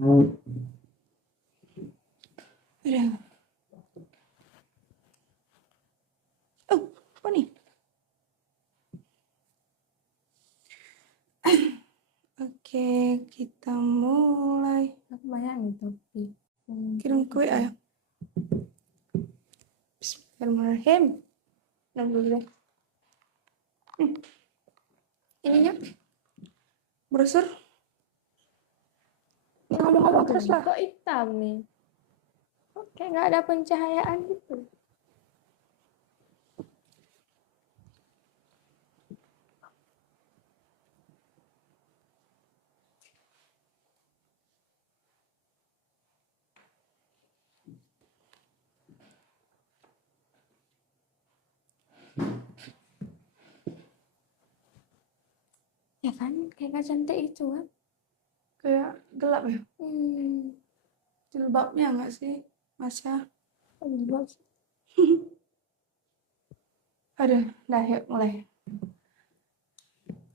Aduh. Oh, apa nih? Oke, kita mulai. Aku banyak gitu. Kirim kue, ayo. Bismillahirrahmanirrahim. Dulu deh. Ininya brosur. Ngomong-ngomong terus lah. Kok hitam nih? Kayak nggak ada pencahayaan gitu. Ya kan, kayak nggak cantik itu kan? Kayak gelap ya. Hmm. Jilbabnya nggak sih, Masya? Jilbab. Aduh, dah yuk mulai.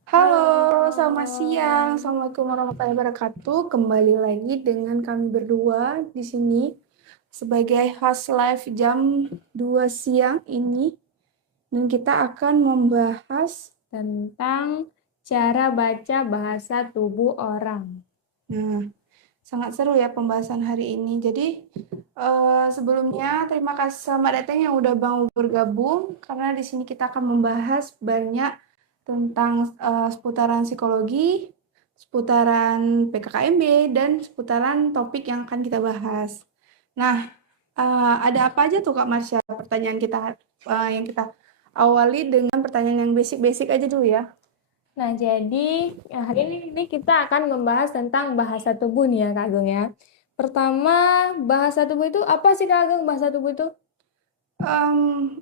Halo, selamat siang. Assalamualaikum warahmatullahi wabarakatuh. Kembali lagi dengan kami berdua di sini sebagai host live jam 2 siang ini. Dan kita akan membahas Tentang cara baca bahasa tubuh orang. Nah, sangat seru ya pembahasan hari ini. Jadi sebelumnya terima kasih sama Dateng yang udah mau bergabung karena di sini kita akan membahas banyak tentang seputaran psikologi, seputaran PKKMB dan seputaran topik yang akan kita bahas. Nah, ada apa aja tuh Kak Marsha? Pertanyaan kita yang kita awali dengan pertanyaan yang basic-basic aja dulu ya. Nah, jadi hari ini kita akan membahas tentang bahasa tubuh nih ya Kak Agung ya. Pertama, bahasa tubuh itu apa sih Kak Agung bahasa tubuh itu?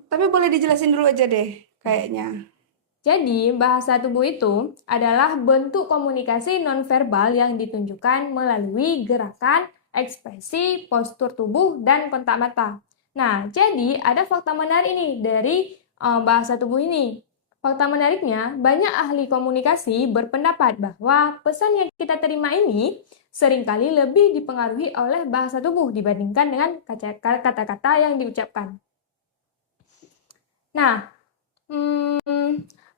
Tapi boleh dijelasin dulu aja deh, kayaknya. Jadi, bahasa tubuh itu adalah bentuk komunikasi nonverbal yang ditunjukkan melalui gerakan, ekspresi, postur tubuh, dan kontak mata. Nah, jadi ada fakta menarik nih dari bahasa tubuh ini. Fakta menariknya, banyak ahli komunikasi berpendapat bahwa pesan yang kita terima ini seringkali lebih dipengaruhi oleh bahasa tubuh dibandingkan dengan kata-kata yang diucapkan. Nah,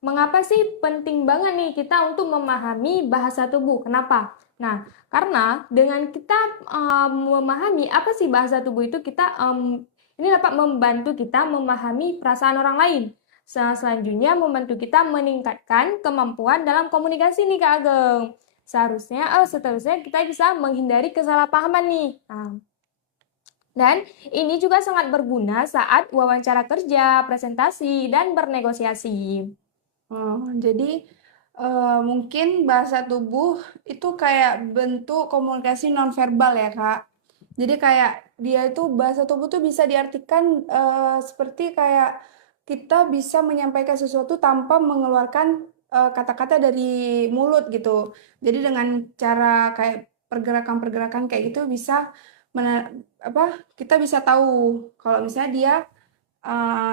mengapa sih penting banget nih kita untuk memahami bahasa tubuh? Kenapa? Nah, karena dengan kita memahami apa sih bahasa tubuh itu, ini dapat membantu kita memahami perasaan orang lain. Selanjutnya membantu kita meningkatkan kemampuan dalam komunikasi nih Kak Ageng. Seterusnya kita bisa menghindari kesalahpahaman nih. Nah, dan ini juga sangat berguna saat wawancara kerja, presentasi, dan bernegosiasi. Jadi mungkin bahasa tubuh itu kayak bentuk komunikasi nonverbal ya Kak. Jadi kayak dia itu bahasa tubuh tuh bisa diartikan seperti kayak kita bisa menyampaikan sesuatu tanpa mengeluarkan kata-kata dari mulut gitu. Jadi dengan cara kayak pergerakan-pergerakan kayak gitu bisa kita bisa tahu kalau misalnya dia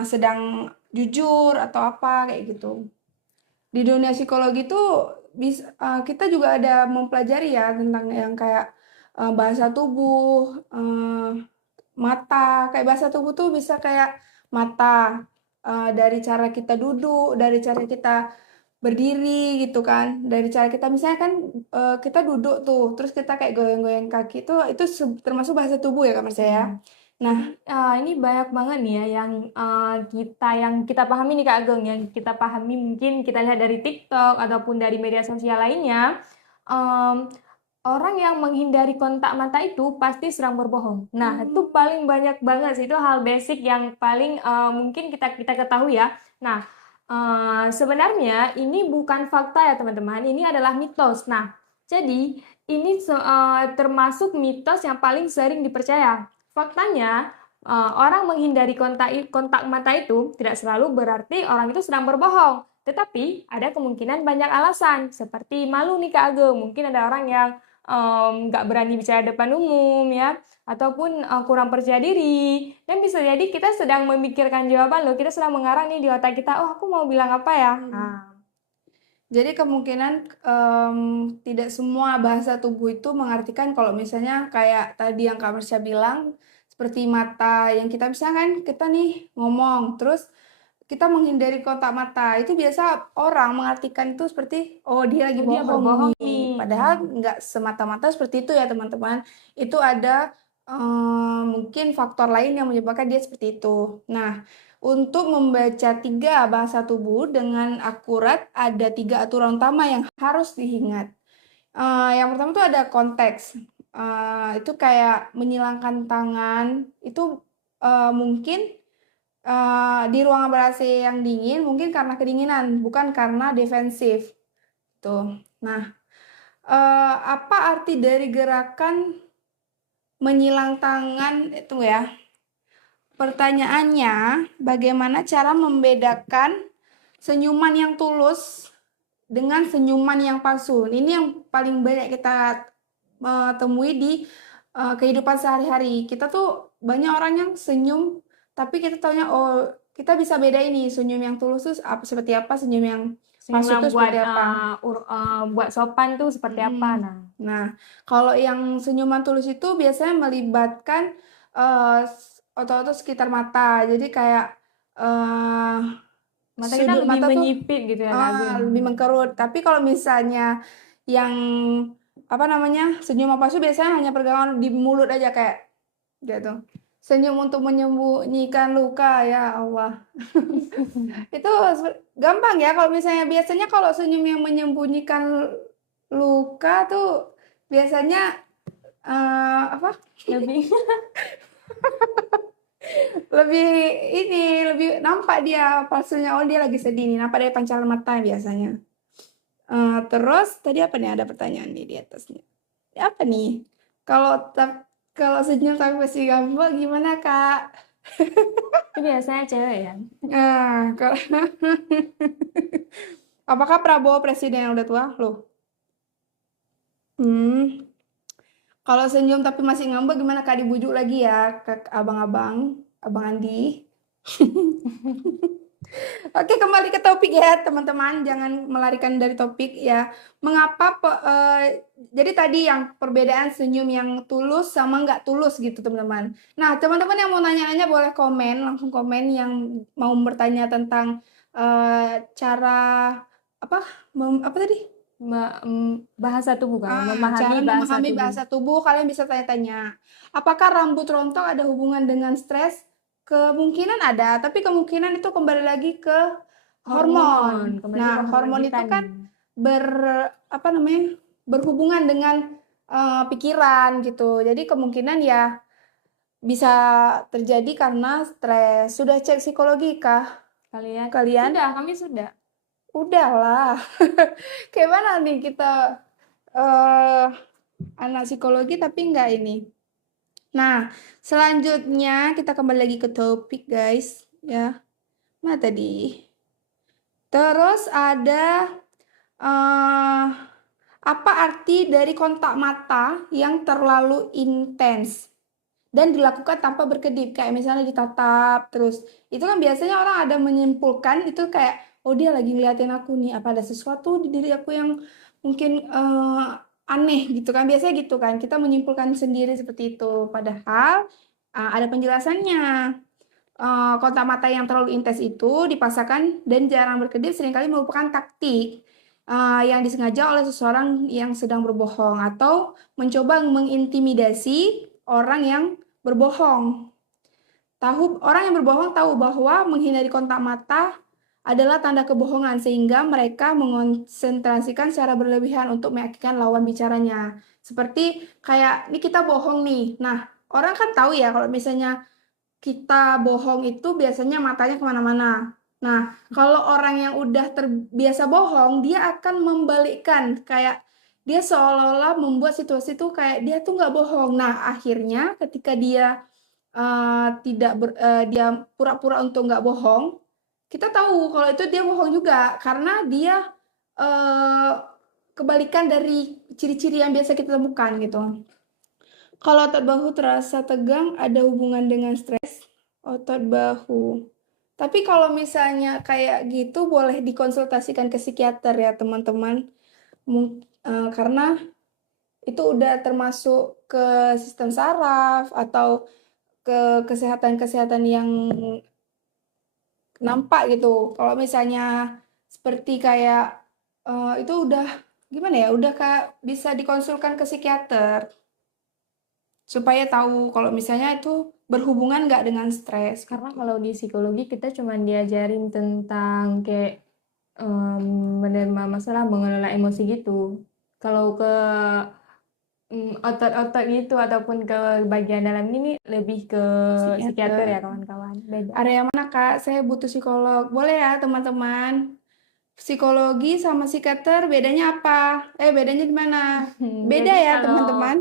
sedang jujur atau apa kayak gitu. Di dunia psikologi itu kita juga ada mempelajari ya tentang yang kayak bahasa tubuh, mata. Kayak bahasa tubuh tuh bisa kayak mata, dari cara kita duduk, dari cara kita berdiri gitu kan, dari cara kita misalnya kan kita duduk tuh, terus kita kayak goyang-goyang kaki itu termasuk bahasa tubuh ya Kak Mas ya. Nah, Ini banyak banget nih ya yang kita pahami nih Kak Ageng, yang kita pahami mungkin kita lihat dari TikTok ataupun dari media sosial lainnya. Em, Orang yang menghindari kontak mata itu pasti sedang berbohong. Nah, itu paling banyak banget sih, itu hal basic yang paling mungkin kita ketahui ya. Nah, sebenarnya ini bukan fakta ya teman-teman, ini adalah mitos. Nah, jadi ini termasuk mitos yang paling sering dipercaya. Faktanya, orang menghindari kontak mata itu tidak selalu berarti orang itu sedang berbohong. Tetapi ada kemungkinan banyak alasan, seperti malu nih Kak Ageng. Mungkin ada orang yang nggak berani bicara depan umum ya, ataupun kurang percaya diri. Dan bisa jadi kita sedang memikirkan jawaban loh, kita sedang mengarang nih di otak kita, oh aku mau bilang apa ya. Nah, Jadi kemungkinan tidak semua bahasa tubuh itu mengartikan kalau misalnya kayak tadi yang Kak Mersya bilang seperti mata yang kita misalnya kan kita nih ngomong terus kita menghindari kontak mata itu biasa orang mengartikan itu seperti oh dia lagi Oh, dia bohong berbohong nih. nih. Padahal nggak semata-mata seperti itu ya teman-teman. Itu ada mungkin faktor lain yang menyebabkan dia seperti itu. Nah, untuk membaca tiga bahasa tubuh dengan akurat, ada tiga aturan utama yang harus diingat. Yang pertama tuh ada konteks. Itu kayak menyilangkan tangan. Itu mungkin di ruangan ber-AC yang dingin, mungkin karena kedinginan, bukan karena defensif. Tuh. Nah, apa arti dari gerakan menyilang tangan? Itu ya. Pertanyaannya, bagaimana cara membedakan senyuman yang tulus dengan senyuman yang palsu? Ini yang paling banyak kita temui di kehidupan sehari-hari. Kita tuh banyak orang yang senyum, tapi kita taunya oh kita bisa beda ini senyum yang tulus tuh seperti apa, senyum yang palsu Senyumnya tuh buat seperti apa. buat sopan tuh seperti apa? Mm. Nah, Nah, kalau yang senyuman tulus itu biasanya melibatkan otot-otot sekitar mata. Jadi kayak eh mata kita sudut lebih mata tuh menyipit gitu ya Kak Ageng. lebih mengkerut. Tapi kalau misalnya yang apa namanya senyum palsu biasanya hanya pergaulan di mulut aja kayak gitu. Senyum untuk menyembunyikan luka ya Allah. Itu gampang ya kalau misalnya biasanya kalau senyum yang menyembunyikan luka tuh biasanya apa Lebih lebih ini lebih nampak dia palsunya oh dia lagi sedih nih nampak dari pancaran mata biasanya. Terus tadi apa nih ada pertanyaan nih di atasnya. Apa nih? Kalau kalau senyum tapi masih ngambek gimana Kak? itu biasanya cewek ya. Nah, kalau apakah Prabowo presiden yang udah tua? Loh. Hmm. Kalau senyum tapi masih ngambek gimana Kak dibujuk lagi ya ke abang-abang, Abang Andi. Oke, kembali ke topik ya, teman-teman. Jangan melarikan dari topik ya. Mengapa jadi tadi yang perbedaan senyum yang tulus sama nggak tulus gitu, teman-teman. Nah, teman-teman yang mau nanya-nanya boleh komen, langsung komen yang mau bertanya tentang cara apa apa tadi? Bahasa tubuh kan, memahami Cara bahasa memahami tubuh. bahasa tubuh, kalian bisa tanya-tanya. Apakah rambut rontok ada hubungan dengan stres? Kemungkinan ada, tapi kemungkinan itu kembali lagi ke hormon. Hormon, kembali Nah, ke hormon hormon kita itu kan nih. ber apa namanya? Berhubungan dengan pikiran gitu. Jadi kemungkinan ya bisa terjadi karena stres. Sudah cek psikologi kah Kalian kalian? sudah, kami sudah. Udahlah. Kayak mana nih kita eh anak psikologi tapi enggak ini. Nah, selanjutnya kita kembali lagi ke topik, guys. Ya, mana tadi? Terus ada eh apa arti dari kontak mata yang terlalu intens dan dilakukan tanpa berkedip? Kayak misalnya ditatap, terus itu kan biasanya orang ada menyimpulkan itu kayak, oh dia lagi ngeliatin aku nih, apa ada sesuatu di diri aku yang mungkin aneh gitu kan? Biasanya gitu kan, kita menyimpulkan sendiri seperti itu. Padahal ada penjelasannya. Kontak mata yang terlalu intens itu dipaksakan dan jarang berkedip seringkali merupakan taktik yang disengaja oleh seseorang yang sedang berbohong atau mencoba mengintimidasi orang yang berbohong. Orang yang berbohong tahu bahwa menghindari kontak mata adalah tanda kebohongan sehingga mereka mengonsentrasikan secara berlebihan untuk meyakinkan lawan bicaranya. Seperti kayak ini kita bohong nih. Nah, orang kan tahu ya kalau misalnya kita bohong itu biasanya matanya kemana-mana. Nah, kalau orang yang udah terbiasa bohong, dia akan membalikkan kayak dia seolah-olah membuat situasi itu kayak dia tuh nggak bohong. Nah, akhirnya ketika dia dia pura-pura untuk nggak bohong, kita tahu kalau itu dia bohong juga karena dia eh, kebalikan dari ciri-ciri yang biasa kita temukan gitu. Kalau otot bahu terasa tegang, ada hubungan dengan stres. Otot bahu. Tapi kalau misalnya kayak gitu boleh dikonsultasikan ke psikiater ya teman-teman. Karena itu udah termasuk ke sistem saraf atau ke kesehatan-kesehatan yang nampak gitu. Kalau misalnya seperti kayak itu udah gimana ya? Udah Kak bisa dikonsulkan ke psikiater supaya tahu kalau misalnya itu berhubungan nggak dengan stres Karena gitu. kalau di psikologi kita cuma diajarin tentang kayak menerima masalah, mengelola emosi gitu. Kalau ke otot-otot gitu ataupun ke bagian dalam ini lebih ke psikiater ya Psikiater. kawan-kawan. Beda. Area mana Kak? Saya butuh psikolog. Boleh ya teman-teman? Psikologi sama psikiater bedanya apa? Bedanya di mana? Beda Jadi ya kalau teman-teman.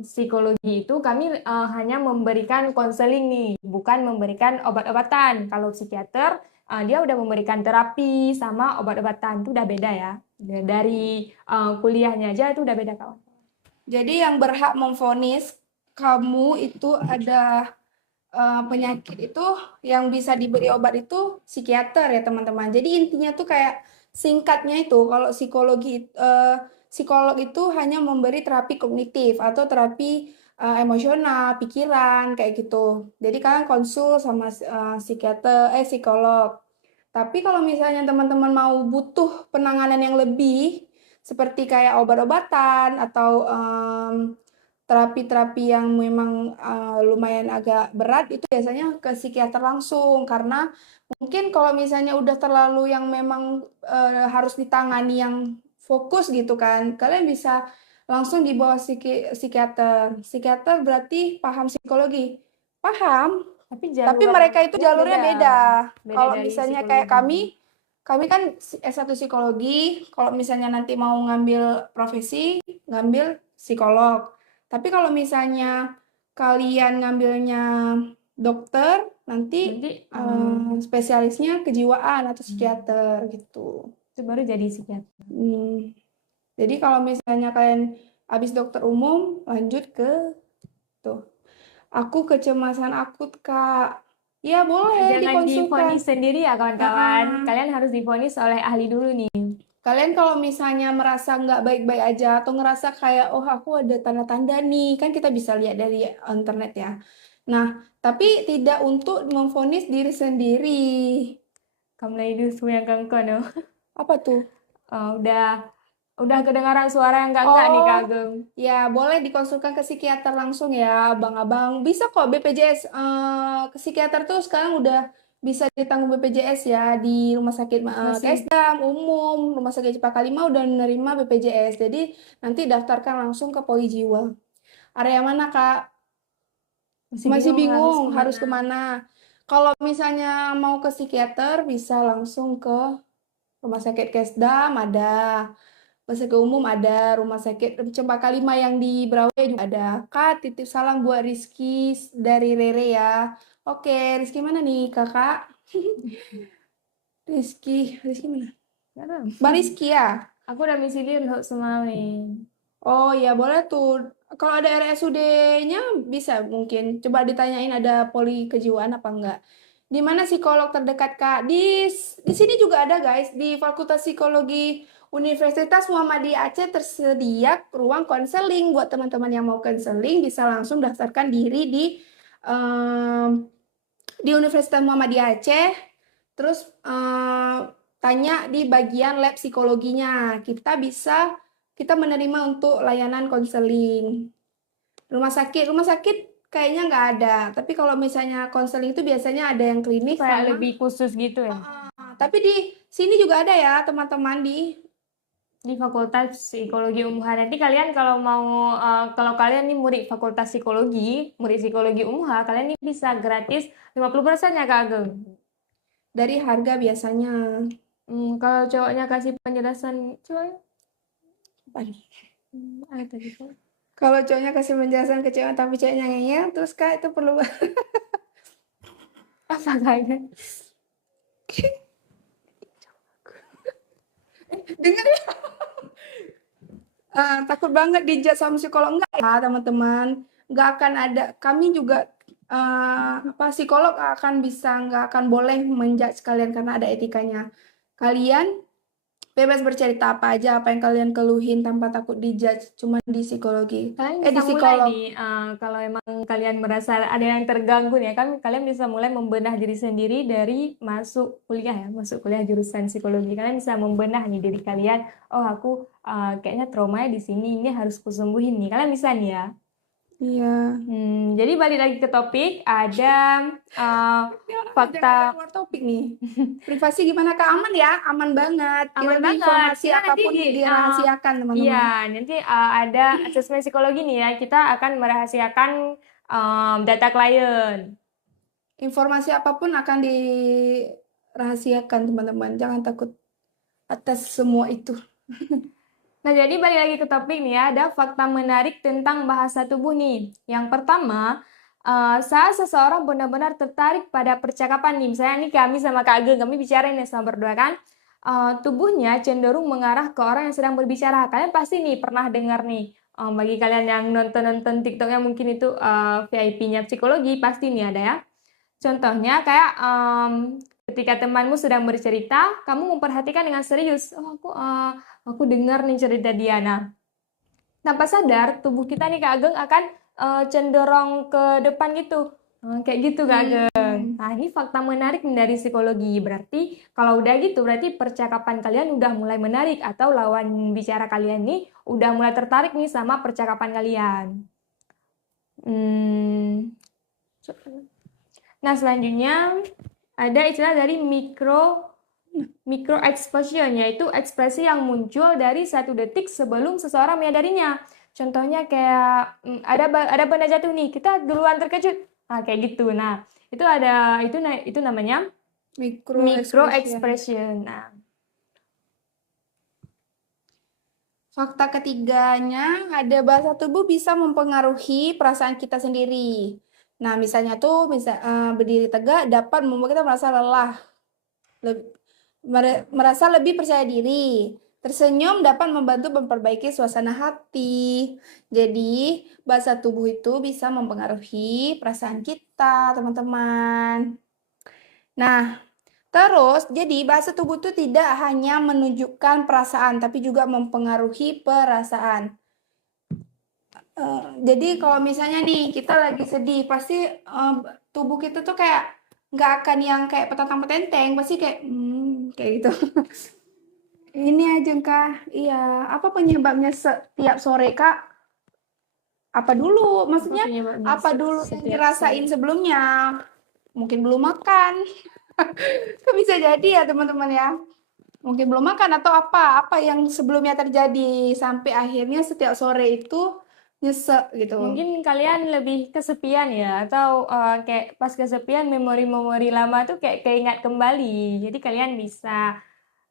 psikologi itu kami hanya memberikan konseling nih, bukan memberikan obat-obatan. Kalau psikiater dia udah memberikan terapi sama obat-obatan itu udah beda ya. Dari kuliahnya aja itu udah beda kawan. Jadi yang berhak memvonis kamu itu ada penyakit itu yang bisa diberi obat itu psikiater ya teman-teman. Jadi intinya tuh kayak singkatnya itu kalau psikolog itu hanya memberi terapi kognitif atau terapi emosional, pikiran kayak gitu. Jadi kalian konsul sama psikolog. Tapi kalau misalnya teman-teman mau butuh penanganan yang lebih seperti kayak obat-obatan atau terapi-terapi yang memang lumayan agak berat itu biasanya ke psikiater langsung karena mungkin kalau misalnya udah terlalu yang memang harus ditangani yang fokus gitu kan kalian bisa langsung dibawa psikiater. Psikiater berarti paham psikologi. Paham, Tapi tapi mereka itu jalurnya jalurnya beda, beda. beda Kalau dari misalnya kayak psikologi. kami kan S1 psikologi, kalau misalnya nanti mau ngambil profesi, ngambil psikolog. Tapi kalau misalnya kalian ngambilnya dokter, nanti Nanti em, spesialisnya kejiwaan atau psikiater gitu. itu baru jadi psikiater. Hmm, Jadi kalau misalnya kalian habis dokter umum, lanjut ke tuh. Aku kecemasan akut, Kak. Ya, boleh Jangan dikonsulkan. divonis sendiri ya kawan-kawan. Heeh. Kalian harus divonis oleh ahli dulu nih. Kalian kalau misalnya merasa nggak baik-baik aja atau ngerasa kayak, oh aku ada tanda-tanda nih, kan kita bisa lihat dari internet ya. Nah, tapi tidak untuk memvonis diri sendiri. Kamu lagi dusu yang kengkono. Apa tuh? Udah kedengaran suara yang enggak nih Kak Oh, Ageng. ya boleh dikonsulkan ke psikiater langsung ya, abang-abang. Bisa kok BPJS. Ke psikiater tuh sekarang udah bisa ditanggung BPJS ya di rumah sakit Masih KSDAM umum, rumah sakit Cipaka Lima udah menerima BPJS. Jadi nanti daftarkan langsung ke Poli Jiwa. Area mana Kak? masih Masih bingung harus bingung harus kemana. kemana? Kalau misalnya mau ke psikiater bisa langsung ke rumah sakit KSDAM ada. Rumah sakit umum ada, rumah sakit Cempaka Lima yang di Brawijaya juga ada. Kak, titip salam buat Rizky dari Rere ya. Oke, Rizky mana nih kakak? Rizky mana? Nggak tahu. Bang Rizky ya? Aku udah misi dia untuk semalam nih. Oh ya boleh tuh. Kalau ada RSUD-nya bisa mungkin. Coba ditanyain ada poli kejiwaan apa enggak. Di mana psikolog terdekat Kak? Di sini juga ada guys. Di Fakultas Psikologi Universitas Muhammadiyah Aceh tersedia ruang konseling buat teman-teman yang mau konseling bisa langsung daftarkan diri em, di Universitas Muhammadiyah Aceh. Terus tanya di bagian lab psikologinya. Kita menerima untuk layanan konseling. Rumah sakit kayaknya nggak ada. Tapi kalau misalnya konseling itu biasanya ada yang Itu klinik kayak sama. lebih khusus gitu ya. Tapi di sini juga ada ya teman-teman di. Di Fakultas Psikologi Unmuha. Nanti kalian kalau mau, kalau kalian nih murid psikologi Unmuha, kalian nih bisa gratis 50% ya Kak Ageng. Dari harga biasanya. Kalau cowoknya kasih penjelasan, cowok, Apa nih? apa tadi Kak? Kalau cowoknya kasih penjelasan ke cewek tapi ceweknya ngeyel, terus Kak itu perlu Apa Kak Ageng? dengar ya. Takut banget dijat sama psikolog enggak ya teman-teman. Enggak akan ada. Kami juga psikolog nggak akan boleh menjudge kalian karena ada etikanya. Kalian bebas bercerita apa aja, apa yang kalian keluhin tanpa takut dijudge, cuma di psikologi. Kalian Di bisa mulai psikolog. nih, kalau emang kalian merasa ada yang terganggu nih, kan kalian bisa mulai membenah diri sendiri dari masuk kuliah ya, masuk kuliah jurusan psikologi. Kalian bisa membenah nih diri kalian, oh aku kayaknya traumanya di sini, ini harus kusembuhin nih. Kalian bisa nih ya. Iya. Jadi balik lagi ke topik, ada Ya, jangan ada fakta keluar topik nih. Privasi gimana Kak? Aman ya? Aman banget. aman Jadi banget. informasi Kita nanti apapun dirahasiakan, iya, teman-teman. nanti ada asesmen psikologi nih ya. Kita akan merahasiakan data klien. Informasi apapun akan dirahasiakan, teman-teman. Jangan takut atas semua itu. Nah, jadi balik lagi ke topik nih ya, ada fakta menarik tentang bahasa tubuh nih. Yang pertama, saat seseorang benar-benar tertarik pada percakapan nih, misalnya nih kami sama Kak Ageng, kami bicara nih sama berdua kan, tubuhnya cenderung mengarah ke orang yang sedang berbicara. Kalian pasti nih pernah dengar nih, bagi kalian yang nonton-nonton TikToknya mungkin itu VIP-nya psikologi, pasti nih ada ya. Contohnya kayak ketika temanmu sedang bercerita, kamu memperhatikan dengan serius. Oh, aku dengar nih cerita dia. Nah, tanpa sadar tubuh kita nih Kak Ageng akan cenderung ke depan gitu. Kayak gitu Kak Ageng. Hmm. Nah, ini fakta menarik nih dari psikologi. Berarti kalau udah gitu, berarti percakapan kalian udah mulai menarik atau lawan bicara kalian nih udah mulai tertarik nih sama percakapan kalian. Hmm, Nah, selanjutnya ada istilah dari micro expression, yaitu ekspresi yang muncul dari 1 detik sebelum seseorang menyadarinya. Contohnya kayak ada benda jatuh nih, kita duluan terkejut. Nah, kayak gitu. Nah, itu namanya micro Microexpression. expression. Nah, Fakta ketiganya, ada bahasa tubuh bisa mempengaruhi perasaan kita sendiri. Nah, misalnya tuh, berdiri tegak dapat membuat kita merasa lelah, merasa lebih percaya diri. Tersenyum dapat membantu memperbaiki suasana hati. Jadi, bahasa tubuh itu bisa mempengaruhi perasaan kita, teman-teman. Nah, terus, jadi bahasa tubuh itu tidak hanya menunjukkan perasaan, tapi juga mempengaruhi perasaan. Jadi kalau misalnya nih kita lagi sedih, pasti tubuh kita tuh kayak nggak akan yang kayak petantang-petenteng, pasti kayak kayak gitu. Ini aja Kak, iya. Apa penyebabnya setiap sore Kak? Apa dulu? apa Maksudnya penyebabnya apa dulu yang setiap dirasain sore? sebelumnya? Mungkin belum makan. Kan bisa jadi ya teman-teman ya. Mungkin belum makan atau apa yang sebelumnya terjadi sampai akhirnya setiap sore itu nyesek gitu. Mungkin kalian lebih kesepian ya, atau kayak pas kesepian memori-memori lama tuh kayak keingat kembali. Jadi kalian bisa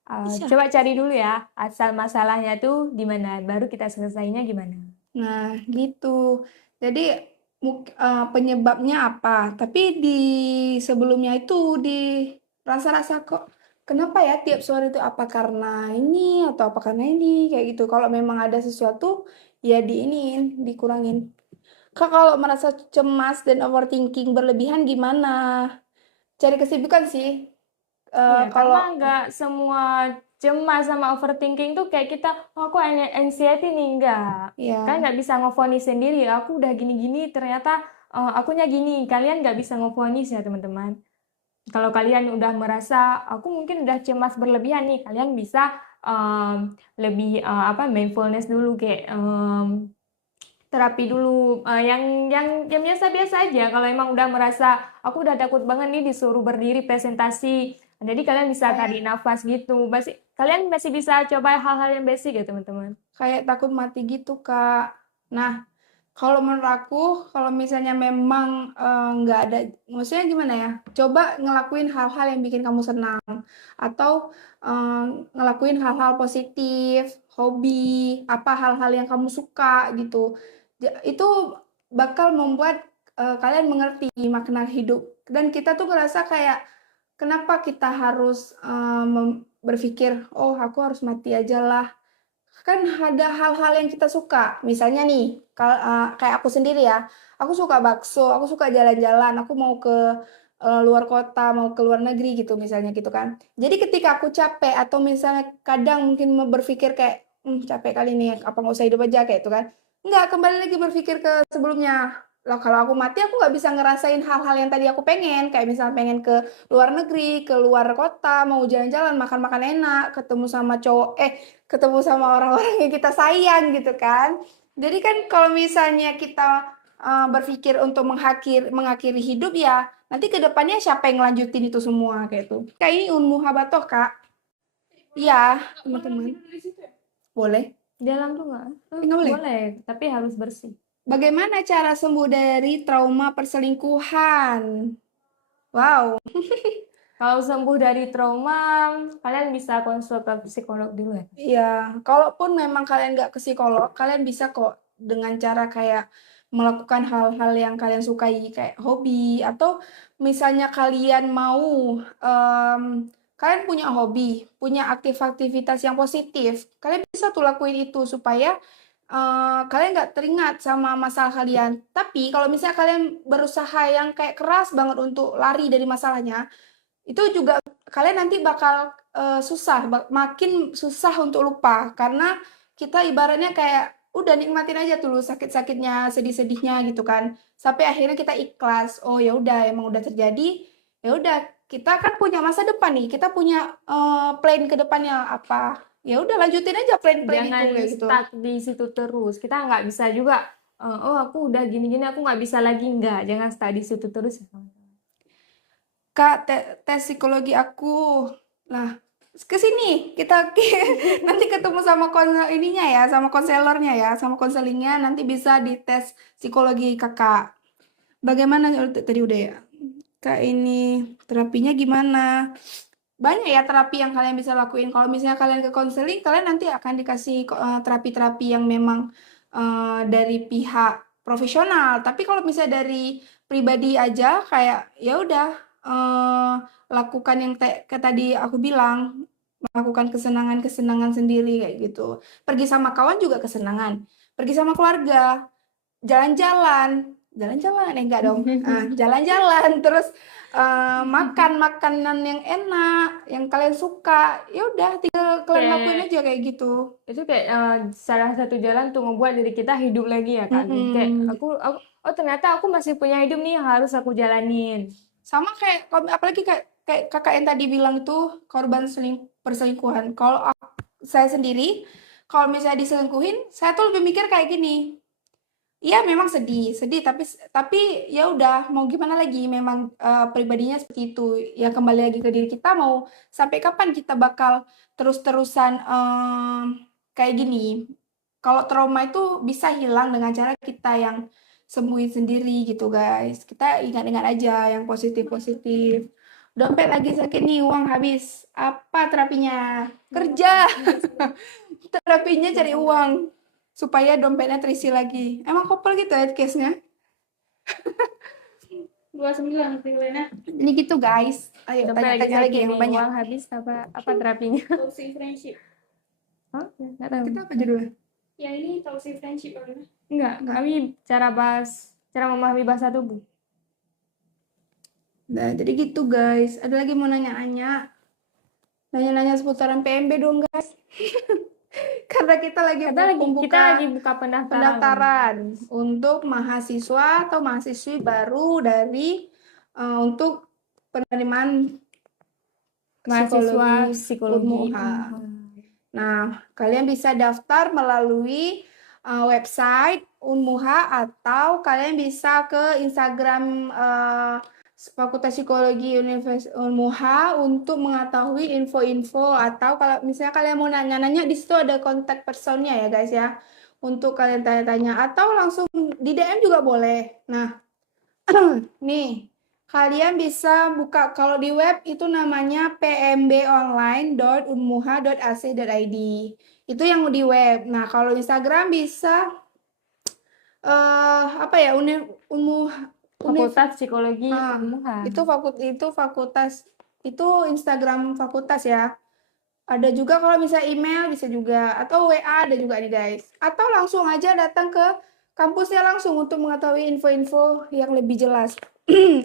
Bisa. coba cari dulu ya asal masalahnya tuh di mana, baru kita selesainya gimana. Nah, gitu. Jadi penyebabnya apa? Tapi di sebelumnya itu di rasa-rasa kok kenapa ya tiap sore itu apa karena ini atau apa karena ini kayak gitu. Kalau memang ada sesuatu ya dikurangin. Kak kalau merasa cemas dan overthinking berlebihan gimana? Cari kesibukan sih. Iya, karena Kalau nggak semua cemas sama overthinking tuh kayak kita, oh aku anxiety nih, enggak. Kan ya nggak bisa ngevonis sendiri, aku udah gini-gini, ternyata akunya gini. Kalian nggak bisa ngevonis ya teman-teman. Kalau kalian udah merasa, aku mungkin udah cemas berlebihan nih, kalian bisa lebih mindfulness dulu kayak terapi dulu yang biasa-biasa aja. Kalau emang udah merasa aku udah takut banget nih disuruh berdiri presentasi, jadi kalian bisa tarik kayak nafas gitu. Kalian masih bisa coba hal-hal yang basic ya teman-teman. kayak takut mati gitu, Kak. Nah, kalau menurut aku, kalau misalnya memang nggak ada, maksudnya gimana ya? Coba ngelakuin hal-hal yang bikin kamu senang, atau eh, ngelakuin hal-hal positif, hobi, apa hal-hal yang kamu suka gitu. Itu bakal membuat kalian mengerti makna hidup. Dan kita tuh ngerasa kayak, kenapa kita harus berpikir, oh aku harus mati aja lah. kan ada hal-hal yang kita suka. Misalnya nih, kayak aku sendiri ya, aku suka bakso, aku suka jalan-jalan, aku mau ke luar kota, mau ke luar negeri gitu misalnya gitu kan. Jadi ketika aku capek atau misalnya kadang mungkin berpikir kayak, capek kali nih, apa nggak usah hidup aja kayak itu kan. Nggak, kembali lagi berpikir ke sebelumnya. Lah kalau aku mati aku nggak bisa ngerasain hal-hal yang tadi aku pengen, kayak misalnya pengen ke luar negeri, ke luar kota, mau jalan-jalan, makan-makan enak, ketemu sama cowok, ketemu sama orang-orang yang kita sayang gitu kan. Jadi kan kalau misalnya kita berpikir untuk mengakhiri hidup ya, nanti ke depannya siapa yang ngelanjutin itu semua kayak itu. Kayak ini Unmu Habatoh, Kak. Iya, teman-teman. Boleh? Dalam tuh nggak? Nggak boleh? Boleh, tapi harus bersih. Bagaimana cara sembuh dari trauma perselingkuhan? Wow. Kalau sembuh dari trauma, kalian bisa konsul ke psikolog dulu ya. Iya, kalaupun memang kalian nggak ke psikolog, kalian bisa kok dengan cara kayak melakukan hal-hal yang kalian sukai, kayak hobi, atau misalnya kalian mau, kalian punya hobi, punya aktivitas yang positif, kalian bisa tuh lakuin itu supaya kalian nggak teringat sama masalah kalian. Tapi kalau misalnya kalian berusaha yang kayak keras banget untuk lari dari masalahnya, itu juga kalian nanti bakal susah, makin susah untuk lupa karena kita ibaratnya kayak udah nikmatin aja dulu sakit-sakitnya, sedih-sedihnya gitu kan. Sampai akhirnya kita ikhlas. Oh ya udah emang udah terjadi. Ya udah kita kan punya masa depan nih. Kita punya plan ke depannya apa. Ya udah lanjutin aja plan-plan itu Jangan kayak gitu. stuck di situ terus. Kita nggak bisa juga, oh aku udah gini-gini, aku nggak bisa lagi. Nggak, jangan stuck di situ terus. Kak, tes psikologi aku. Lah, ke sini kita nanti ketemu sama ininya ya, sama konselornya ya, sama konselingnya nanti bisa dites psikologi Kakak. Bagaimana tadi udah ya? Kak ini terapinya gimana? Banyak ya terapi yang kalian bisa lakuin. Kalau misalnya kalian ke konseling, kalian nanti akan dikasih terapi-terapi yang memang dari pihak profesional. Tapi kalau misalnya dari pribadi aja, kayak ya udah eh, lakukan yang kayak tadi aku bilang, melakukan kesenangan-kesenangan sendiri kayak gitu. Pergi sama kawan juga kesenangan. Pergi sama keluarga, jalan-jalan, jalan-jalan, enggak dong. Jalan-jalan, terus makan makanan yang enak, yang kalian suka. Ya udah, tinggal kalian lakuin Kayak aja kayak gitu. itu kayak salah satu jalan untuk membuat diri kita hidup lagi ya Kak. Kayak Mm-mm. oh ternyata aku masih punya hidup nih yang harus aku jalanin. Sama kayak, apalagi kayak kakak yang tadi bilang itu korban perselingkuhan. Kalau saya sendiri, kalau misalnya diselingkuhin, saya tuh lebih mikir kayak gini. Iya memang sedih, sedih tapi ya udah mau gimana lagi memang pribadinya seperti itu. Ya kembali lagi ke diri kita mau sampai kapan kita bakal terus-terusan kayak gini. Kalau trauma itu bisa hilang dengan cara kita yang sembuhin sendiri gitu guys. Kita ingat-ingat aja yang positif-positif. Dompet lagi sakit nih, uang habis. Apa terapinya? Kerja. Terapinya cari uang supaya dompetnya terisi lagi. Emang kopel gitu ya case-nya? 29 nilainya. Ini gitu guys. Ayo Sampai lagi tanya-tanya lagi sakit yang nih, banyak. uang habis apa terapinya? Toxic friendship. Oh, nggak tahu. Kita apa judulnya? Yang ini toxic friendship apa? Enggak, kami cara memahami bahasa tubuh. Nah, jadi gitu guys. Ada lagi mau nanya-nanya? Nanya-nanya seputaran PMB dong guys. Karena kita lagi Kita buka lagi buka pendaftaran untuk mahasiswa atau mahasiswi baru dari untuk penerimaan mahasiswa psikologi psikologi. Unmuha. Nah, kalian bisa daftar melalui website Unmuha atau kalian bisa ke Instagram Fakultas Psikologi Universitas Unmuha untuk mengetahui info-info atau kalau misalnya kalian mau nanya-nanya di situ ada kontak personnya ya guys ya untuk kalian tanya-tanya atau langsung di DM juga boleh. Nah, nih kalian bisa buka kalau di web itu namanya pmbonline.unmuha.ac.id. Itu yang di web. Nah, kalau Instagram bisa apa ya Fakultas Psikologi Ah, Unmuha. itu fakultas itu Instagram fakultas ya. Ada juga kalau misalnya email bisa juga, atau WA ada juga nih guys. Atau langsung aja datang ke kampusnya langsung untuk mengetahui info-info yang lebih jelas.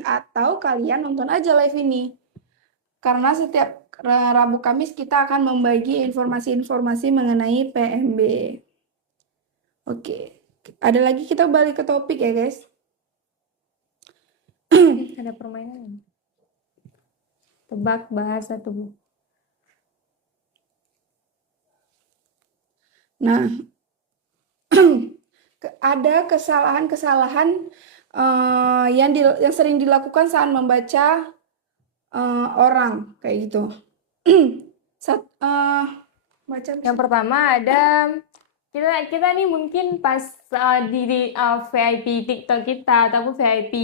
Atau kalian nonton aja live ini. Karena setiap Rabu Kamis kita akan membagi informasi-informasi mengenai PMB. Oke, ada lagi kita balik ke topik ya guys. Ada permainan. Tebak bahasa tubuh. Nah, ada kesalahan-kesalahan yang sering dilakukan saat membaca orang kayak gitu. Baca Yang pertama ada kita nih mungkin pas di VIP TikTok kita ataupun VIP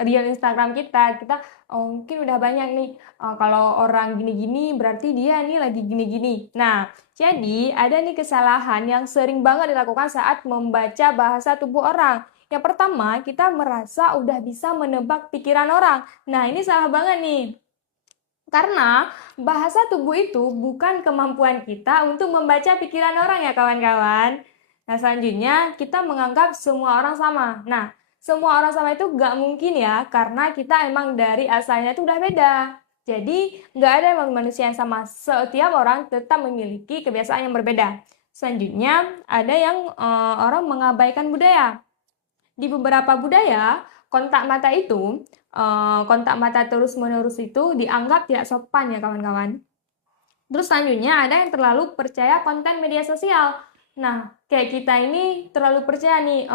real Instagram kita mungkin udah banyak nih kalau orang gini-gini berarti dia nih lagi gini-gini. Nah, jadi ada nih kesalahan yang sering banget dilakukan saat membaca bahasa tubuh orang. Yang pertama, kita merasa udah bisa menebak pikiran orang. Nah, ini salah banget nih. Karena bahasa tubuh itu bukan kemampuan kita untuk membaca pikiran orang ya kawan-kawan. Nah, selanjutnya kita menganggap semua orang sama. Nah, semua orang sama itu nggak mungkin ya, karena kita emang dari asalnya itu udah beda. Jadi, nggak ada emang manusia yang sama. Setiap orang tetap memiliki kebiasaan yang berbeda. Selanjutnya, ada yang orang mengabaikan budaya. Di beberapa budaya, kontak mata terus-menerus itu dianggap tidak sopan ya kawan-kawan. Terus selanjutnya ada yang terlalu percaya konten media sosial. Nah, kayak kita ini terlalu percaya nih,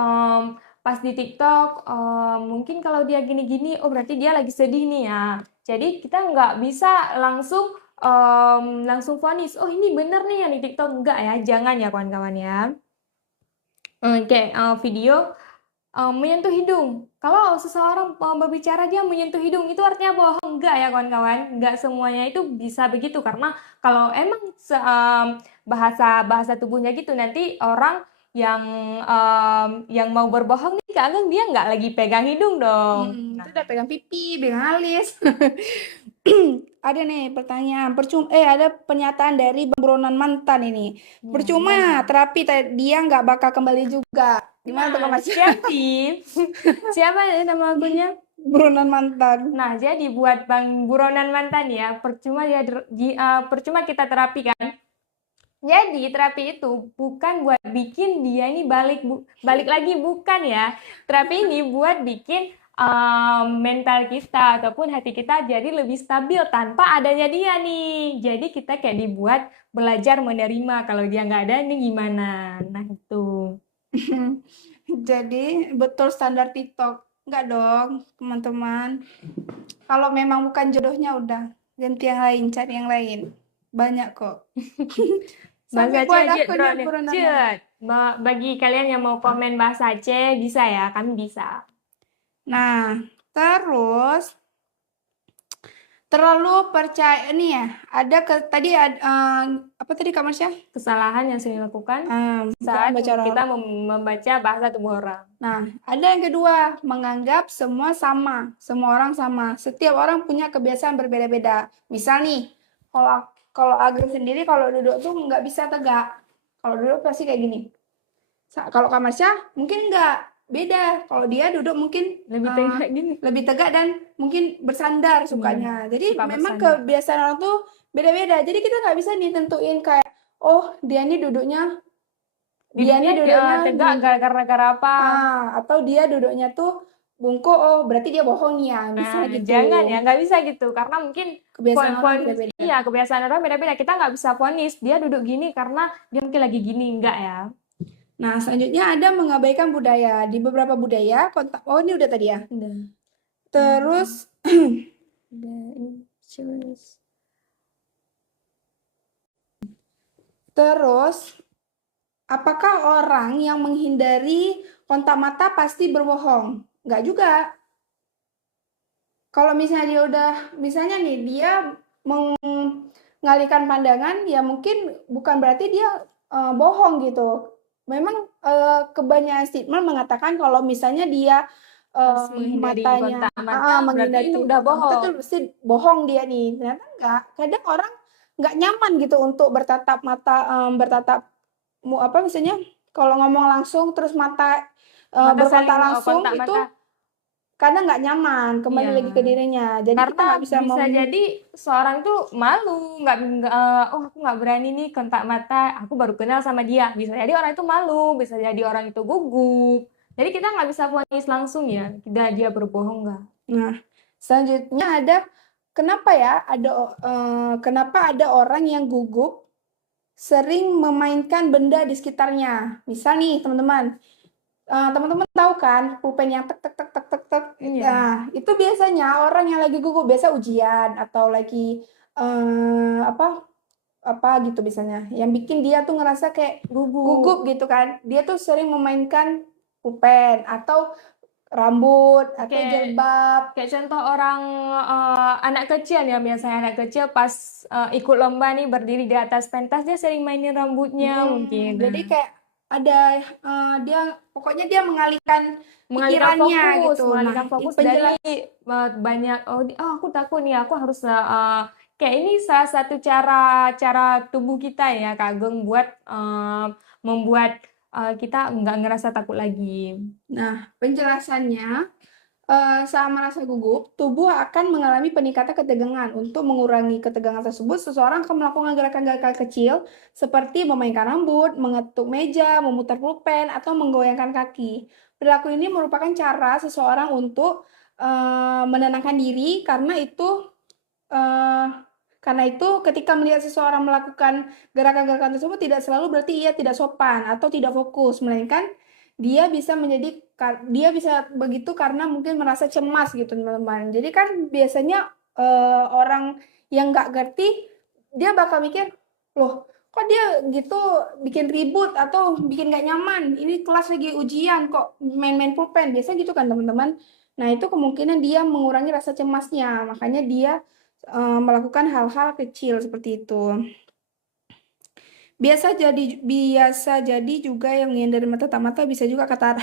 pas di TikTok, mungkin kalau dia gini-gini, oh berarti dia lagi sedih nih ya. Jadi kita nggak bisa langsung vonis, oh ini bener nih yang di TikTok. Enggak ya, jangan ya kawan-kawan ya. Video menyentuh hidung. Kalau seseorang berbicara dia menyentuh hidung, itu artinya bohong. Enggak ya kawan-kawan, enggak semuanya itu bisa begitu. Karena kalau emang bahasa tubuhnya gitu, nanti orang yang mau berbohong nih Kak Ageng, dia nggak lagi pegang hidung dong. Itu udah pegang pipi, pegang alis. Ada nih pertanyaan, ada pernyataan dari Bang Buronan mantan ini. Percuma terapi dia nggak bakal kembali juga. Gimana tuh Kak Mas? Siapa ya nama akunnya? Buronan mantan. Nah, jadi buat Bang Buronan mantan ya, percuma kita terapi kan. Jadi terapi itu bukan buat bikin dia ini balik lagi, bukan ya. Terapi ini buat bikin mental kita ataupun hati kita jadi lebih stabil tanpa adanya dia nih. Jadi kita kayak dibuat belajar menerima kalau dia nggak ada nih gimana. Nah itu. Jadi betul standar TikTok. Enggak dong, teman-teman. Kalau memang bukan jodohnya udah ganti yang lain, cari yang lain. Banyak kok. Bahasa Aceh bagi kalian yang mau komen bahasa Aceh bisa ya, kami bisa. Nah, terus terlalu percaya nih ya. Apa tadi Kak Marsha? Kesalahan yang sering dilakukan saat kita membaca bahasa tubuh orang. Nah, ada yang kedua, menganggap semua sama, semua orang sama. Setiap orang punya kebiasaan berbeda-beda. Misal nih, kalau Ageng sendiri kalau duduk tuh nggak bisa tegak. Kalau duduk pasti kayak gini. Kalau Kak Marsha mungkin nggak, beda. Kalau dia duduk mungkin lebih tegak dan mungkin bersandar sukanya. Jadi memang kebiasaan orang tuh beda-beda. Jadi kita nggak bisa nih tentuin kayak, oh dia nih duduknya tegak gara-gara apa? Atau dia duduknya tuh bungkuk, oh berarti dia bohong ya, misalnya gitu. Jangan ya, nggak bisa gitu, karena mungkin kebiasaan orang beda-beda. Iya, kebiasaan orang beda-beda. Kita nggak bisa vonis dia duduk gini karena dia mungkin lagi gini, enggak ya. Nah, selanjutnya ada mengabaikan budaya. Di beberapa budaya, oh ini udah tadi ya. Udah. Terus Terus, apakah orang yang menghindari kontak mata pasti berbohong? Enggak juga. Kalau misalnya nih dia mengalihkan pandangan, ya mungkin bukan berarti dia bohong gitu. Memang kebanyakan statement mengatakan kalau misalnya dia matanya menghindari itu udah bohong. Itu pasti bohong dia nih. Ternyata enggak. Kadang orang nggak nyaman gitu untuk apa misalnya kalau ngomong langsung terus mata Mata berkontak saling langsung kontak itu mata. kadang nggak nyaman, kembali Iya. lagi ke dirinya. Jadi kita Karena nggak bisa bisa jadi seorang tuh malu, oh aku nggak berani nih kontak mata, aku baru kenal sama dia. Bisa jadi orang itu malu, bisa jadi orang itu gugup. Jadi kita nggak bisa vonis langsung ya, dia berbohong nggak? Nah, selanjutnya ada kenapa ada orang yang gugup sering memainkan benda di sekitarnya. Misal nih, teman-teman tahu kan pulpen yang tek tek tek tek tek tek. Iya. Nah, itu biasanya orang yang lagi gugup, biasa ujian atau lagi apa apa gitu misalnya. Yang bikin dia tuh ngerasa kayak Gugup. gugup gitu kan. Dia tuh sering memainkan pulpen atau rambut atau Kayak jilbab. kayak contoh orang anak kecil ya, biasanya anak kecil pas ikut lomba nih berdiri di atas pentas dia sering mainin rambutnya mungkin. Jadi Nah, kayak ada dia pokoknya dia mengalihkan pikirannya gitu. Nah, mengalihkan fokus dari penjelas banyak aku takut nih aku harus kayak ini salah satu cara tubuh kita ya Kak Ageng buat membuat kita nggak ngerasa takut lagi. Nah, penjelasannya saat merasa gugup, tubuh akan mengalami peningkatan ketegangan. Untuk mengurangi ketegangan tersebut, seseorang akan melakukan gerakan-gerakan kecil seperti memainkan rambut, mengetuk meja, memutar pulpen, atau menggoyangkan kaki. Perilaku ini merupakan cara seseorang untuk menenangkan diri eh, karena itu ketika melihat seseorang melakukan gerakan-gerakan tersebut tidak selalu berarti ia tidak sopan atau tidak fokus, melainkan dia bisa begitu karena mungkin merasa cemas gitu teman-teman. Jadi kan biasanya orang yang nggak ngerti dia bakal mikir, loh kok dia gitu bikin ribut atau bikin nggak nyaman. Ini kelas lagi ujian kok main-main pulpen. Biasanya gitu kan teman-teman. Nah itu kemungkinan dia mengurangi rasa cemasnya. Makanya dia melakukan hal-hal kecil seperti itu. Biasa jadi juga yang menghindari mata-mata bisa juga kata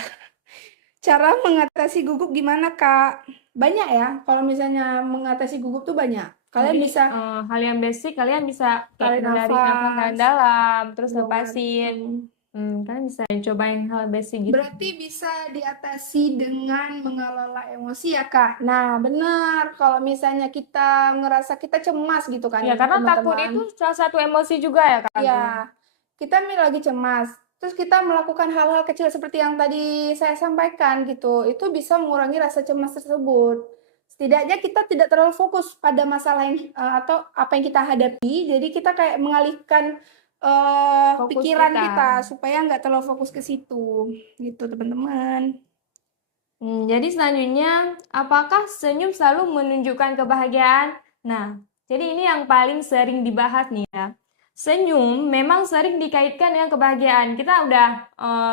cara mengatasi gugup gimana, Kak? Banyak ya, kalau misalnya mengatasi gugup tuh banyak. Kalian Jadi bisa hal yang basic kalian bisa kayak tarik menarik nafas nafas, dalam, terus buang air. lepasin. Kalian bisa cobain hal basic gitu. Berarti bisa diatasi dengan mengelola emosi ya, Kak. Nah, benar. Kalau misalnya kita ngerasa kita cemas gitu kan, Ya, karena takut itu teman-teman. salah satu emosi juga ya Kak Ya, Agung. kita lagi cemas. Terus kita melakukan hal-hal kecil seperti yang tadi saya sampaikan gitu. Itu bisa mengurangi rasa cemas tersebut. Setidaknya kita tidak terlalu fokus pada masalah atau apa yang kita hadapi. Jadi kita kayak mengalihkan Fokus pikiran kita. kita supaya nggak terlalu fokus ke situ. Gitu, teman-teman. Jadi selanjutnya, apakah senyum selalu menunjukkan kebahagiaan? Nah, jadi ini yang paling sering dibahas nih ya. Senyum memang sering dikaitkan dengan kebahagiaan. Kita udah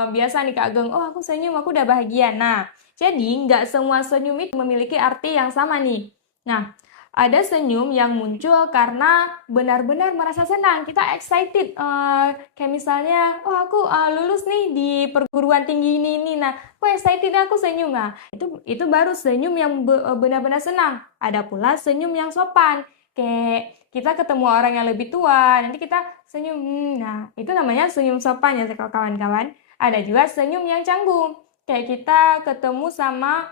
biasa nih Kak Ageng, oh aku senyum, aku udah bahagia. Nah, jadi nggak semua senyum itu memiliki arti yang sama nih. Nah, ada senyum yang muncul karena benar-benar merasa senang. Kita excited, kayak misalnya, oh aku lulus nih di perguruan tinggi ini. Nah, aku excited aku senyum. Nah, itu baru senyum yang benar-benar senang. Ada pula senyum yang sopan. Kayak kita ketemu orang yang lebih tua, nanti kita senyum. Nah, itu namanya senyum sopan ya kawan-kawan. Ada juga senyum yang canggung. Kayak kita ketemu sama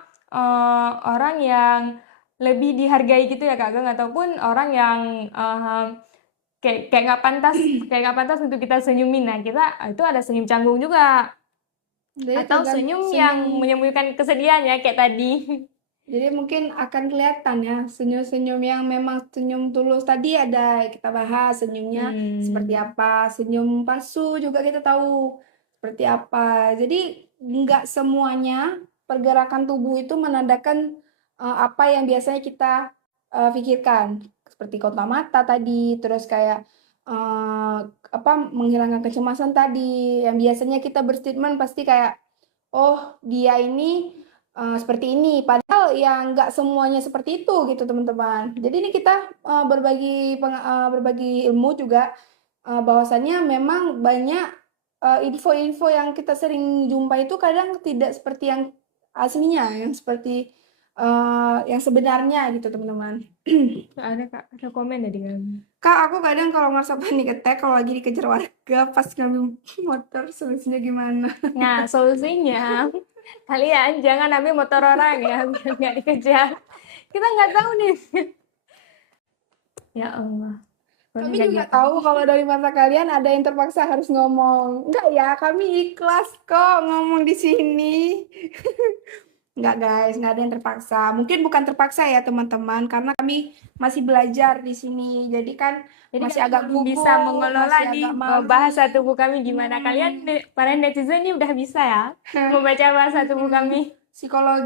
orang yang lebih dihargai gitu ya Kak Gang, ataupun orang yang kayak nggak pantas untuk kita senyumin. Nah, kita itu ada senyum canggung juga. Jadi Atau tergantung senyum yang senyum. menyembunyikan kesedihan ya kayak tadi. Jadi mungkin akan kelihatan ya senyum-senyum yang memang senyum tulus tadi ada kita bahas senyumnya seperti Hmm, apa, senyum palsu juga kita tahu seperti apa. Jadi nggak semuanya pergerakan tubuh itu menandakan apa yang biasanya kita pikirkan seperti kontak mata tadi, terus kayak eh, apa menghilangkan kecemasan tadi, yang biasanya kita berstatement pasti kayak oh dia ini seperti ini. Padahal ya nggak semuanya seperti itu gitu teman-teman. Jadi ini kita berbagi ilmu juga bahwasannya memang banyak info-info yang kita sering jumpa itu kadang tidak seperti yang aslinya, yang seperti yang sebenarnya gitu teman-teman. Ada Kak, ada komen ya di kami. Kak, aku kadang kalau merasa panik attack kalau lagi dikejar warga pas ngambil motor, solusinya gimana? Nah, solusinya kalian jangan ambil motor orang ya, biar nggak dikejar. Kita nggak tahu nih. Ya Allah. Kalau Kami nggak juga gitu. tahu kalau dari mata kalian ada yang terpaksa harus ngomong. Enggak ya, kami ikhlas kok ngomong di sini. Enggak guys, enggak ada yang terpaksa. Mungkin bukan terpaksa ya teman-teman, karena kami masih belajar di sini. Jadi kan Jadi masih kami agak belum bisa gugup, mengelola masih nih agak malu. bahasa tubuh kami gimana. Hmm. Kalian para netizen ini udah bisa ya membaca bahasa tubuh kami. Psikolog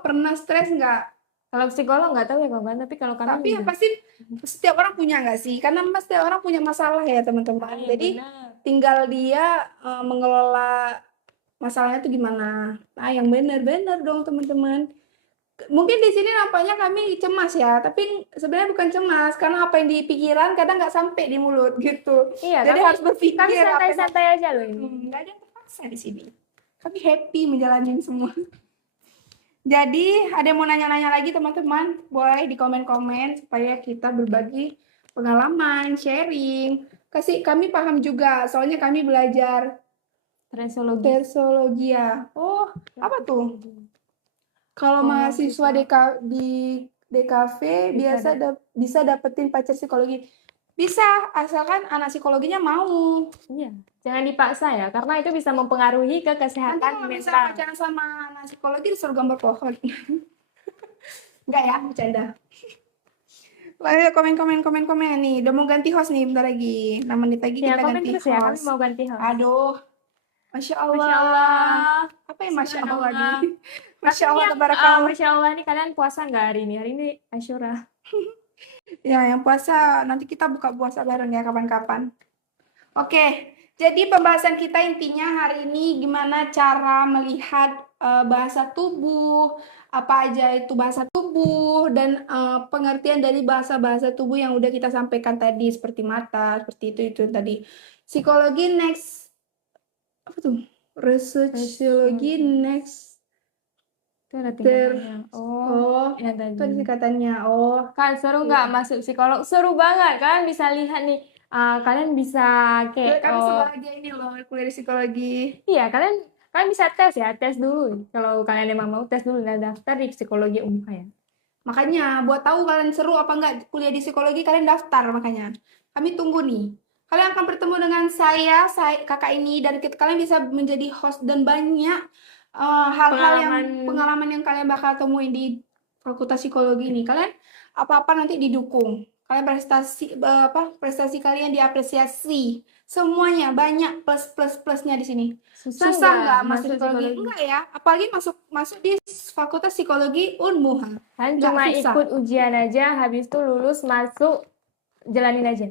pernah stres nggak? Kalau psikolog nggak tahu ya kawan, tapi kalau kami Tapi yang udah. pasti setiap orang punya nggak sih? Karena setiap orang punya masalah ya teman-teman. Iya, Jadi benar. tinggal dia mengelola masalahnya itu gimana. Nah, yang benar-benar dong teman-teman. Mungkin di sini nampaknya kami cemas ya, tapi sebenarnya bukan cemas karena apa yang di pikiran kadang nggak sampai di mulut gitu. Iya, Jadi harus berpikir kami apa yang santai-santai aja loh ini. nggak ada yang terpaksa di sini. Kami happy menjalani semua. Jadi, ada yang mau nanya-nanya lagi teman-teman? Boleh di komen-komen supaya kita berbagi pengalaman, sharing. Kami paham juga, soalnya kami belajar Tresologi. tersologia. Oh, apa tuh? Kalau mahasiswa di DKV bisa dapetin pacar psikologi. Bisa, asalkan anak psikologinya mau. Iya, jangan dipaksa ya, karena itu bisa mempengaruhi ke Nanti kesehatan kalau misalnya mental. pacaran sama anak psikologi disuruh gambar pohon. Enggak ya, bercanda. Lalu komen nih. Udah mau ganti host nih bentar lagi. 6 menit lagi Ya, kita komen ganti terus ya, kami host. mau ganti host. Aduh. Masya Allah. Masya Allah. Apa yang Masya Allah Subhanallah. nih? Masya Allah, Tapi tabarakallah. Masya Allah nih kalian puasa nggak hari ini? Hari ini Asyura. Ya, yang puasa nanti kita buka puasa bareng ya kapan-kapan. Oke, jadi pembahasan kita intinya hari ini gimana cara melihat bahasa tubuh, apa aja itu bahasa tubuh, dan pengertian dari bahasa-bahasa tubuh yang udah kita sampaikan tadi, seperti mata, seperti itu tadi. Psikologi next, apa tuh? Researchology next. Itu ada tingkatannya. Oh, yang itu ada tadi. singkatannya. Oh, Kan seru nggak masuk psikolog? Seru banget. Kalian bisa lihat nih. Kalian bisa kayak kami sebahagia ini loh kuliah di psikologi. iya, kalian bisa tes ya, tes dulu. Kalau kalian emang mau tes dulu, dan daftar di psikologi UMH ya. Makanya, buat tahu kalian seru apa enggak kuliah di psikologi, kalian daftar makanya. Kami tunggu nih. Kalian akan bertemu dengan saya kakak ini, dan kalian bisa menjadi host dan banyak hal-hal yang pengalaman yang kalian bakal temuin di Fakultas Psikologi ini. Kalian apa-apa nanti didukung. Kalian prestasi kalian diapresiasi. Semuanya banyak plusnya di sini. Susah nggak masuk psikologi? Enggak ya, apalagi masuk di Fakultas Psikologi Unmuha. Kan Nggak cuma susah. ikut ujian aja, habis itu lulus masuk, jalanin aja.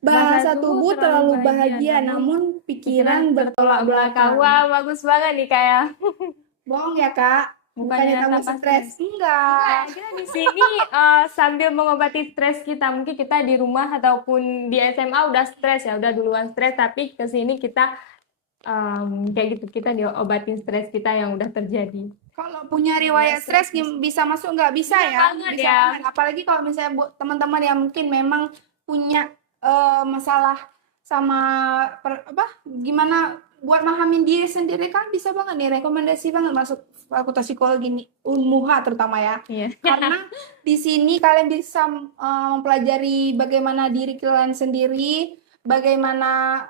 Bahasa tubuh terlalu bahagia, namun pikiran bertolak belakang. Wah, bagus banget nih kayak. Bohong ya kak? Bukannya tambah stres? Enggak. Kita di sini sambil mengobati stres kita. Mungkin kita di rumah ataupun di SMA udah stres ya, udah duluan stres. Tapi ke sini kita kayak gitu, kita diobatin stres kita yang udah terjadi. Kalau punya riwayat stres bisa masuk nggak? Bisa ya? Banget Bisa ya. banget. Apalagi kalau misalnya buat teman-teman yang mungkin memang punya masalah sama gimana buat mahamin diri sendiri, kan bisa banget nih, rekomendasi banget masuk Fakultas Psikologi nih, Unmuha terutama ya. Iya. Karena di sini kalian bisa mempelajari bagaimana diri kalian sendiri, bagaimana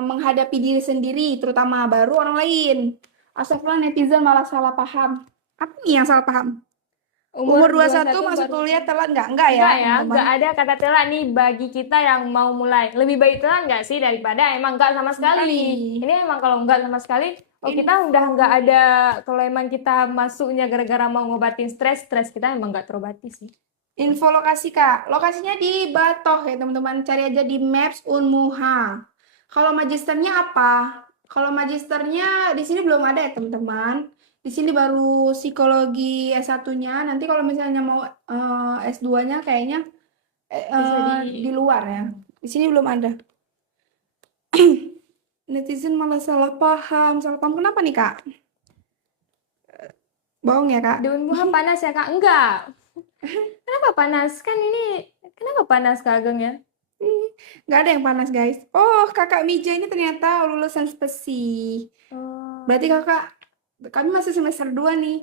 menghadapi diri sendiri, terutama baru orang lain. Astagfirullah, netizen malah salah paham. Apa nih yang salah paham? Umur 21 masuk kuliah telat nggak? Enggak ya? Nggak ada kata telat nih bagi kita yang mau mulai. Lebih baik telat nggak sih daripada emang nggak sama sekali. Ini emang kalau nggak sama sekali, kita udah nggak ada. Kalau emang kita masuknya gara-gara mau ngobatin stres kita emang nggak terobati sih. Info lokasi kak, lokasinya di Batoh ya teman-teman. Cari aja di Maps Unmuha. Kalau magisternya apa? Kalau magisternya di sini belum ada ya teman-teman. Di sini baru psikologi S1-nya. Nanti kalau misalnya mau S2-nya kayaknya di luar ya. Di sini belum ada. Netizen malah salah paham. Salah paham kenapa nih, Kak? Bohong ya, Kak? Di Unmuha panas ya Kak? Enggak. Kenapa panas? Kan ini kenapa panas Kak Ageng ya? Nggak ada yang panas, guys. Oh, Kakak Mija ini ternyata lulusan spesi. Oh. Berarti kami masih semester 2 nih.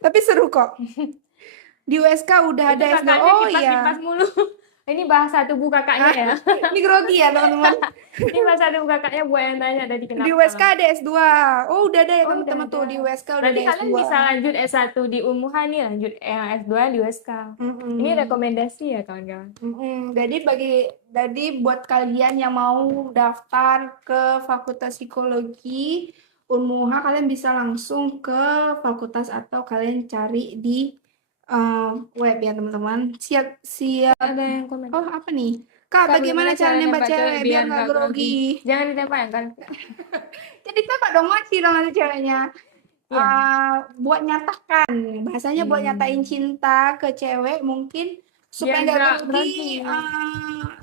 Tapi seru kok. Di USK udah Itu ada S2. kakaknya Oh iya. kipas-kipas mulu. Ini bahasa tubuh kakaknya ya. Ini grogi ya, teman-teman. Ini bahasa tubuh kakaknya buat yang tanya tadi Di kenapa. USK ada S2. Oh, udah ada ya Oh, teman-teman udah tuh. ada. Di USK udah Berarti ada kalian S2. bisa lanjut S1 di Unmuha nih, lanjut yang S2 di USK. Mm-mm. Ini rekomendasi ya kawan-kawan. Jadi buat kalian yang mau daftar ke Fakultas Psikologi Unmuha, kalian bisa langsung ke fakultas atau kalian cari di web ya teman-teman. Siap. Ada yang komen. Oh, apa nih? Kak, bagaimana caranya baca cewek biar nggak grogi? Jangan ditembak ya kan? Jadi tembak dong, mati dong nanti ceweknya. Iya. Buat nyatakan, bahasanya buat nyatain cinta ke cewek mungkin supaya Biar nggak nggak grogi. grogi.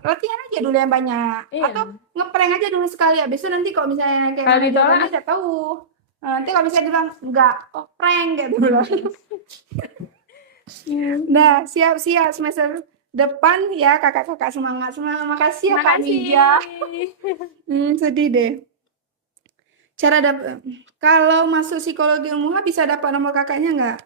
Latihan aja dulu yang banyak, Iya. atau ngeprank aja dulu sekali. Abis itu nanti kalau misalnya kayak Kalau mana ditolak? jawabannya nggak tahu. Nanti kalau misalnya bilang enggak, oh prank gitu bilang. Nah, siap-siap semester depan ya kakak-kakak, semangat. Makasih ya Kak Makasih. Mija. Sedih deh. Kalau masuk psikologi Unmuha bisa dapat nomor kakaknya nggak?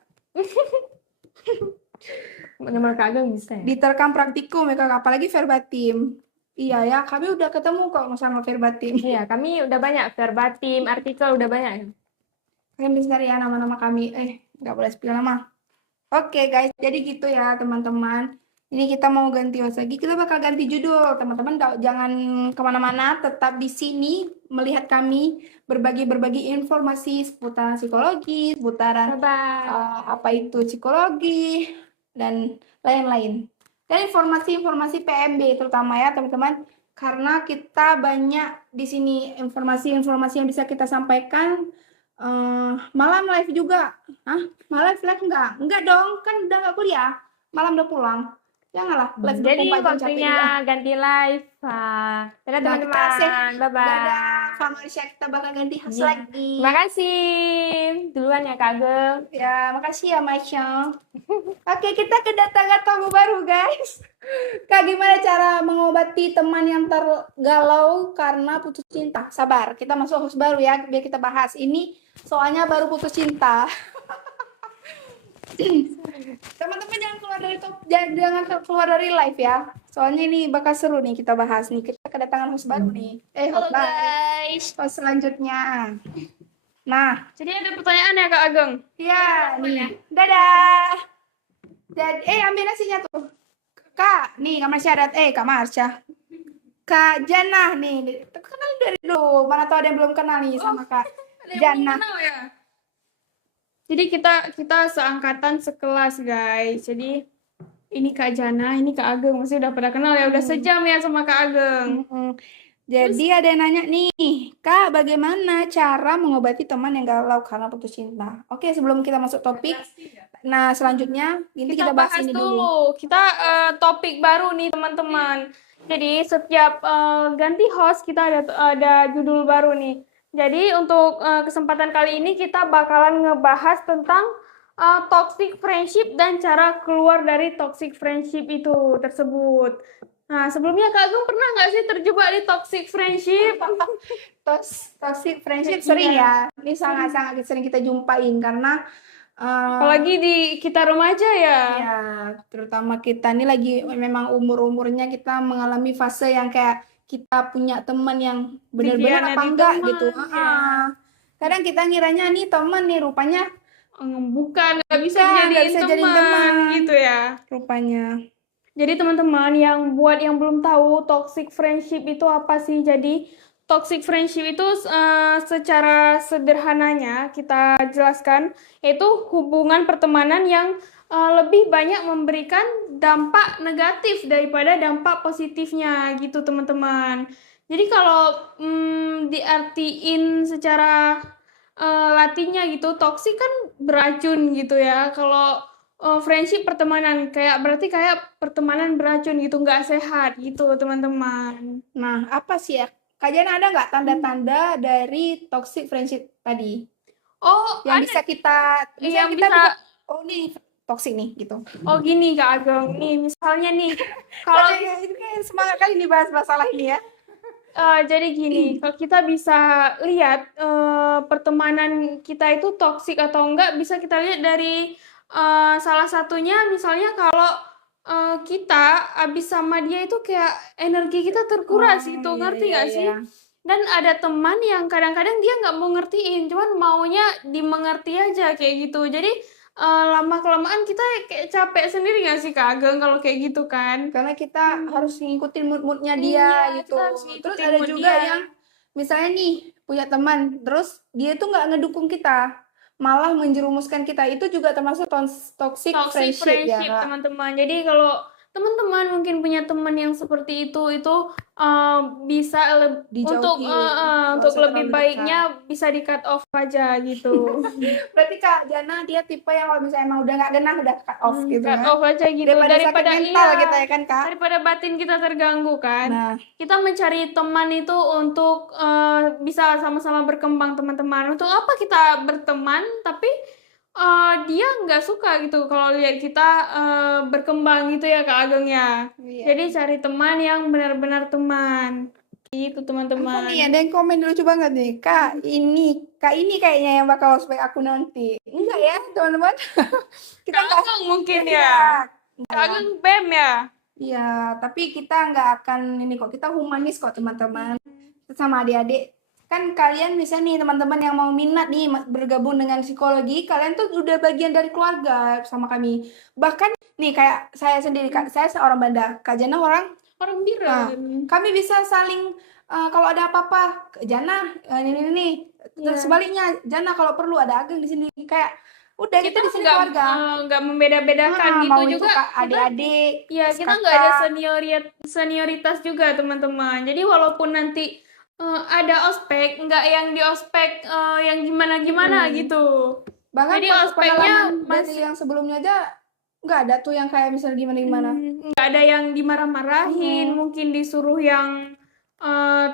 Nomor Kak Ageng bisa ya? Diterkam praktikum ya Kak, apalagi verbatim. Iya ya, kami udah ketemu kok sama verbatim. Iya, kami udah banyak verbatim, artikel udah banyak ya. Kalian bisa cari ya nama-nama kami. Nggak boleh spill nama. Oke guys, jadi gitu ya teman-teman. Ini kita mau ganti host lagi. Kita bakal ganti judul. Teman-teman jangan kemana-mana. Tetap di sini melihat kami berbagi informasi seputaran psikologi, seputaran Bye-bye. apa itu psikologi, dan lain-lain. Dan informasi-informasi PMB terutama ya teman-teman. Karena kita banyak di sini informasi-informasi yang bisa kita sampaikan. Malam live juga. Malam live enggak? Enggak dong, kan udah nggak kuliah. Malam udah pulang. Janganlah live Jadi 24 jam capek waktunya juga. ganti live. Dadah Nah, kita say teman-teman. Bye-bye. dadah. Famarisha, kita bakal ganti host Iya. lagi. Makasih. Duluan ya Kak Ageng. Ya, makasih ya Masya. Oke, kita kedatangan tamu baru guys. Kak, gimana cara mengobati teman yang tergalau karena putus cinta? Sabar, kita masuk host baru ya, biar kita bahas. Ini soalnya baru putus cinta. Teman-teman jangan keluar dari live ya. Soalnya ini bakal seru nih kita bahas nih. Kita kedatangan host baru nih. Halo Host baru. guys. Host selanjutnya. Nah, Jadi ada pertanyaan ya Kak Ageng? ya nih. Dadah. Ambil nasinya tuh. Kak, nih Kak Marsha Kak Marsha. Kak Jana nih. Kenal dari dulu. Mana tahu ada yang belum kenal nih sama Kak Jana. Ya? Jadi kita seangkatan sekelas guys. Jadi ini Kak Jana, ini Kak Ageng. Masih udah pada kenal ya, udah sejam ya sama Kak Ageng. Jadi ada yang nanya nih, Kak, bagaimana cara mengobati teman yang galau karena putus cinta? Oke, sebelum kita masuk topik, nah selanjutnya ini kita bahas ini dulu. Kita topik baru nih teman-teman. Jadi setiap ganti host kita ada judul baru nih. Jadi untuk kesempatan kali ini kita bakalan ngebahas tentang toxic friendship dan cara keluar dari toxic friendship itu tersebut. Nah, sebelumnya Kak Agung pernah nggak sih terjebak di toxic friendship? Toxic friendship sering ya. Ini sangat-sangat sering kita jumpain karena Apalagi di kita remaja ya. ya, terutama kita ini lagi memang umur-umurnya kita mengalami fase yang kayak kita punya teman yang benar-benar apa Dikhianati enggak teman, gitu. ya. Kadang kita ngiranya nih teman nih, rupanya Bukan, nggak bisa nggak dijadiin bisa jadiin teman teman. gitu ya. Rupanya. Jadi teman-teman buat yang belum tahu toxic friendship itu apa sih? Jadi toxic friendship itu secara sederhananya kita jelaskan yaitu hubungan pertemanan yang lebih banyak memberikan dampak negatif daripada dampak positifnya gitu teman-teman. Jadi kalau diartiin secara latinnya gitu, toxic kan beracun gitu ya. Kalau friendship pertemanan berarti kayak pertemanan beracun gitu, nggak sehat gitu teman-teman. Nah, apa sih ya? Kak Jana, ada nggak tanda-tanda dari toxic friendship tadi? Oh, yang ada bisa kita, misalnya yang kita bisa. bisa, oh nih toksik nih gitu. Oh gini Kak Ageng, nih misalnya nih, kalau Kalau ini kayak semangat kali nih bahas masalah ini ya. jadi gini, kalau kita bisa lihat pertemanan kita itu toksik atau enggak, bisa kita lihat dari salah satunya, misalnya kalau kita habis sama dia itu kayak energi kita terkuras Oh gitu, iya ngerti iya nggak iya. sih? Dan ada teman yang kadang-kadang dia nggak mau ngertiin, cuman maunya dimengerti aja kayak gitu. Jadi lama-kelamaan kita kayak capek sendiri nggak sih Kak Ageng kalau kayak gitu kan? Karena kita harus ngikutin mood-moodnya Iya, dia kita gitu. harus Terus ngikutin ada mood juga dia. yang misalnya nih punya teman, terus dia tuh nggak ngedukung kita, malah menjerumuskan kita. Itu juga termasuk toxic Toxic friendship ya, friendship Kak. teman-teman. Jadi kalau teman-teman mungkin punya teman yang seperti itu bisa untuk Dijauhi, nggak usah lebih terlalu dekat. baiknya bisa di cut off aja gitu. Berarti Kak Jana dia tipe yang kalau misalnya emang udah nggak genah udah cut off gitu Cut kan. off aja gitu Daripada sakit daripada mental kita iya ya kan Kak. daripada batin kita terganggu kan. Nah, Kita mencari teman itu untuk bisa sama-sama berkembang teman-teman. Untuk apa kita berteman tapi dia nggak suka gitu kalau lihat kita berkembang gitu ya Kak Ageng ya. iya. Jadi cari teman yang benar-benar teman. Gitu Apa teman-teman. nih? Ada yang komen lucu banget nih. Kak ini kayaknya yang bakal ospek aku nanti. Enggak ya, teman-teman. Kita Kak enggak. Ageng mungkin Iya, ya. enggak Kak ya. Ageng BEM ya. Iya, tapi kita nggak akan ini kok. Kita humanis kok, teman-teman. Kita sama adik-adik. Kan kalian misalnya nih teman-teman yang mau minat nih bergabung dengan psikologi, kalian tuh udah bagian dari keluarga sama kami. Bahkan nih kayak saya sendiri, Kak, saya seorang Banda, Kak Jana orang. Orang Nah, Biren. kami bisa saling kalau ada apa-apa, Jana ini. Terus Iya. sebaliknya, Jana kalau perlu ada Ageng di sini. Kayak udah Kita kita di sini nggak keluarga. nggak membeda-bedakan gitu Mau itu juga Kak kita adik-adik, ya terus kita nggak ada kakak. senioritas juga teman-teman. Jadi walaupun nanti ada ospek, nggak yang di ospek yang gimana-gimana gitu. Bahkan Jadi ospeknya pengalaman dari masih yang sebelumnya aja nggak ada tuh yang kayak misalnya gimana-gimana. nggak ada yang dimarah-marahin, mungkin disuruh yang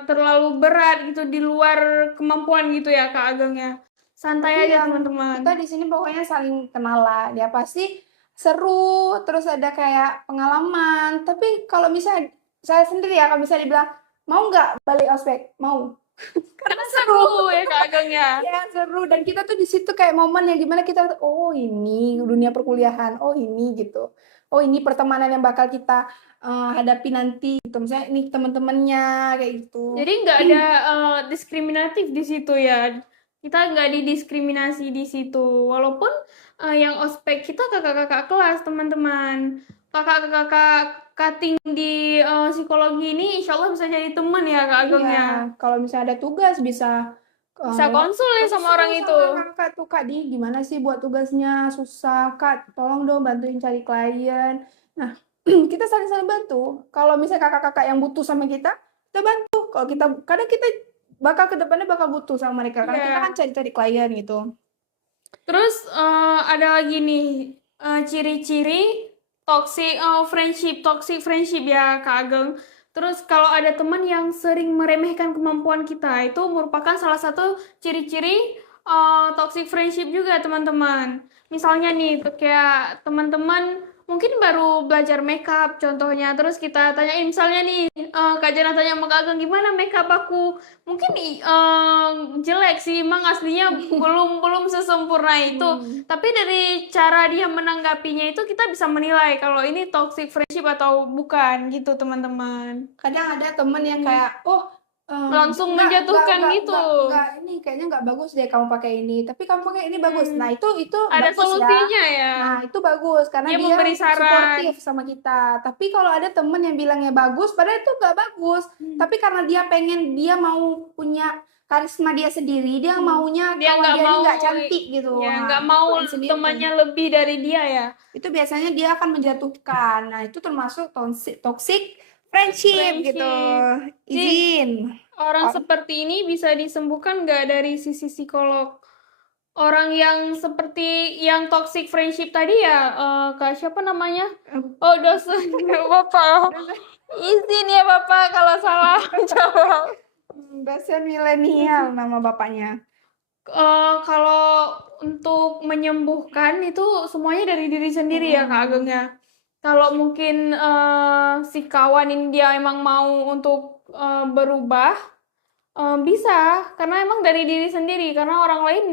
terlalu berat gitu di luar kemampuan gitu ya Kak Ageng ya. Santai Tapi aja yang teman-teman. kita di sini pokoknya saling kenalan. Ya pasti seru, terus ada kayak pengalaman. Tapi kalau misalnya saya sendiri ya, kalau misalnya dibilang mau nggak balik ospek, mau. Karena Karena seru. seru ya Kak Ageng ya. Ya seru dan kita tuh di situ kayak momen yang dimana kita oh ini dunia perkuliahan, oh ini gitu, oh ini pertemanan yang bakal kita hadapi nanti gitu. Misalnya ini teman-temannya kayak gitu. Jadi nggak ada diskriminatif di situ ya. Kita nggak didiskriminasi di situ. Walaupun yang ospek kita kakak-kakak kelas teman-teman. Kakak-kakak cutting di psikologi ini insya Allah bisa jadi teman ya Kak Ageng Iya, ya. kalau misalnya ada tugas bisa Bisa konsul ya sama orang itu. kakak tuh Kak di gimana sih buat tugasnya susah Kak, tolong dong bantuin cari klien. Nah, kita saling-saling bantu. Kalau misalnya kakak-kakak yang butuh sama kita bantu. Kalau kita kadang kita bakal ke depannya bakal butuh sama mereka karena kita Iya. kan cari-cari klien gitu. Terus ada lagi nih ciri-ciri toxic friendship ya Kak Ageng. Terus kalau ada teman yang sering meremehkan kemampuan kita, itu merupakan salah satu ciri-ciri toxic friendship juga teman-teman. Misalnya nih kayak teman-teman mungkin baru belajar makeup contohnya, terus kita tanyain misalnya nih Kak Jana tanya sama Kak Ageng gimana makeup aku, mungkin jelek sih, emang aslinya belum sesempurna itu. Tapi dari cara dia menanggapinya itu kita bisa menilai kalau ini toxic friendship atau bukan gitu teman-teman. Kadang ada temen yang kayak Langsung menjatuhkan gitu. enggak, ini kayaknya nggak bagus deh kamu pakai ini, tapi kamu pakai ini bagus. Nah, itu Ada bagus ya. solusinya ya. Nah, itu bagus karena Dia dia memberi saran. suportif sama kita. Tapi kalau ada temen yang bilangnya bagus, padahal itu nggak bagus. Tapi karena dia mau punya karisma dia sendiri, dia maunya Dia kawan nggak dia ini mau nggak cantik gitu. Ya Nah, nggak itu mau yang sendiri. temannya lebih dari dia ya. Itu biasanya dia akan menjatuhkan. Nah, itu termasuk toxic friendship gitu. Izin. Orang seperti ini bisa disembuhkan nggak dari sisi psikolog? Orang yang seperti yang toxic friendship tadi ya, Kak siapa namanya? Oh, dosen Bapak. Izin ya Bapak kalau salah jawab. Dosen milenial nama bapaknya. Kalau untuk menyembuhkan itu semuanya dari diri sendiri ya Kak Ageng ya. Kalau mungkin si kawan ini dia emang mau untuk berubah, bisa karena emang dari diri sendiri karena orang lain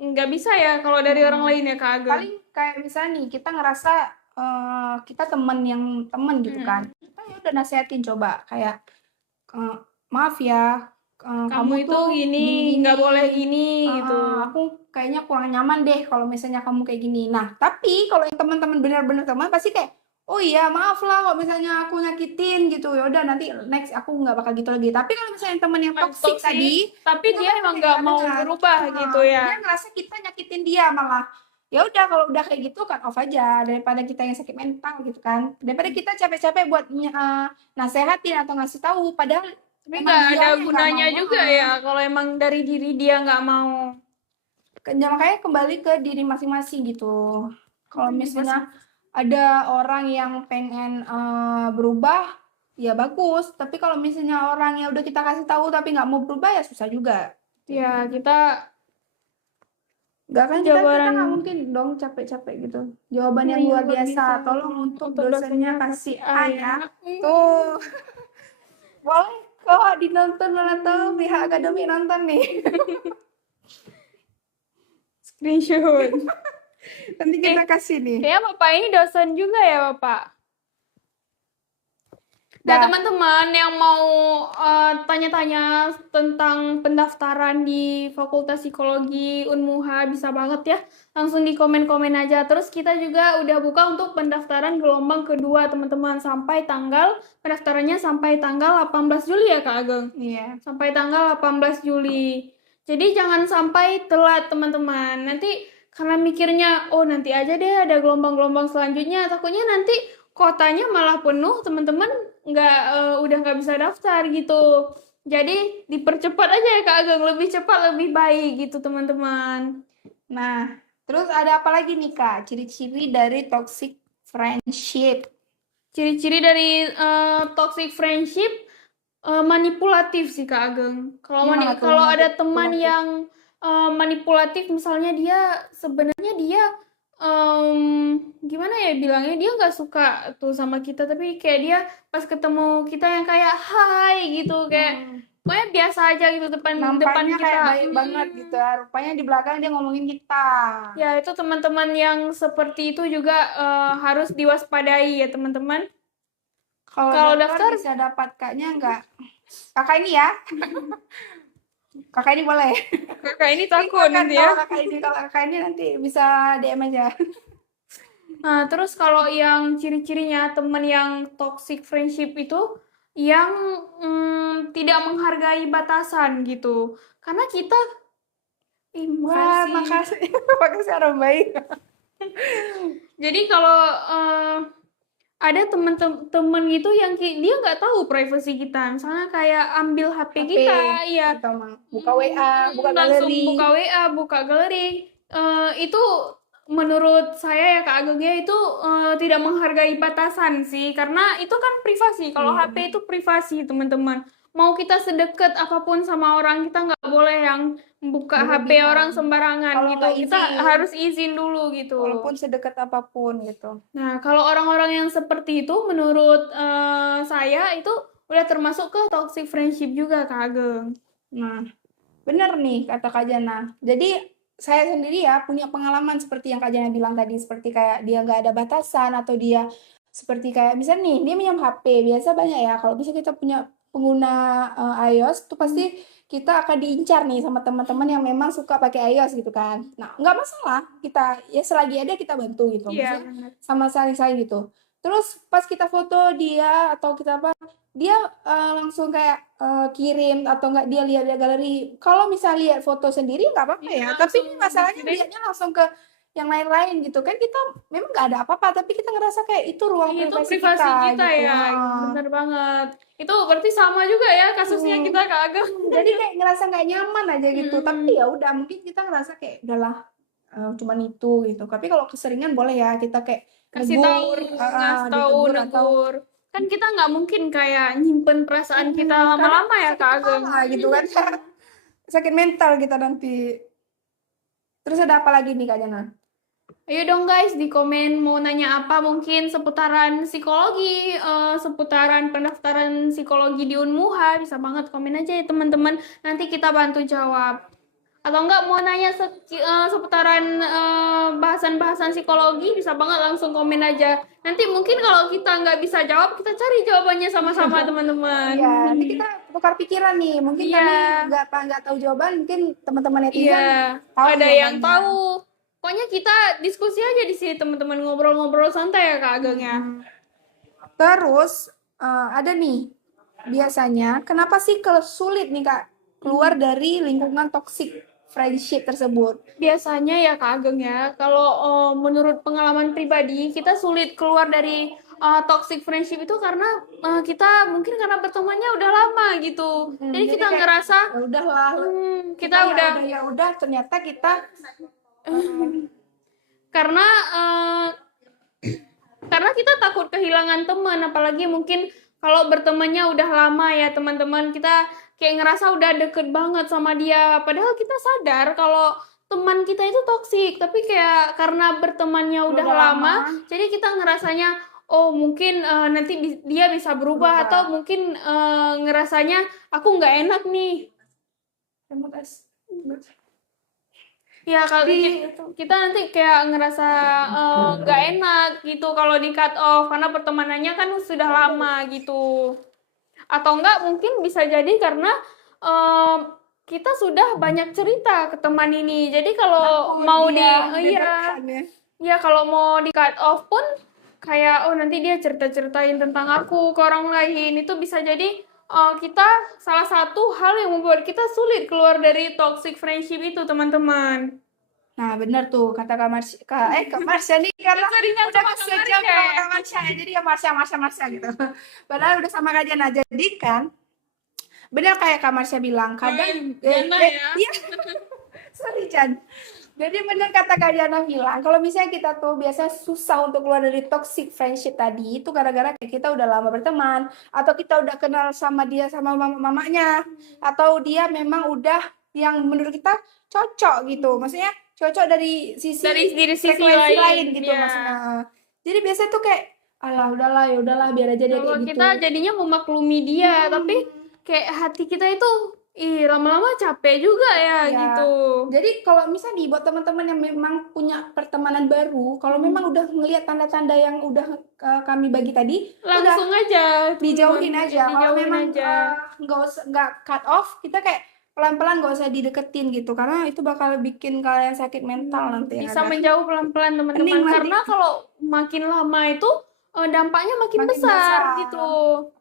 nggak bisa ya kalau dari orang lain ya Kak Ageng. Paling kayak misalnya nih kita ngerasa kita temen gitu kan, kita ya udah nasehatin coba kayak maaf ya, Kamu itu tuh gini, nggak boleh gini gitu. aku kayaknya kurang nyaman deh kalau misalnya kamu kayak gini. Nah, tapi kalau yang teman-teman benar-benar teman pasti kayak, oh iya maaf lah kalau misalnya aku nyakitin gitu. Ya udah nanti next aku nggak bakal gitu lagi. Tapi kalau misalnya teman yang toxic Toxic, tadi, tapi itu dia kan emang kayak nggak nggak mau dengar. berubah gitu ya. Dia ngerasa kita nyakitin dia malah. Ya udah kalau udah kayak gitu cut off aja daripada kita yang sakit mental gitu kan. Daripada kita capek-capek buat nasehatin atau ngasih tahu padahal Tapi emang nggak ada dianya nggak gunanya mau. juga ya kalau emang dari diri dia nggak mau. Ya, makanya kembali ke diri masing-masing gitu. Kalau misalnya ada orang yang pengen berubah, ya bagus. Tapi kalau misalnya orang yang udah kita kasih tahu tapi nggak mau berubah, ya susah juga. Ya kita Nggak kan kita jabaran nggak mungkin dong capek-capek gitu. Jawaban yang luar biasa. Tolong untuk dosennya kasih A ya. Tuh. Boleh kok dinonton atau pihak akademik nonton nih. screenshot. Nanti kita kasih nih. Kayaknya Bapak ini dosen juga ya Bapak. Dan teman-teman yang mau tanya-tanya tentang pendaftaran di Fakultas Psikologi Unmuha bisa banget ya. Langsung di komen-komen aja. Terus kita juga udah buka untuk pendaftaran gelombang kedua teman-teman pendaftarannya sampai tanggal 18 Juli ya Kak Ageng? Iya. Sampai tanggal 18 Juli. Jadi jangan sampai telat teman-teman. Nanti karena mikirnya, oh nanti aja deh ada gelombang-gelombang selanjutnya. Takutnya nanti kotanya malah penuh teman-teman udah nggak bisa daftar gitu. Jadi dipercepat aja ya Kak Ageng, lebih cepat lebih baik gitu teman-teman. Nah, terus ada apa lagi nih Kak? Ciri-ciri dari toxic friendship. Ciri-ciri dari toxic friendship manipulatif sih Kak Ageng. Kalau ada teman yang manipulatif, misalnya dia sebenarnya dia gimana ya bilangnya, dia nggak suka tuh sama kita, tapi kayak dia pas ketemu kita yang kayak hai gitu, kayak pokoknya biasa aja gitu depan Nampaknya kita. kayak baik banget gitu ya. Rupanya di belakang dia ngomongin kita. Ya itu teman-teman yang seperti itu juga harus diwaspadai ya teman-teman. Kalau daftar bisa dapat kaknya enggak? Kakak ini ya. Kakak ini boleh. Kakak ini takut nanti ya. Kalau kakak ini nanti bisa DM aja. Nah, terus kalau yang ciri-cirinya teman yang toxic friendship itu yang tidak menghargai batasan gitu. Karena kita Wah, makasih. Makasih orang baik. Jadi kalau ada teman-teman gitu yang dia nggak tahu privasi kita, misalnya kayak ambil HP kita, ya buka WA, buka langsung galeri. buka WA, buka galeri. Itu menurut saya ya Kak Ageng itu tidak menghargai batasan sih, karena itu kan privasi. Kalau HP itu privasi teman-teman. Mau kita sedekat apapun sama orang, kita nggak boleh yang buka HP orang sembarangan gitu. Kita harus izin dulu gitu. Walaupun sedekat apapun gitu. Nah, kalau orang-orang yang seperti itu menurut saya itu udah termasuk ke toxic friendship juga Kak Ageng. Nah, benar nih kata Kak Jana. Jadi saya sendiri ya punya pengalaman seperti yang Kak Jana bilang tadi, seperti kayak dia nggak ada batasan atau dia seperti kayak misalnya nih dia minjem HP, biasa banyak ya kalau bisa kita punya pengguna iOS tuh pasti kita akan diincar nih sama teman-teman yang memang suka pakai iOS gitu kan. Nah, nggak masalah kita ya selagi ada kita bantu gitu, sama saling-saling gitu. Terus pas kita foto dia atau kita apa, dia langsung kayak kirim atau enggak dia lihat galeri. Kalau misalnya lihat foto sendiri nggak apa-apa ya, tapi ini masalahnya lihatnya langsung ke yang lain-lain gitu kan, kita memang nggak ada apa-apa tapi kita ngerasa kayak itu ruang privasi kita gitu. Ya benar banget, itu berarti sama juga ya kasusnya kita Kak Ageng. Jadi kayak ngerasa nggak nyaman aja gitu, tapi ya udah mungkin kita ngerasa kayak udahlah cuman itu gitu. Tapi kalau keseringan boleh ya kita kayak kasih tahu, negur. Kan kita nggak mungkin kayak nyimpen perasaan kita lama-lama ya Kak Ageng gitu kan. sakit mental kita nanti. Terus ada apa lagi nih Kak Jana? Ayo dong guys, di komen mau nanya apa mungkin seputaran psikologi, seputaran pendaftaran psikologi di Unmuha, bisa banget komen aja ya teman-teman. Nanti kita bantu jawab. Atau enggak mau nanya seputaran bahasan-bahasan psikologi, bisa banget langsung komen aja. Nanti mungkin kalau kita nggak bisa jawab, kita cari jawabannya sama-sama teman-teman. Iya, nanti kita tukar pikiran nih. Mungkin Iya. kami nggak tahu jawaban, mungkin teman-teman netizen Iya, tahu ada yang jawabannya. tahu. Pokoknya kita diskusi aja di sini teman-teman, ngobrol-ngobrol santai ya Kak Ageng ya. Terus ada nih, biasanya kenapa sih kalau sulit nih Kak keluar dari lingkungan toxic friendship tersebut? Biasanya ya Kak Ageng ya, kalau menurut pengalaman pribadi kita sulit keluar dari toxic friendship itu karena kita mungkin karena bertemannya udah lama gitu. Jadi Jadi kita kayak, ngerasa ya udahlah, kita udah ya udah ternyata kita karena karena kita takut kehilangan teman, apalagi mungkin kalau bertemannya udah lama ya teman-teman, kita kayak ngerasa udah deket banget sama dia, padahal kita sadar kalau teman kita itu toksik, tapi kayak karena bertemannya udah lama, jadi kita ngerasanya oh mungkin nanti dia bisa berubah atau mungkin ngerasanya aku nggak enak nih. Ya kalau kita nanti kayak ngerasa nggak enak gitu kalau di cut off karena pertemanannya kan sudah lama gitu. Atau enggak mungkin bisa jadi karena kita sudah banyak cerita ke teman ini. Jadi kalau mau kalau mau di cut off pun kayak oh nanti dia cerita-ceritain tentang aku ke orang lain, itu bisa jadi kita salah satu hal yang membuat kita sulit keluar dari toxic friendship itu teman-teman. Nah benar tuh kata Kak Marsha nih karena Keseringan udah sama Kak kesejam Marsha. sama Kak Marsha ya, jadi ya Marsha gitu. Padahal udah sama Kak Jana. Jadi kan benar kayak Kak Marsha bilang kadang Jana ya. iya. Sorry Jan. Jadi benar kata Kak Jana bilang, kalau misalnya kita tuh biasa susah untuk keluar dari toxic friendship tadi, itu gara-gara kayak kita udah lama berteman, atau kita udah kenal sama dia sama mamanya, atau dia memang udah yang menurut kita cocok gitu. Maksudnya cocok dari Dari sisi frekuensi lain, gitu ya. maksudnya. Jadi biasanya tuh kayak, alah udahlah ya udahlah biar aja dia Kalau kayak gitu. kita jadinya memaklumi dia, tapi kayak hati kita itu lama-lama capek juga ya gitu. Jadi kalau misalnya nih buat teman-teman yang memang punya pertemanan baru, kalau memang udah ngelihat tanda-tanda yang udah kami bagi tadi, Langsung aja dijauhin aja. Kalau dijauhin memang aja. nggak cut off, kita kayak pelan-pelan nggak usah dideketin gitu, karena itu bakal bikin kalian sakit mental nanti. Bisa menjauh pelan-pelan teman-teman, Mending nanti. karena kalau makin lama itu dampaknya makin besar gitu.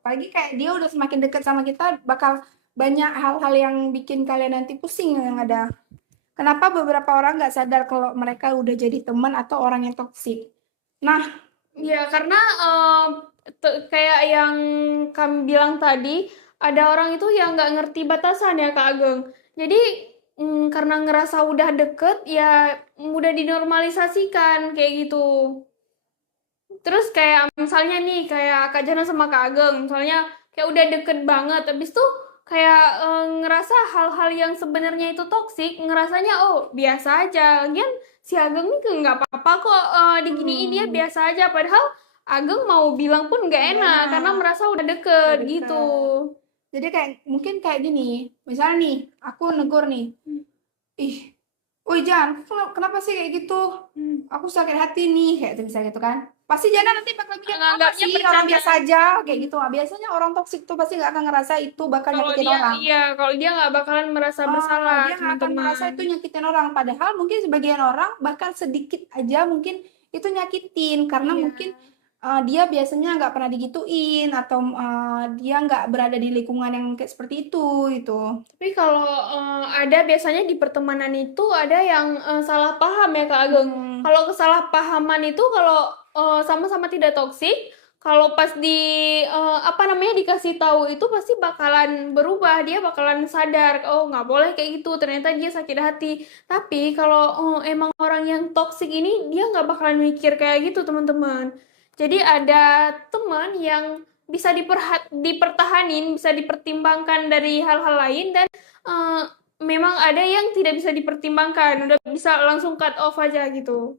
Apalagi kayak dia udah semakin dekat sama kita, bakal banyak hal-hal yang bikin kalian nanti pusing yang ada. Kenapa beberapa orang nggak sadar kalau mereka udah jadi teman atau orang yang toksik? Nah, Ya karena kayak yang kami bilang tadi, ada orang itu yang nggak ngerti batasan ya Kak Ageng. Jadi karena ngerasa udah deket, ya udah dinormalisasikan kayak gitu. Terus kayak misalnya nih, kayak Kak Jana sama Kak Ageng, misalnya kayak udah deket banget, habis tuh kayak ngerasa hal-hal yang sebenarnya itu toksik, ngerasanya oh biasa aja. Lagian si Ageng nih nggak apa-apa kok diginiin, dia biasa aja. Padahal Ageng mau bilang pun nggak enak karena merasa udah deket gitu. Jadi kayak mungkin kayak gini, misalnya nih, aku negur nih, ih, woi Jan, kenapa sih kayak gitu? Aku sakit hati nih, kayak itu misalnya gitu kan. Pasti Jana nanti bakal bilang apa Nganggapnya sih, orang biasa aja, kayak gitu. Nah, biasanya orang toksik tuh pasti nggak akan ngerasa itu bakal Kalau nyakitin dia, orang. kalau dia nggak bakalan merasa bersalah, Dia nggak akan merasa itu nyakitin orang. Padahal mungkin sebagian orang bahkan sedikit aja mungkin itu nyakitin karena mungkin dia biasanya nggak pernah digituin atau dia nggak berada di lingkungan yang kayak seperti itu gitu. Tapi kalau ada biasanya di pertemanan itu ada yang salah paham ya Kak Ageng. Kalau kesalahpahaman itu kalau sama-sama tidak toksik, kalau pas dikasih tahu itu pasti bakalan berubah, dia bakalan sadar oh nggak boleh kayak gitu, ternyata dia sakit hati. Tapi kalau emang orang yang toksik ini dia nggak bakalan mikir kayak gitu teman-teman. Jadi ada teman yang bisa dipertahanin, bisa dipertimbangkan dari hal-hal lain dan memang ada yang tidak bisa dipertimbangkan, udah bisa langsung cut off aja gitu.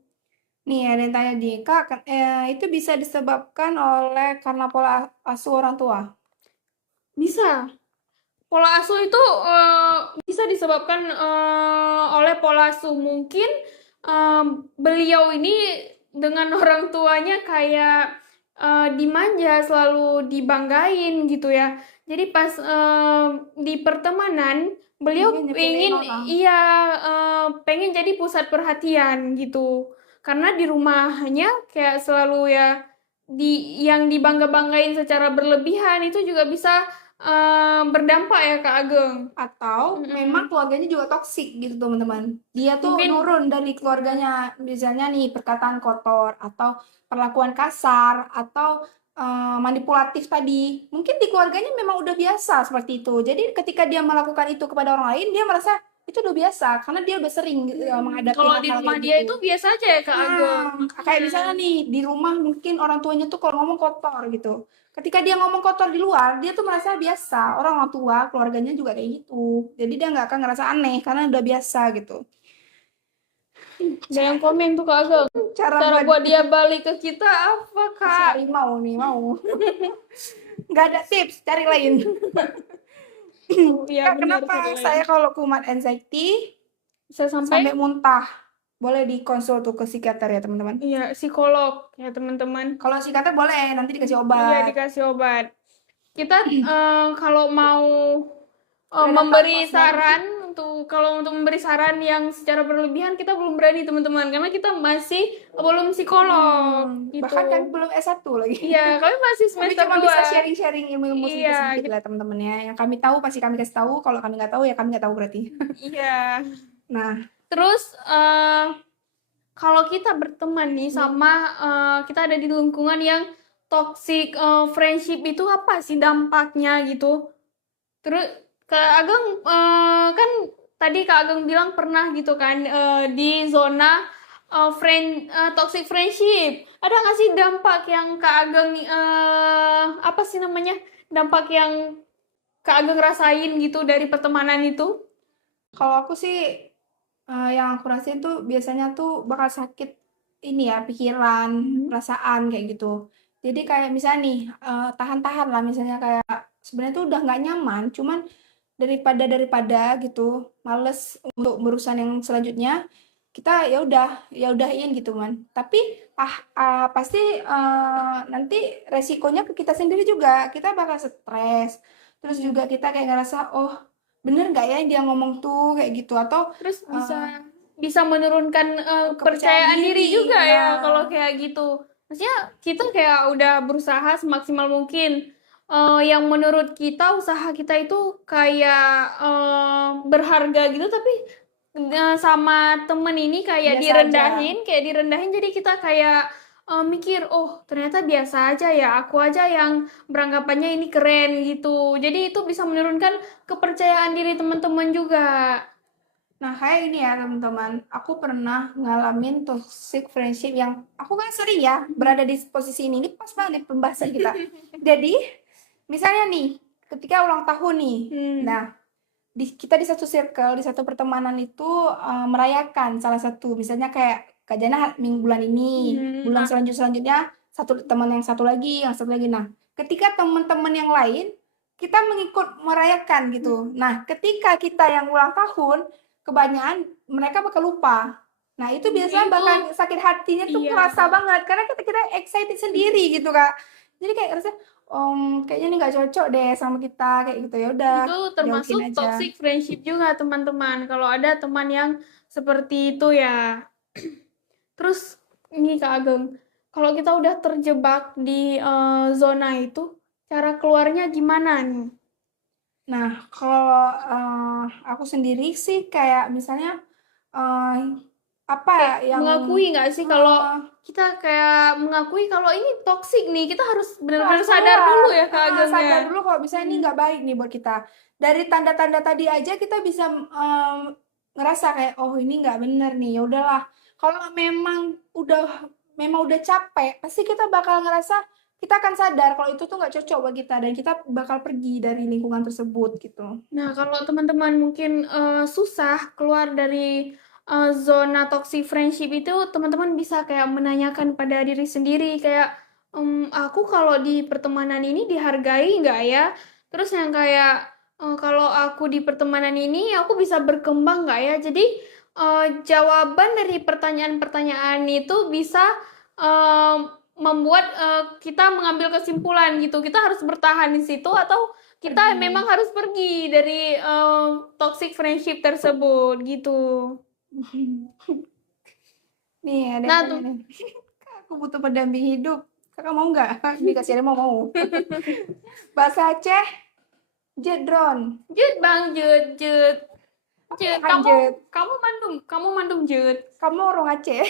Nih ada yang tanya di Kak, itu bisa disebabkan oleh karena pola asuh orang tua. Bisa. Pola asuh itu bisa disebabkan oleh pola asuh. Mungkin beliau ini dengan orang tuanya kayak dimanja, selalu dibanggain gitu ya. Jadi pas di pertemanan, beliau Mungkin nyepelein pengen, orang. iya, pengen jadi pusat perhatian gitu. Karena di rumahnya kayak selalu ya yang dibangga-banggain secara berlebihan itu juga bisa berdampak ya Kak Ageng. Atau memang keluarganya juga toksik gitu teman-teman. Dia tuh Mungkin nurun dari keluarganya, misalnya nih perkataan kotor atau perlakuan kasar atau manipulatif tadi. Mungkin di keluarganya memang udah biasa seperti itu. Jadi ketika dia melakukan itu kepada orang lain, dia merasa itu udah biasa karena dia udah sering menghadapi kalau di hal-hal rumah kayak dia itu gitu. biasa aja ya Kak Ageng. Nah, kayak misalnya nih di rumah mungkin orang tuanya tuh kalau ngomong kotor gitu. Ketika dia ngomong kotor di luar, dia tuh merasa biasa. Orang tua, keluarganya juga kayak gitu. Jadi dia nggak akan ngerasa aneh karena udah biasa gitu. Ada yang komen tuh Kak Ageng. Cara Cara buat buat dia balik ke kita apa si Kak? harimau nih mau. Nggak ada tips, cari lain. Iya Kak, benar kenapa cari lain. saya kalau kumat anxiety Bisa sampai sampai muntah? Boleh dikonsul tuh ke psikiater ya teman-teman. iya psikolog ya teman-teman. Kalau psikiater boleh, nanti dikasih Iya obat. dikasih obat. Kita kalau mau Udah daftar memberi kelas baru? saran kalau untuk memberi saran yang secara berlebihan kita belum berani teman-teman karena kita masih belum psikolog gitu. Bahkan kami belum S1 lagi. Iya, kami masih Kami semester cuma 2. bisa sharing-sharing ilmu-ilmu Iya, sedikit-sedikit lah teman-teman ya. Yang kami tahu pasti kami kasih tahu. Kalau kami nggak tahu ya kami nggak tahu berarti. iya. Nah, Terus kalau kita berteman nih sama kita ada di lingkungan yang toxic friendship itu apa sih dampaknya gitu? Terus Kak Ageng kan tadi Kak Ageng bilang pernah gitu kan di zona toxic friendship. Ada nggak sih dampak yang Kak Ageng apa sih namanya? Dampak yang Kak Ageng rasain gitu dari pertemanan itu? kalau aku sih yang aku rasain tuh biasanya tuh bakal sakit ini ya pikiran, perasaan kayak gitu. Jadi kayak misalnya nih tahan-tahan lah misalnya kayak sebenarnya tuh udah nggak nyaman, cuman daripada gitu, males untuk berurusan yang selanjutnya, kita ya udahin gitu man. Tapi pasti nanti resikonya ke kita sendiri juga. Kita bakal stres. Terus juga kita kayak ngerasa, oh bener nggak ya dia ngomong tuh kayak gitu atau Terus eh, bisa menurunkan kepercayaan kepercayaan diri diri. juga ya Nah, kalau kayak gitu. Maksudnya kita kayak udah berusaha semaksimal mungkin. Yang menurut kita usaha kita itu kayak berharga gitu, tapi sama temen ini kayak biasa aja. direndahin, jadi kita kayak mikir, oh ternyata biasa aja ya, aku aja yang beranggapannya ini keren gitu. Jadi itu bisa menurunkan kepercayaan diri teman-teman juga. Nah, kayak ini ya teman-teman, aku pernah ngalamin toxic friendship yang aku kan sering ya berada di posisi ini pas banget nih pembahasan kita. Jadi, misalnya nih, ketika ulang tahun nih, nah kita di satu circle, di satu pertemanan itu merayakan salah satu, misalnya kayak Kak Jana minggu bulan ini, bulan selanjutnya satu teman yang satu lagi, yang satu lagi. Nah, ketika teman-teman yang lain kita mengikut merayakan gitu. Nah, ketika kita yang ulang tahun, kebanyakan mereka bakal lupa. Nah, itu biasanya Itu bakal sakit hatinya tuh iya. kerasa banget karena kita excited sendiri gitu, Kak. Jadi kayak rasa kayaknya ini nggak cocok deh sama kita kayak gitu ya udah Itu jauhin termasuk aja. toxic friendship juga teman-teman. Kalau ada teman yang seperti itu ya. Terus ini Kak Ageng, kalau kita udah terjebak di zona itu, cara keluarnya gimana nih? Nah, kalau aku sendiri sih kayak misalnya eh, apa Kayak yang mengakui nggak sih kalau kita kayak mengakui kalau ini toxic nih, kita harus benar-benar harus sadar keluar. dulu ya Kak Ageng Sadar ya. dulu kalau misalnya ini nggak baik nih buat kita. Dari tanda-tanda tadi aja kita bisa ngerasa kayak oh ini nggak bener nih. Ya udahlah. Kalau memang udah capek, pasti kita bakal ngerasa kita akan sadar kalau itu tuh nggak cocok buat kita dan kita bakal pergi dari lingkungan tersebut gitu. Nah, kalau teman-teman mungkin susah keluar dari zona toxic friendship itu, teman-teman bisa kayak menanyakan pada diri sendiri kayak, aku kalau di pertemanan ini dihargai nggak ya? Terus yang kayak, kalau aku di pertemanan ini aku bisa berkembang nggak ya? Jadi jawaban dari pertanyaan-pertanyaan itu bisa eh, membuat kita mengambil kesimpulan gitu. Kita harus bertahan di situ atau kita memang harus pergi dari toxic friendship tersebut gitu. Nih ada Nah, yang tanya nih. Kak, aku butuh pendamping hidup. Kakak mau nggak? Dikasih mau. Bahasa Aceh, jedron. Jut bang, jut. Apa Jut, ya kan jed? kamu mandum jut. Kamu orang Aceh.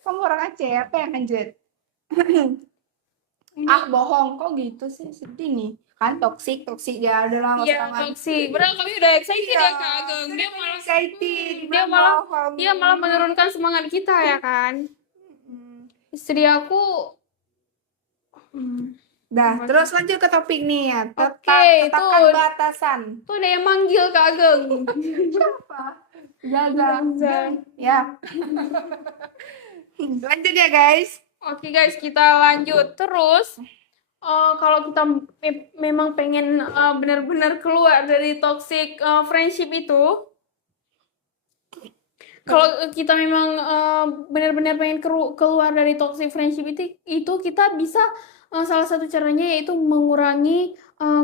Kamu orang Aceh, apa yang anjir? Ah, bohong. Kok gitu sih? Sedih nih. Kan toksik ya. Udah nggak usah Iya, tangan. toxic. Padahal kami udah excited Iya, ya Kak Ageng. tadi Dia kan malah excited, dia bilang malah bohong. dia malah menurunkan semangat kita ya kan. Istri aku Dah, terus lanjut ke topik nih ya. Oke, Tetapkan itu- batasan. tuh ada yang manggil Kak Ageng. Siapa? Zaza. Zaza. Ya. Lanjut ya, guys. Oke guys, kita lanjut. Terus, kalau kita memang pengen benar-benar keluar dari toxic friendship itu, kalau kita memang benar-benar pengen keluar dari toxic friendship itu kita bisa salah satu caranya yaitu mengurangi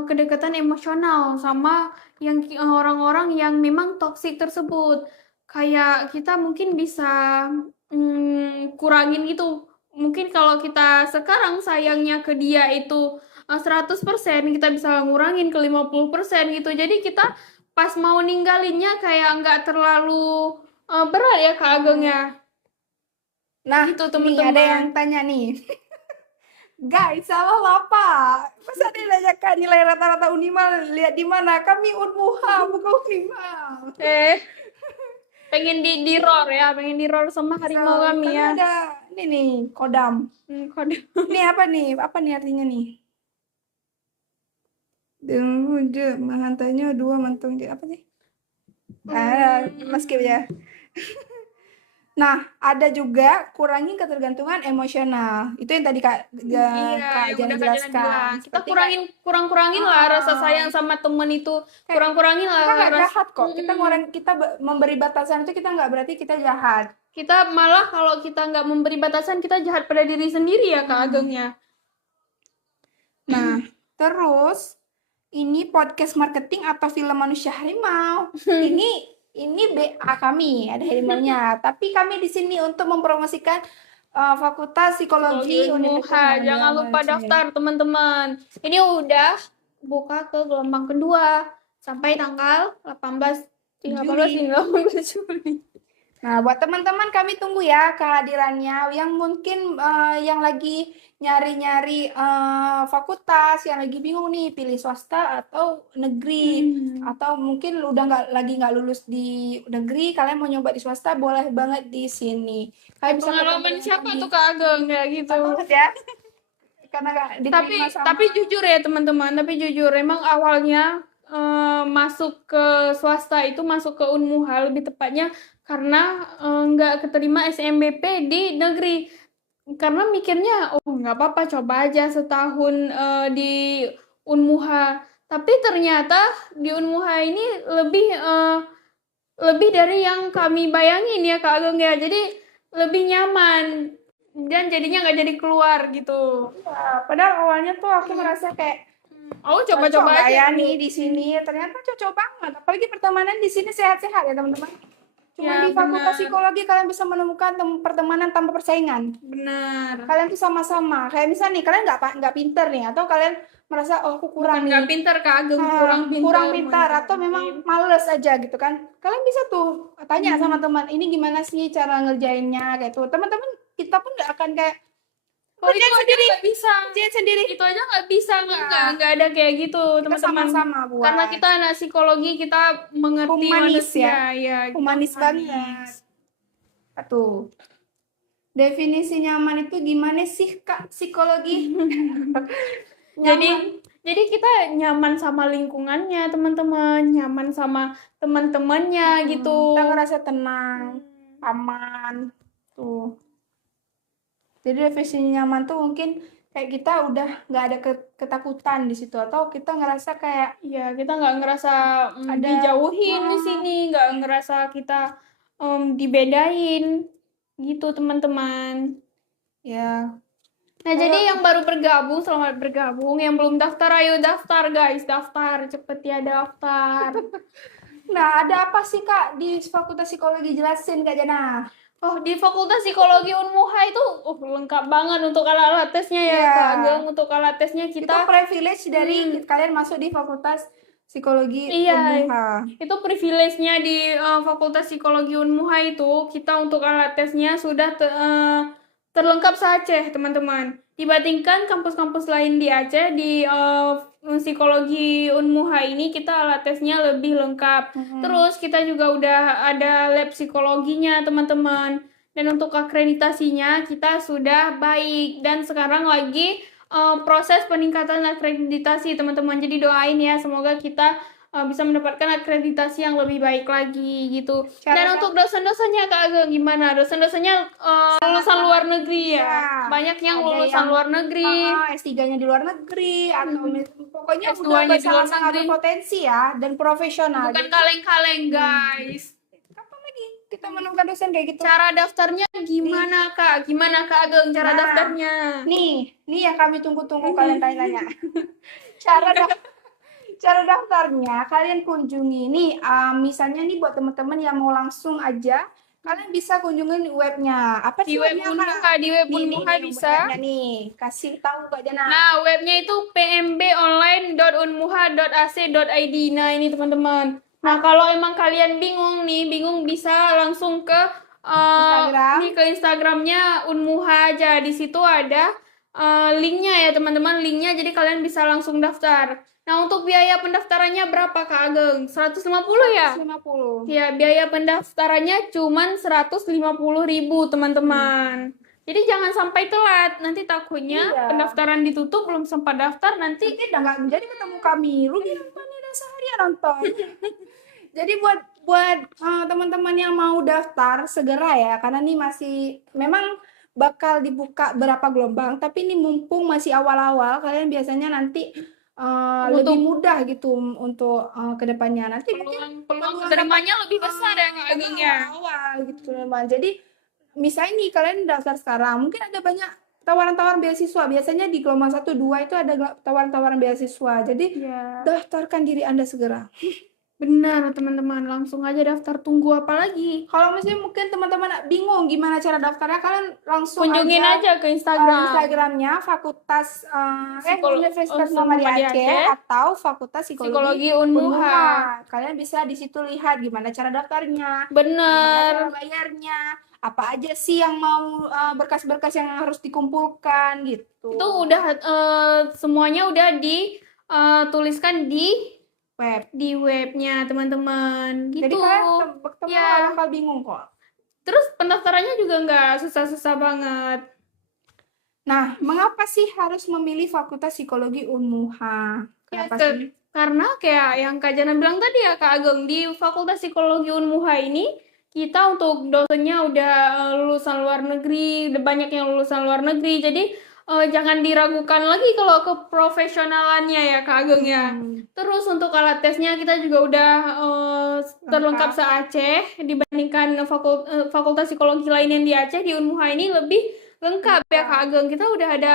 kedekatan emosional sama yang orang-orang yang memang toxic tersebut. Kayak kita mungkin bisa kurangin gitu. Mungkin kalau kita sekarang sayangnya ke dia itu 100%, kita bisa ngurangin ke 50% gitu. Jadi kita pas mau ninggalinnya kayak nggak terlalu berat ya Kak Ageng ya. Nah, Gitu, nih teman-teman. ada yang tanya nih. Guys, salah apa? Masa dia nanyakan nilai rata-rata Unimal, lihat di mana? Kami Unmuha, bukan Unimal. Pengen di roar ya, pengen di roar sama harimau kami ya. Kan ada ini nih, kodam. Kode. Ini apa nih? Apa nih artinya nih? Menghantainya dua mantung apa sih? Skip ya. Nah, ada juga kurangi ketergantungan emosional. Itu yang tadi Kak Iya, Kak yang Jana udah Kak Jana jelaskan. bilang. Kita Seperti kurang-kurangin lah rasa sayang sama temen itu. Kurang-kurangin kita nggak lah jahat kok. Kita memberi batasan itu kita nggak berarti kita jahat. Kita malah kalau kita nggak memberi batasan, kita jahat pada diri sendiri ya Kak Ageng ya. Nah, terus ini podcast marketing atau film manusia harimau. Ini BA kami, ada harimaunya. Tapi kami di sini untuk mempromosikan Fakultas Psikologi Unmuha. Jangan lupa daftar teman-teman. Ini udah buka ke gelombang kedua sampai tanggal 18 hingga 18 Juli. Nah, buat teman-teman kami tunggu ya kehadirannya yang mungkin yang lagi nyari-nyari fakultas, yang lagi bingung nih pilih swasta atau negeri, atau mungkin udah nggak lulus di negeri, kalian mau nyoba di swasta, boleh banget di sini. Kalian bisa Pengalaman ketemu siapa kami. tuh Kak Ageng kayak gitu. Banget ya. Karena nggak diterima sama Tapi jujur ya teman-teman, emang awalnya masuk ke swasta itu masuk ke Unmuha lebih tepatnya karena nggak keterima SNMP di negeri. Karena mikirnya nggak apa-apa coba aja setahun di Unmuha. Tapi ternyata di Unmuha ini lebih dari yang kami bayangin ya Kak Ageng ya. Jadi lebih nyaman dan jadinya nggak jadi keluar gitu. Ya, padahal awalnya tuh aku merasa kayak Coba-coba cocok nggak aja ya dulu. nih di sini. Ternyata cocok banget. Apalagi pertemanan di sini sehat-sehat ya teman-teman. Cuma Ya, di Fakultas benar. Psikologi kalian bisa menemukan pertemanan tanpa persaingan. Benar. Kalian tuh sama-sama. Kayak misalnya nih, kalian nggak pinter nih, atau kalian merasa oh aku kurang Bukan nggak nih, pintar Kak Ageng, kurang pintar. atau memang males aja gitu kan. Kalian bisa tuh tanya sama teman, ini gimana sih cara ngerjainnya kayak tuh. Teman-teman kita pun nggak akan kayak Kalau itu kerjain aja sendiri, nggak bisa. kerjain sendiri. Itu aja nggak bisa, nggak ada kayak gitu Kita teman-teman. sama-sama buat. Karena kita anak psikologi, kita mengerti Humanis manusia, ya. ya, Humanis banget. Tuh. Definisi nyaman itu gimana sih, Kak, psikologi? Jadi Nyaman. jadi kita nyaman sama lingkungannya, teman-teman, nyaman sama teman-temannya gitu. Kita ngerasa tenang, aman. Tuh. Jadi definisi nyaman tuh mungkin kayak kita udah nggak ada ketakutan di situ atau kita ngerasa kayak Ya, kita nggak ngerasa ada dijauhin di sini, nggak ngerasa kita dibedain gitu, teman-teman. ya Nah, kalau jadi yang baru bergabung, selamat bergabung. Yang belum daftar, ayo daftar, guys. Daftar, cepet ya daftar. nah ada apa sih, Kak, di Fakultas Psikologi, jelasin, Kak Jana. Oh, di Fakultas Psikologi Unmuha itu lengkap banget untuk alat-alat tesnya ya, Iya, Kak Ageng. Untuk alat tesnya itu kita, privilege dari kalian masuk di Fakultas Psikologi iya, Unmuha. itu privilege-nya di Fakultas Psikologi Unmuha itu, kita untuk alat tesnya sudah terlengkap se-Aceh, teman-teman. Dibandingkan kampus-kampus lain di Aceh, di Psikologi Unmuha ini kita alat tesnya lebih lengkap. Terus kita juga udah ada lab psikologinya, teman-teman. Dan untuk akreditasinya kita sudah baik dan sekarang lagi proses peningkatan akreditasi, teman-teman. Jadi doain ya, semoga kita bisa mendapatkan akreditasi yang lebih baik lagi gitu. Dan untuk dosen-dosennya Kak Ageng gimana? Dosen-dosennya lulusan luar negeri ya. Ya, Banyak yang ada lulusan yang luar negeri, S3-nya di luar negeri atau pokoknya udah S2-nya di luar sangat-sangat negeri. berpotensi ya dan profesional. Bukan Jadi kaleng-kaleng, guys. kapan lagi kita menemukan dosen kayak gitu? Cara daftarnya gimana Kak? Gimana Kak Ageng cara Nah, daftarnya? nih yang kami tunggu-tunggu kalian tanya-tanya. Cara daftarnya kalian kunjungi nih, misalnya nih buat teman-teman yang mau langsung aja, kalian bisa kunjungin webnya. Apa Di sih web webnya, Kak? Unmuha, di web Unmuha bisa. Webnya nih, kasih tahu Kak Jana. Nah, webnya itu pmbonline.unmuha.ac.id. Nah, ini teman-teman. Nah, kalau emang kalian bingung nih, bisa langsung ke Instagram. nih ke Instagramnya Unmuha aja. Di situ ada linknya ya, teman-teman. Linknya jadi kalian bisa langsung daftar. Nah, untuk biaya pendaftarannya berapa Kak Ageng? 150 ya? 150. Ya, biaya pendaftarannya cuman 150.000, teman-teman. Jadi jangan sampai telat, nanti takutnya Iya. pendaftaran ditutup belum sempat daftar nanti. Nanti udah nggak jadi ketemu kami, rugi nonton udah seharian nonton. Jadi buat teman-teman yang mau daftar segera ya, karena nih masih memang bakal dibuka berapa gelombang, tapi ini mumpung masih awal-awal, kalian biasanya nanti lebih mudah gitu untuk kedepannya. Nanti mungkin Peluang keterimanya lebih besar ya Kak Ageng ya. awal gitu teman. Jadi misalnya nih kalian daftar sekarang, mungkin ada banyak tawaran-tawaran beasiswa. Biasanya di gelombang 1, 2 itu ada tawaran-tawaran beasiswa. Jadi Ya, daftarkan diri Anda segera. benar teman-teman, langsung aja daftar, tunggu apa lagi? Kalau misalnya mungkin teman-teman bingung gimana cara daftarnya, kalian langsung Kunjungin aja ke Instagram. Instagramnya Fakultas Universitas Muhammadiyah Muhammadiyah Aceh Aceh atau Fakultas Psikologi Psikologi Unmuha. Kalian bisa di situ lihat gimana cara daftarnya, gimana Bener. cara bayarnya, apa aja sih yang mau berkas-berkas yang harus dikumpulkan gitu. Itu udah semuanya udah dituliskan di webnya teman-teman Jadi gitu. kalian teman Ya. nggak bakal bingung kok. Terus pendaftarannya juga nggak susah-susah banget. Nah, mengapa sih harus memilih Fakultas Psikologi Unmuha? Ya, Kenapa sih? karena kayak yang Kak Jana bilang tadi ya Kak Ageng, di Fakultas Psikologi Unmuha ini kita untuk dosennya udah lulusan luar negeri, udah banyak yang lulusan luar negeri. Jadi jangan diragukan lagi kalau keprofesionalannya ya Kak Ageng ya. Terus untuk alat tesnya kita juga udah terlengkap se-Aceh dibandingkan fakultas psikologi lain yang di Aceh. Di Unmuha ini lebih lengkap ya Kak Ageng. Kita udah ada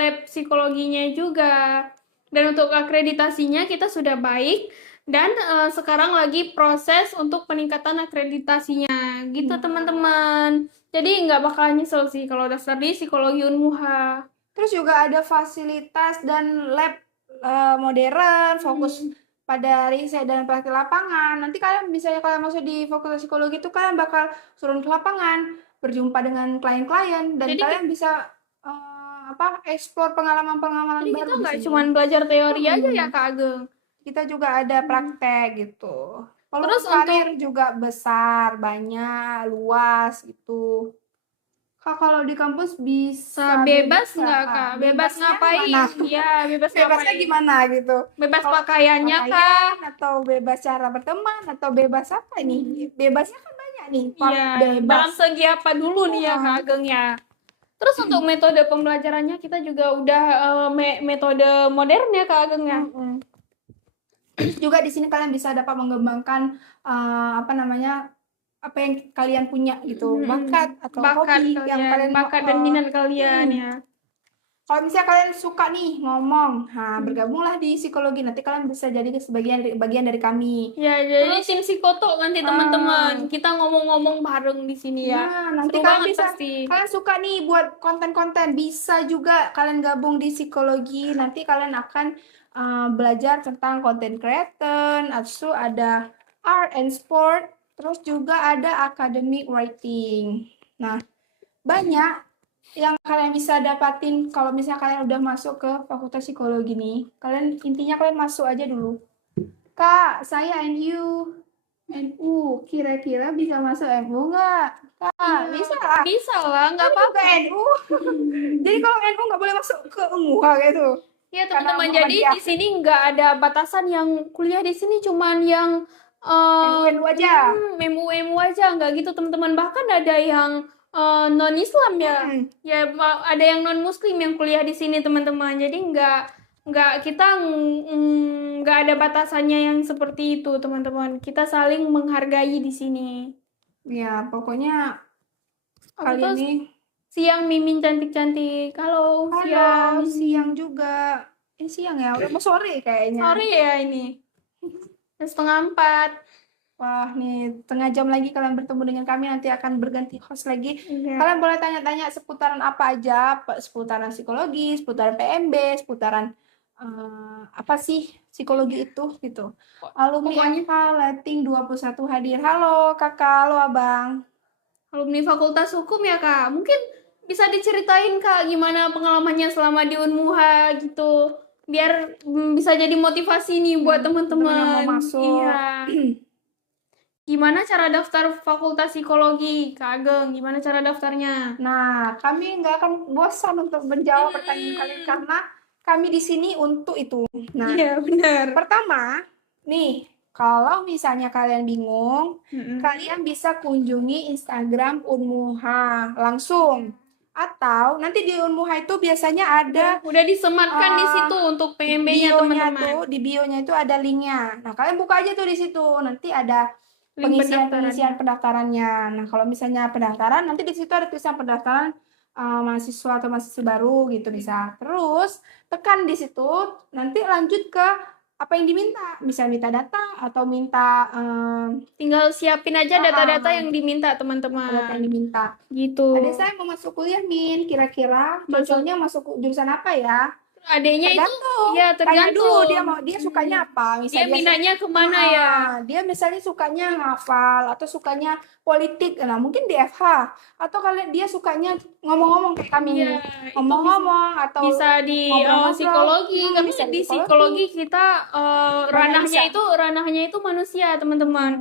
lab psikologinya juga. Dan untuk akreditasinya kita sudah baik dan sekarang lagi proses untuk peningkatan akreditasinya gitu teman-teman. Jadi nggak bakal nyesel sih kalau daftar di Psikologi Unmuha. Terus juga ada fasilitas dan lab modern, fokus pada riset dan praktik lapangan. Nanti kalian misalnya kalian masuk di Fakultas Psikologi itu kalian bakal turun ke lapangan, berjumpa dengan klien-klien dan Jadi kalian bisa eksplor pengalaman-pengalaman Jadi baru kita di nggak sini. cuma belajar teori aja ya Kak Ageng. Kita juga ada praktek gitu. Peluang Terus karir juga besar, banyak, luas gitu. Kak, kalau di kampus bisa Bebas nggak, nggak Kak? Kak? Bebas Bebasnya ngapain? gimana? Ya, bebas Bebasnya ngapain? gimana gitu? Bebas Kalau pakaiannya Kak? pakaian atau bebas cara berteman atau bebas apa nih? Bebasnya kan banyak nih. Iya, dalam Bebas. segi apa dulu nih ya Kak Iya. Ageng ya? Terus untuk metode pembelajarannya kita juga udah metode modern ya Kak Ageng ya? Mm-mm. Terus juga di sini kalian bisa dapat mengembangkan apa namanya, apa yang kalian punya gitu, bakat atau Bakat hobi yang kalian, kalian bakat dan minat kalian ya. kalau misalnya kalian suka nih ngomong, nah bergabunglah di psikologi, nanti kalian bisa jadi bagian dari kami. Ya, jadi Terus tim psikoto nanti teman-teman. Kita ngomong-ngomong bareng di sini ya. nanti Seru kalian banget bisa, pasti. kalian suka nih buat konten-konten, bisa juga kalian gabung di psikologi. Nanti kalian akan belajar tentang content creation, atau ada art and sport, terus juga ada academic writing. Nah, banyak yang kalian bisa dapatin kalau misalnya kalian udah masuk ke Fakultas Psikologi nih. Kalian intinya kalian masuk aja dulu. Kak, saya NU. NU, kira-kira bisa masuk MU nggak? Kak, bisa lah. Bisa lah, nggak Kan apa-apa. juga NU. Jadi kalau NU nggak boleh masuk ke UMUHA gitu. Ya Karena teman-teman, jadi Muhammadiyah. di sini nggak ada batasan yang kuliah di sini cuman yang NU aja. MU aja, nggak gitu teman-teman. Bahkan ada yang non Islam ya, ya ada yang non Muslim yang kuliah di sini teman-teman. Jadi nggak kita nggak ada batasannya yang seperti itu teman-teman. Kita saling menghargai di sini. Ya, pokoknya Apa kali tuh? ini Siang Mimin cantik-cantik. Halo, siang. halo, siang juga. Siang ya, udah mau sore kayaknya. Sore ya ini. Jam 3:30. Wah, nih setengah jam lagi kalian bertemu dengan kami, nanti akan berganti host lagi. Iya. Kalian boleh tanya-tanya seputaran apa aja, seputaran psikologi, seputaran PMB, seputaran apa sih psikologi itu gitu. Alumni Pokoknya- FH Letting 21 hadir. Halo kakak, halo abang. Alumni Fakultas Hukum ya Kak. Mungkin bisa diceritain Kak gimana pengalamannya selama di Unmuha gitu. Biar bisa jadi motivasi nih buat teman-teman yang teman-teman. mau masuk. Iya. Gimana cara daftar Fakultas Psikologi Kak Ageng? Gimana cara daftarnya? Nah, kami nggak akan bosan untuk menjawab pertanyaan kalian karena kami di sini untuk itu. Nah, Iya benar. pertama, nih, kalau misalnya kalian bingung, kalian bisa kunjungi Instagram Unmuha langsung. Atau nanti di Unmuha itu biasanya ada Udah disematkan di situ untuk PMB-nya bionya teman-teman. tuh, di bionya itu ada linknya. Nah, kalian buka aja tuh di situ. Nanti ada Link pengisian pendaftarannya. Nah, kalau misalnya pendaftaran, nanti di situ ada tulisan pendaftaran mahasiswa atau mahasiswa baru gitu bisa. Terus tekan di situ, nanti lanjut ke apa yang diminta. Bisa minta data atau minta Tinggal siapin aja data-data yang diminta teman-teman. data yang diminta. Gitu. Ada saya mau masuk kuliah, Min. Kira-kira cocoknya masuk jurusan apa ya? Adanya itu Tergantung. ya Tanya tergantung. dulu dia sukanya apa. Dia Misalnya minatnya kemana ya? dia misalnya sukanya ngafal atau sukanya politik. Nah, mungkin di FH. Atau kalian dia sukanya ngomong-ngomong kayak kami Iya, nih. itu Ngomong-ngomong atau bisa di ngobrol-ngobrol. psikologi. Karena bisa di psikologi kita ranahnya itu manusia, teman-teman.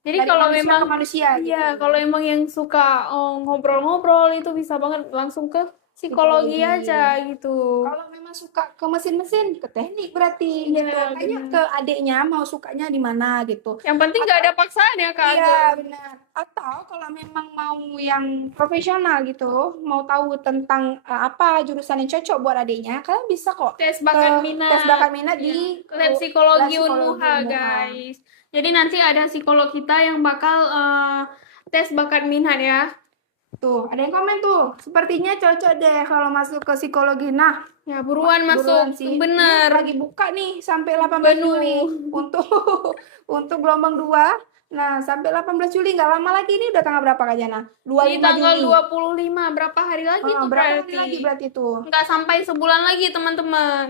Jadi Dari kalau manusia memang ke manusia iya, gitu. kalau emang yang suka ngobrol-ngobrol itu bisa banget langsung ke psikologi aja gitu. Kalau memang suka ke mesin-mesin, ke teknik berarti Iya, gitu. Kayaknya ke adiknya mau sukanya di mana gitu. Yang penting nggak ada paksaan ya Kak Iya, Ageng. benar. Atau kalau memang mau yang profesional gitu, mau tahu tentang apa jurusan yang cocok buat adiknya, kalian bisa kok Tes bakat ke minat. tes bakat minat di Lab psikologi Lab Unmuha, Unmuha. guys. Jadi nanti ada psikolog kita yang bakal tes bakat minat ya. Tuh, ada yang komen tuh. Sepertinya cocok deh kalau masuk ke psikologi. Nah, Ya, buruan buruan masuk. sih. Bener. Ini lagi buka nih sampai 18 Juli untuk untuk gelombang 2. Nah, sampai 18 Juli nggak lama lagi, ini udah tanggal berapa Kak Jana? 25 Di tanggal Juli. 25, berapa hari lagi tuh Berapa berarti? hari lagi berarti tuh? Nggak sampai sebulan lagi, teman-teman.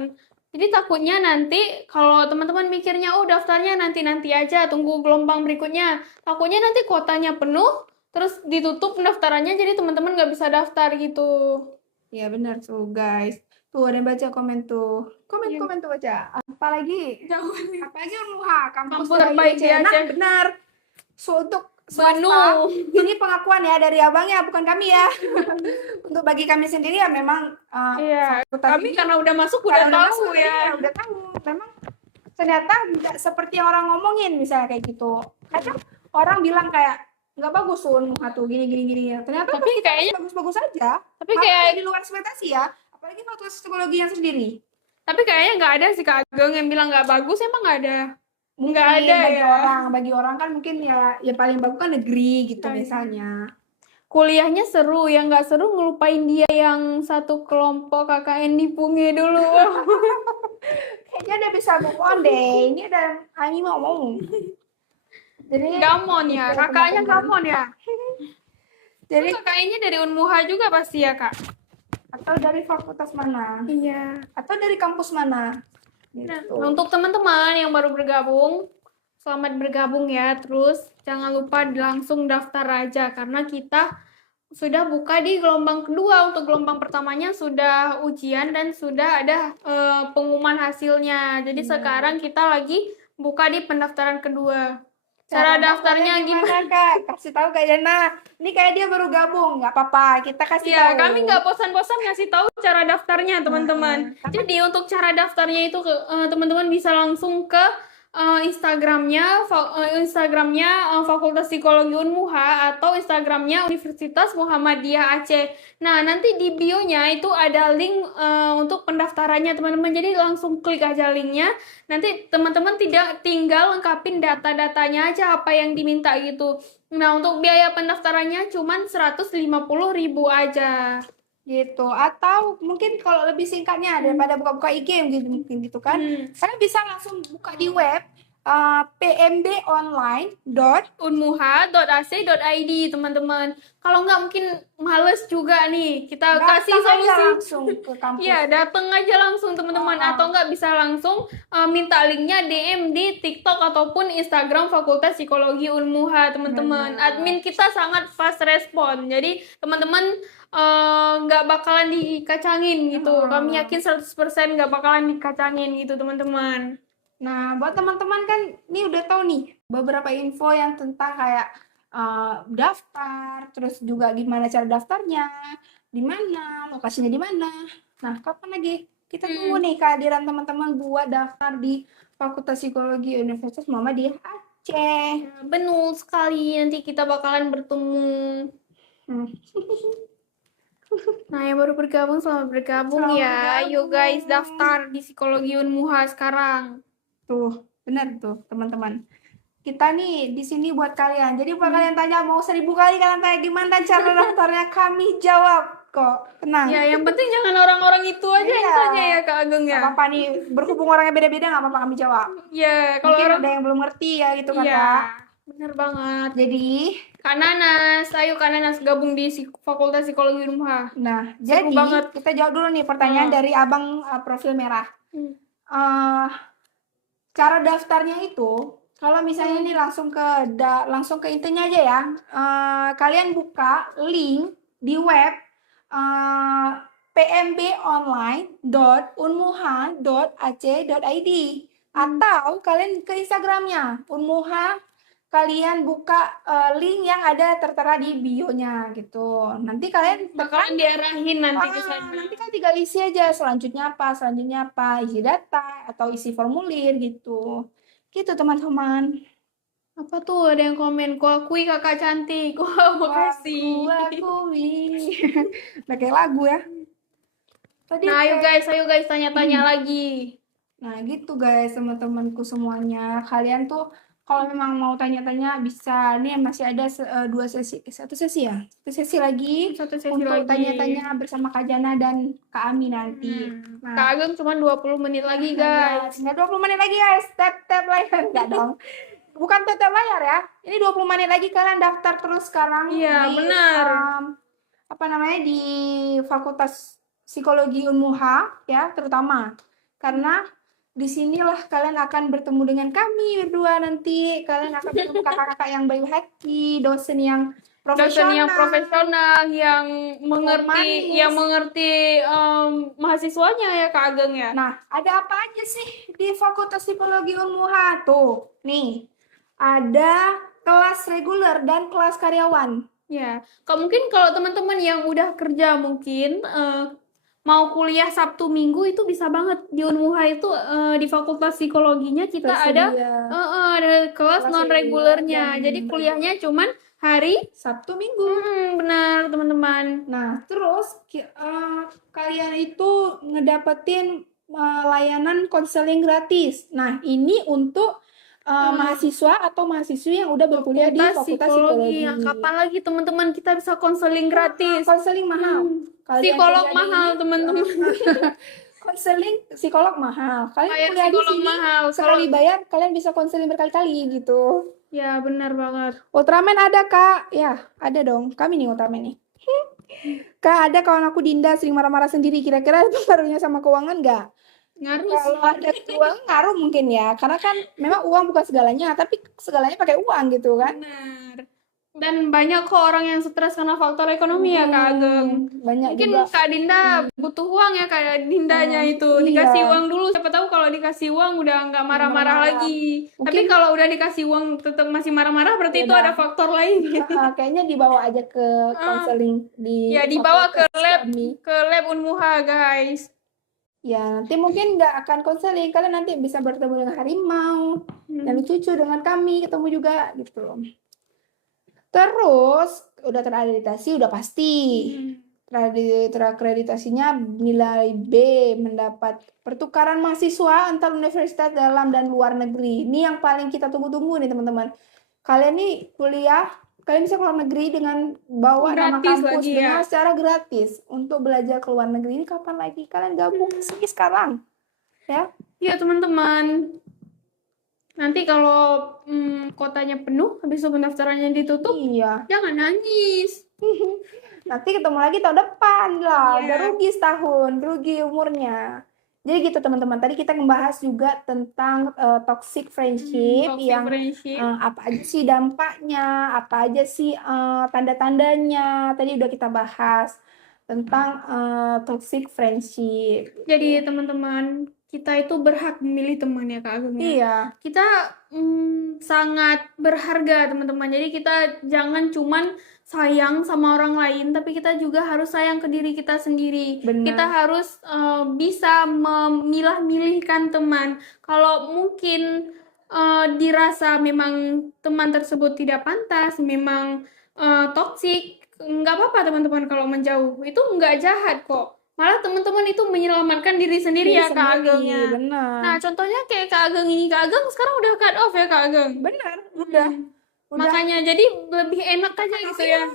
Jadi takutnya nanti kalau teman-teman mikirnya, oh daftarnya nanti-nanti aja, tunggu gelombang berikutnya. Takutnya nanti kuotanya penuh, terus ditutup pendaftarannya, jadi teman-teman nggak bisa daftar gitu. Ya benar tuh guys. Tuh ada yang baca komen tuh. Komen tuh baca. Apalagi Unmuha, kampus Kampus terbaik di Aceh. Nah, Aceh. benar. So untuk swasta. Penuh. Ini pengakuan ya dari abangnya, bukan kami ya. Untuk bagi kami sendiri ya memang Iya, fakultas kami ini karena udah masuk udah karena udah tahu masuk, ya. iya, udah tahu. Memang ternyata nggak seperti yang orang ngomongin misalnya kayak gitu. Kadang orang bilang kayak nggak bagus Unmuha tuh gini gini gini. Ternyata Tapi pas kita kayaknya bagus-bagus aja. tapi Malah kayak di luar ekspektasi ya. Apalagi fakultas psikologinya sendiri. tapi kayaknya nggak ada sih Kak Ageng yang bilang nggak bagus, emang nggak ada. Mungkin Nggak ada bagi orang kan mungkin ya paling bagus kan negeri gitu Iya. misalnya. Kuliahnya seru, yang nggak seru ngelupain dia yang satu kelompok KKN di Pungi dulu. Kayaknya udah bisa move on deh. Ini ada Ami mau ngomong. Jadi Gamon ya, gitu, kakaknya teman-teman. Gamon ya. Jadi Kakaknya dari Unmuha juga pasti ya Kak? atau dari fakultas mana? Iya. Atau dari kampus mana? Nah, Gitu. untuk teman-teman yang baru bergabung, selamat bergabung ya. Terus jangan lupa langsung daftar aja karena kita sudah buka di gelombang kedua. Untuk gelombang pertamanya sudah ujian dan sudah ada pengumuman hasilnya. Jadi sekarang kita lagi buka di pendaftaran kedua. Cara daftarnya gimana? Kak? Kasih tahu Kak Jana. Ini kayak dia baru gabung, nggak apa-apa. Kita kasih Ya, tahu. kami nggak bosan-bosan ngasih tahu cara daftarnya, teman-teman. Jadi untuk cara daftarnya itu teman-teman bisa langsung ke Instagramnya Fakultas Psikologi Unmuha atau Instagramnya Universitas Muhammadiyah Aceh. Nah, nanti di bio-nya itu ada link untuk pendaftarannya, teman-teman. Jadi langsung klik aja linknya. Nanti teman-teman tidak tinggal lengkapin data-datanya aja apa yang diminta gitu. Nah, untuk biaya pendaftarannya cuma 150.000 aja. Gitu. Atau mungkin kalau lebih singkatnya daripada buka-buka IG gitu mungkin gitu kan. Kalian bisa langsung buka di web Unmuha.ac.id, teman-teman. Kalau nggak mungkin males juga nih, kita kasih datang aja solusi. langsung ke kampus. Iya, datang aja langsung teman-teman. Atau nggak bisa langsung minta linknya DM di TikTok ataupun Instagram Fakultas Psikologi Unmuha, teman-teman. Admin kita sangat fast respon. Jadi teman-teman nggak bakalan dikacangin gitu. Kami yakin 100% nggak bakalan dikacangin gitu, teman-teman. Nah, buat teman-teman kan ini udah tahu nih beberapa info yang tentang kayak daftar, terus juga gimana cara daftarnya, di mana, lokasinya di mana. Nah, kapan lagi kita tunggu nih kehadiran teman-teman buat daftar di Fakultas Psikologi Universitas Muhammadiyah Aceh. Benar sekali, nanti kita bakalan bertemu. Nah, yang baru bergabung, selamat bergabung ya. Yuk guys, daftar di Psikologi Unmuha sekarang. Tuh, benar tuh teman-teman. Kita nih di sini buat kalian. Jadi buat kalian tanya mau 1000 kali kalian tanya gimana cara daftarnya, kami jawab kok. Tenang. Ya, yang penting jangan orang-orang itu aja yang Iya. tanya ya Kak Ageng Gak ya. apa-apa nih, berhubung orangnya beda-beda gak apa-apa kami jawab. Ya, kalau Mungkin orang ada yang belum ngerti ya gitu kan, Iya, Kak. bener banget. Jadi, Kak Nanas, ayo Kak Nanas gabung di Fakultas Psikologi Unmuha. nah, Seru jadi banget. kita jawab dulu nih pertanyaan dari Abang profil merah. Cara daftarnya itu, kalau misalnya ini langsung ke intinya aja ya. Kalian buka link di web pmbonline.unmuha.ac.id atau kalian ke Instagramnya Unmuha, kalian buka link yang ada tertera di bio-nya gitu. Nanti kalian Bakalan diarahin nanti ke sana. nanti kan tinggal isi aja selanjutnya apa, isi data atau isi formulir gitu. Gitu teman-teman. Apa tuh ada yang komen, ku akui kakak cantik. Wah, makasih. Akui. Udah kayak lagu ya. Tadi Nah, ayo guys tanya-tanya lagi. Nah, gitu guys, teman-temanku semuanya. Kalian tuh kalau memang mau tanya-tanya bisa, nih masih ada satu sesi ya. Satu sesi lagi Satu sesi untuk lagi. tanya-tanya bersama Kak Jana dan Kak Ami nanti. Nah, Kak Ageng cuma 20 menit lagi guys. Nggak 20 menit lagi guys, tap layar. Enggak dong. Bukan tap layar ya. Ini 20 menit lagi kalian daftar terus sekarang Iya, di benar. di Fakultas Psikologi Unmuha ya, terutama. Karena disinilah kalian akan bertemu dengan kami berdua nanti. Kalian akan bertemu kakak-kakak yang baik hati, dosen yang profesional, yang mengerti, Humanis. yang mengerti mahasiswanya ya Kak Ageng ya. Nah, ada apa aja sih di Fakultas Psikologi Unmuha? Tuh, nih. Ada kelas reguler dan kelas karyawan. Ya, mungkin kalau teman-teman yang udah kerja mungkin mau kuliah Sabtu Minggu itu bisa banget di Unmuha itu di Fakultas Psikologinya kita ada Tersedia ada kelas kelas non reguler regulernya. dan Jadi kuliahnya cuman hari Sabtu Minggu. benar teman-teman. Nah, terus kalian itu ngedapetin layanan konseling gratis. Nah, ini untuk mahasiswa atau mahasiswi yang udah berkuliah di Fakultas Fakultas Psikologi. Psikologi. Kapan lagi teman-teman kita bisa konseling gratis? Konseling mahal. Kalian Psikolog kuliah di mahal ini, teman-teman. konseling psikolog mahal. Kalian Bayar kuliah di psikolog sini mahal. sekali bayar, kalian bisa konseling berkali-kali gitu. Ya benar banget. Ultraman ada, Kak? Ya, ada dong. Kami nih Ultraman nih. Kak, ada kawan aku Dinda sering marah-marah sendiri. Kira-kira itu pengaruhnya sama keuangan nggak? Ngaruh Kalau ada uang ngaruh mungkin ya, karena kan memang uang bukan segalanya, tapi segalanya pakai uang gitu kan. benar. Dan banyak kok orang yang stres karena faktor ekonomi ya Kak Ageng. Banyak Mungkin juga. Kak Dinda butuh uang ya kayak Dindanya itu. Iya. Dikasih uang dulu, siapa tahu kalau dikasih uang udah nggak marah-marah Marah-marah. lagi. Tapi Mungkin- kalau udah dikasih uang tetap masih marah-marah berarti itu Beda. ada faktor lain. Kayaknya dibawa aja ke konseling di Ya dibawa ke fakultas lab kami. Unmuha guys. Ya, nanti mungkin nggak akan konseling. Kalian nanti bisa bertemu dengan harimau, dan cucu dengan kami, ketemu juga gitu. Terus, udah terakreditasi, udah pasti. Terakreditasinya nilai B, mendapat pertukaran mahasiswa antar universitas dalam dan luar negeri. Ini yang paling kita tunggu-tunggu nih teman-teman. Kalian nih kuliah, kalian bisa keluar negeri dengan bawa nama Gratis kampus lagi ya. dengan secara gratis untuk belajar ke luar negeri. Ini kapan lagi? Kalian gabung ke sini sekarang, ya? Iya teman-teman. Nanti kalau kotanya penuh, habis itu pendaftarannya ditutup, Iya. jangan nangis. Nanti ketemu lagi tahun depan lah. Iya. Udah rugi setahun, rugi umurnya. Jadi gitu teman-teman. Tadi kita membahas juga tentang toxic friendship Toxic yang friendship. apa aja sih dampaknya, apa aja sih tanda-tandanya. Tadi udah kita bahas tentang toxic friendship. Jadi teman-teman, kita itu berhak memilih teman ya Kak Ageng ya. Iya. Kita sangat berharga teman-teman. Jadi kita jangan cuman sayang sama orang lain, tapi kita juga harus sayang ke diri kita sendiri. Benar. Kita harus bisa memilah-milihkan teman. Kalau mungkin dirasa memang teman tersebut tidak pantas, memang toksik, nggak apa-apa teman-teman kalau menjauh. Itu nggak jahat kok. Malah teman-teman itu menyelamatkan diri sendiri ya Kak Ageng ya. Benar. Nah, contohnya kayak Kak Ageng ini. Kak Ageng sekarang udah cut off ya Kak Ageng. Benar, udah. Makanya jadi lebih enak aja gitu ya.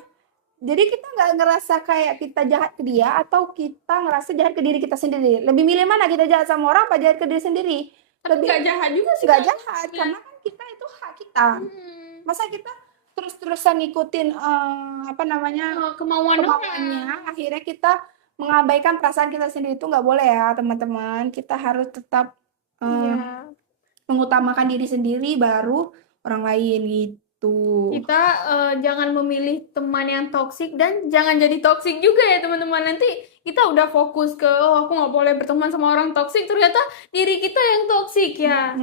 Jadi kita nggak ngerasa kayak kita jahat ke dia atau kita ngerasa jahat ke diri kita sendiri. Lebih milih mana kita jahat sama orang apa jahat ke diri sendiri? Tapi nggak jahat juga sih Nggak Kak. jahat karena kan kita itu hak kita. Masa kita terus-terusan ngikutin apa namanya Kemauan orang. kemauannya, akhirnya kita mengabaikan perasaan kita sendiri. Itu nggak boleh ya teman-teman. Kita harus tetap Iya. mengutamakan diri sendiri baru orang lain gitu. Kita jangan memilih teman yang toksik dan jangan jadi toksik juga ya teman-teman. Nanti kita udah fokus ke aku nggak boleh berteman sama orang toksik, ternyata diri kita yang toksik ya.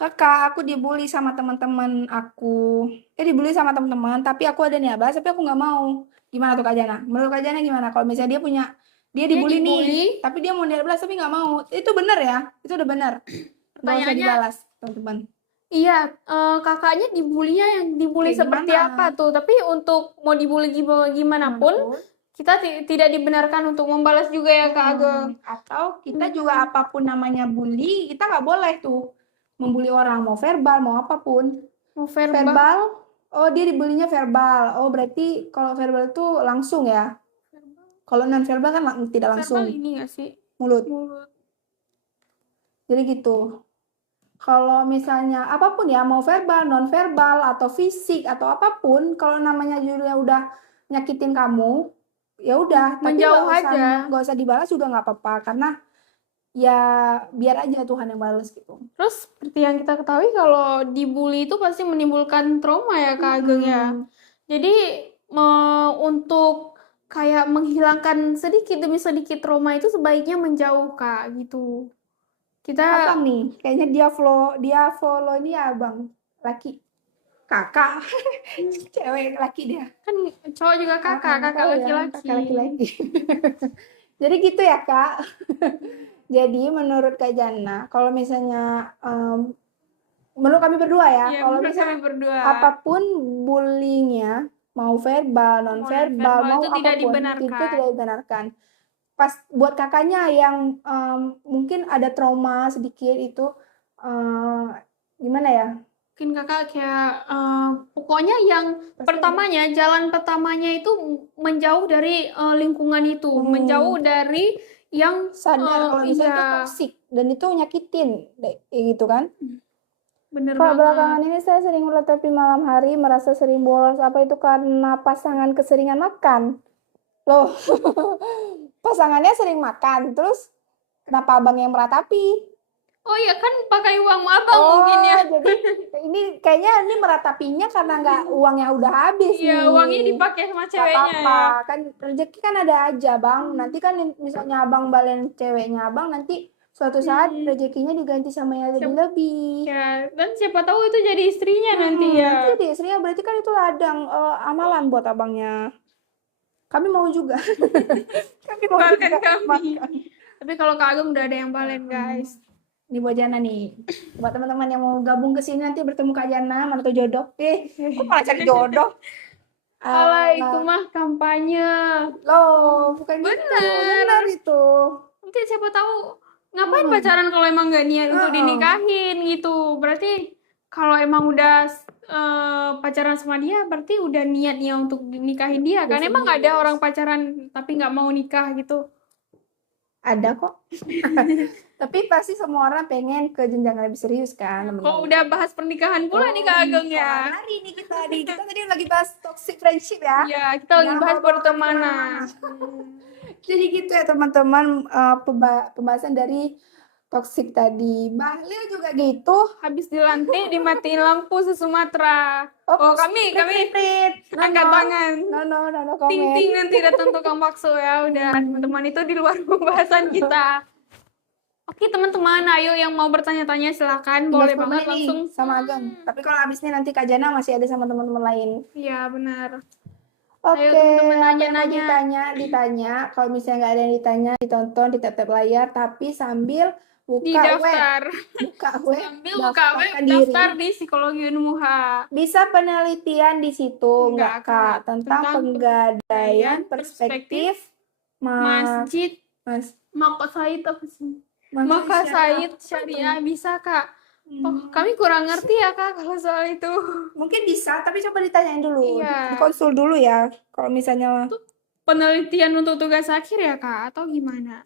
Kakak, aku dibully sama teman-teman aku. Dibully sama teman-teman, tapi aku ada niabas, tapi aku nggak mau. Gimana tuh Kak Jana? Menurut Kak Jana gimana? Kalau misalnya dia dibully nih, tapi dia mau niabas tapi nggak mau. Itu benar ya? Itu udah benar. Nggak usah Pertanyaannya, dibalas, teman-teman. iya, kakaknya dibulinya yang dibully Kayak seperti gimana? apa tuh? Tapi untuk mau dibully gimana pun, kita tidak dibenarkan untuk membalas juga ya Kak Ageng. Atau kita juga apapun namanya bully, kita nggak boleh tuh membuli orang, mau verbal, mau apapun. Mau verbal. Verbal, oh dia dibulinya verbal. Oh berarti kalau verbal itu langsung ya. Kalau non verbal kan tidak langsung. Verbal ini nggak sih? Mulut. Mulut. Jadi gitu. Kalau misalnya apapun ya, mau verbal, non verbal atau fisik atau apapun, kalau namanya judulnya udah nyakitin kamu, ya udah. Tapi Menjauh aja. nggak usah dibalas juga nggak apa-apa karena ya biar aja Tuhan yang balas gitu. Terus seperti yang kita ketahui kalau dibully itu pasti menimbulkan trauma ya Kak Ageng ya. Jadi untuk kayak menghilangkan sedikit demi sedikit trauma itu sebaiknya menjauh Kak gitu. Kita Abang nih, kayaknya dia follow ini ya abang, laki. kakak. Cewek laki dia. Kan cowok juga kakak Tahu ya, laki-laki. kakak laki-laki. Jadi gitu ya Kak. Jadi menurut Kak Jana, kalau misalnya menurut kami berdua ya, Iya, kalau menurut misalnya kami berdua. apapun bullyingnya, mau verbal, non Mau verbal, non-verbal mau itu tidak apapun, itu dibenarkan. tidak dibenarkan. Pas buat kakaknya yang mungkin ada trauma sedikit itu, gimana ya? Mungkin kakak kayak pokoknya yang pertamanya, jalan pertamanya itu menjauh dari lingkungan itu, menjauh dari yang Sadar kalau misalnya itu iya, toksik dan itu nyakitin, gitu kan? bener Kak, banget. belakangan ini saya sering meratapi malam hari, merasa sering bolos. Apa itu karena pasangan keseringan makan? Loh, pasangannya sering makan, terus kenapa abang yang meratapi? Oh ya kan pakai uang abang mungkin ya. Jadi ini kayaknya ini meratapinya karena nggak uangnya udah habis Iya, nih. uangnya dipakai sama Nggak ceweknya apa-apa, ya. kan rezeki kan ada aja bang. Nanti kan misalnya abang balen ceweknya abang, nanti suatu saat rezekinya diganti sama yang lebih-lebih. Ya, dan siapa tahu itu jadi istrinya nanti ya. Nanti jadi istrinya berarti kan itu ladang amalan buat abangnya. Kami mau juga. Kami mau Bahkan juga kami. makan. Tapi kalau Kak Ageng udah ada yang balen, guys. Ini buat Jana nih. Buat teman-teman yang mau gabung ke sini nanti bertemu Kak Jana, mana tuh jodoh. Kok malah cari jodoh? Kalau itu mah kampanye. Loh, bukan gitu. Benar itu. Nanti siapa tahu ngapain pacaran kalau emang nggak niat untuk dinikahin gitu. Berarti kalau emang udah pacaran sama dia, berarti udah niatnya untuk dinikahin dia kan? Emang nggak ada orang pacaran tapi nggak mau nikah gitu? Ada kok. Tapi pasti semua orang pengen ke jenjang yang lebih serius kan. Kok udah bahas pernikahan pula nih Kak Ageng ya? Hari ini kita tadi lagi bahas toxic friendship ya. Iya, kita lagi bahas pertemanan. Jadi gitu ya teman-teman, pembahasan dari toxic tadi. Bahlil juga gitu. Habis dilantik dimatiin lampu se-Sumatera. Oh, kami angkat tangan. No Ting comment. ting nanti datang tukang bakso ya. Udah teman-teman itu di luar pembahasan kita. Oke teman-teman, ayo yang mau bertanya-tanya silakan, boleh Tinggal 10 banget menit nih langsung. sama Ageng. Tapi kalau abis ini nanti Kak Jana masih ada sama teman-teman lain. Iya benar. Oke, Ayo teman-teman apa yang mau nanya-nanya. ditanya. Kalau misalnya nggak ada yang ditanya, ditonton di tap-tap layar, tapi sambil Di buka web, daftar. sambil Buka web, daftarkan diri. daftar di Psikologi Unmuha. Bisa penelitian di situ, nggak Kak? Tentang penggadaian perspektif Masjid Mas Maka Said apa sih? Mas Maka Syariah. Said Syariah bisa Kak. Oh, kami kurang ngerti ya Kak kalau soal itu. Mungkin bisa, tapi coba ditanyain dulu, Iya. dikonsul dulu ya. Kalau misalnya, Penelitian untuk tugas akhir ya Kak atau gimana?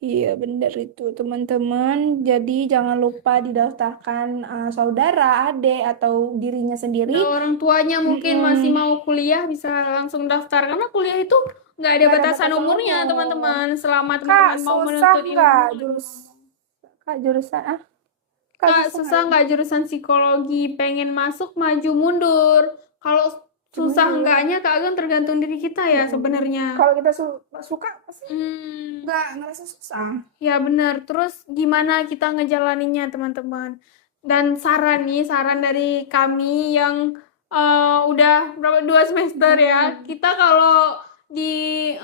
iya benar itu teman-teman. Jadi jangan lupa didaftarkan saudara, adik, atau dirinya sendiri. Kalau orang tuanya mungkin masih mau kuliah bisa langsung daftar karena kuliah itu nggak ada batasan umurnya teman-teman. Selama teman-teman mau susah menuntut nggak ilmu. jurusan Kak, susah nggak jurusan psikologi? Pengen masuk maju mundur. Kalau susah enggaknya Kak Ageng tergantung diri kita ya sebenarnya. Kalau kita suka pasti Hmm, nggak ngerasa susah. ya benar. Terus gimana kita ngejalaninnya teman-teman? Dan saran dari kami yang udah berapa 2 semester ya. Kita kalau di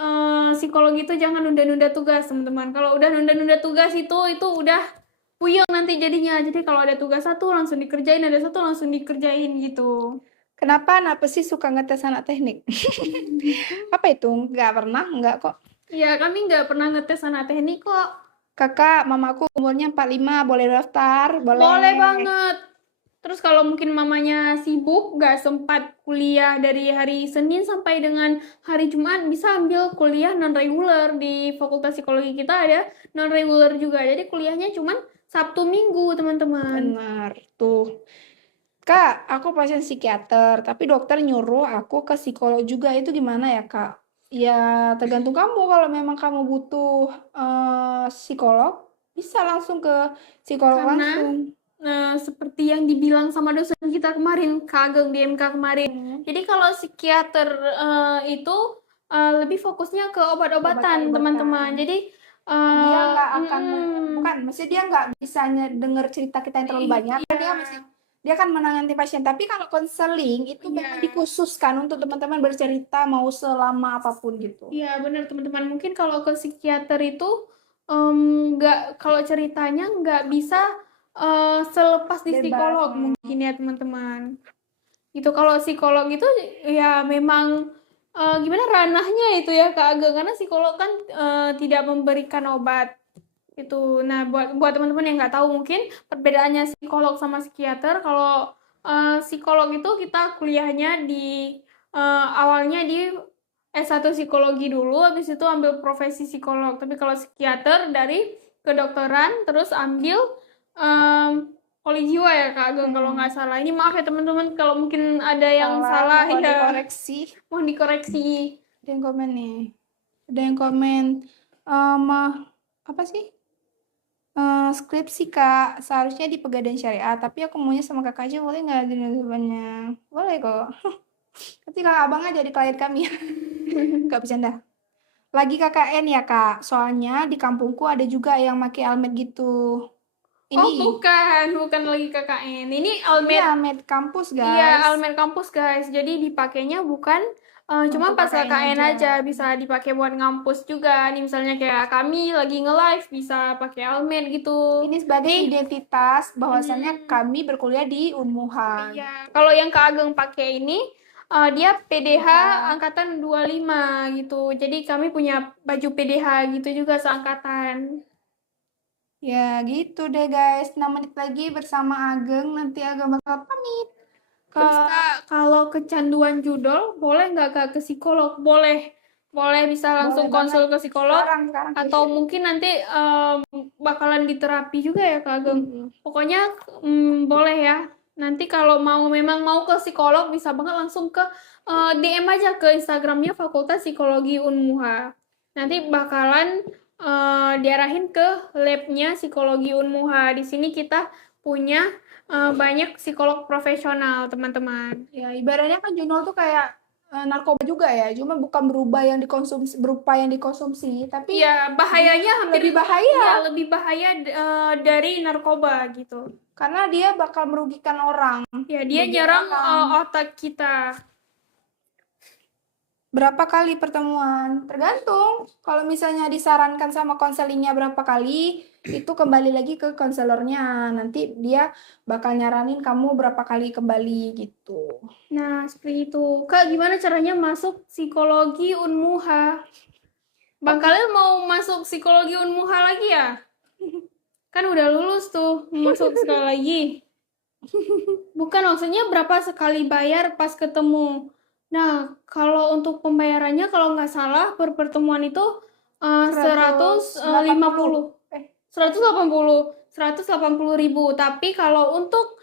psikologi itu jangan nunda-nunda tugas teman-teman. Kalau udah nunda-nunda tugas itu udah puyeng nanti jadinya. Jadi kalau ada tugas satu langsung dikerjain, ada satu langsung dikerjain gitu. Kenapa anak sih suka ngetes anak teknik? Apa itu? Nggak pernah, nggak kok. Ya kami nggak pernah ngetes anak teknik kok. Kakak, mamaku umurnya 45, boleh daftar? Boleh banget. Terus kalau mungkin mamanya sibuk, nggak sempat kuliah dari hari Senin sampai dengan hari Jumat, bisa ambil kuliah non-reguler. Di Fakultas Psikologi kita ada non-reguler juga. Jadi kuliahnya cuman Sabtu Minggu, teman-teman. Benar, tuh. Kak, aku pasien psikiater, tapi dokter nyuruh aku ke psikolog juga. Itu gimana ya, Kak? Ya, tergantung kamu. Kalau memang kamu butuh psikolog, bisa langsung ke psikolog Karena langsung. seperti yang dibilang sama dosen kita kemarin, Kak Ageng di MK kemarin. Jadi kalau psikiater itu lebih fokusnya ke obat-obatan, teman-teman. Jadi Dia nggak akan, bukan, maksudnya dia nggak bisa denger cerita kita yang terlalu banyak. Dia masih dia akan menangani pasien. Tapi kalau konseling itu memang Iya. dikhususkan untuk teman-teman bercerita mau selama apapun gitu. Iya benar teman-teman. Mungkin kalau ke psikiater itu nggak kalau ceritanya nggak bisa selepas di Bebas. psikolog mungkin ya teman-teman. Itu kalau psikolog itu ya memang gimana ranahnya itu ya Kak Ageng, karena psikolog kan tidak memberikan obat itu. Nah buat teman-teman yang nggak tahu mungkin perbedaannya psikolog sama psikiater. Kalau psikolog itu kita kuliahnya di awalnya di S1 psikologi dulu, habis itu ambil profesi psikolog. Tapi kalau psikiater dari kedokteran, terus ambil poli jiwa ya Kak Ageng kalau nggak salah. Ini maaf ya teman-teman kalau mungkin ada yang salah mohon ya. dikoreksi. Mohon dikoreksi. Ada yang komen nih. Ada yang komen apa sih? Skripsi Kak, seharusnya di Pegadaian Syariah, tapi aku maunya sama Kakak aja, boleh nggak jawabannya? Boleh kok. Nanti Kakak Abang aja di klien kami. Nggak bercanda. Lagi KKN ya Kak, soalnya di kampungku ada juga yang pakai almet gitu. Oh Ini bukan lagi KKN. Ini ini Almed. almet kampus Iya, guys. Almed kampus guys. Jadi dipakainya bukan cuma Untuk pas KKN KKN aja. aja, bisa dipakai buat ngampus juga. Nih misalnya kayak kami lagi nge-live bisa pakai Almed gitu. Ini sebagai identitas bahwasannya kami berkuliah di Unmuha. Iya, kalau yang Kak Ageng pakai ini dia PDH angkatan 25 gitu. Jadi kami punya baju PDH gitu juga seangkatan. Ya gitu deh guys, 6 menit lagi bersama Ageng, nanti Ageng bakal pamit. Terus Kak, kalau kecanduan judol, boleh nggak Kak ke psikolog? Boleh. Boleh bisa langsung Boleh konsul ke psikolog. Sekarang. Atau mungkin nanti bakalan diterapi juga ya Kak Ageng. Pokoknya boleh ya. Nanti kalau memang mau ke psikolog, bisa banget langsung ke DM aja ke Instagramnya Fakultas Psikologi Unmuha. Nanti bakalan diarahin ke labnya Psikologi Unmuha. Di sini kita punya banyak psikolog profesional, teman-teman. Ya, ibaratnya kan jurnal tuh kayak narkoba juga ya, cuma bukan berupa yang dikonsumsi, tapi Ya, bahayanya hampir lebih bahaya. ya, lebih bahaya dari narkoba gitu. Karena dia bakal merugikan orang. Ya, dia nyerang otak kita. Berapa kali pertemuan? Tergantung. Kalau misalnya disarankan sama konselingnya berapa kali, itu kembali lagi ke konselornya. Nanti dia bakal nyaranin kamu berapa kali kembali gitu. Nah, seperti itu. Kak, gimana caranya masuk psikologi Unmuha? Bang Khalil mau masuk psikologi Unmuha lagi ya? Kan udah lulus tuh, masuk sekali lagi. Bukan, maksudnya berapa sekali bayar pas ketemu. Nah, kalau untuk pembayarannya kalau nggak salah per pertemuan itu 150. 180.000. Tapi kalau untuk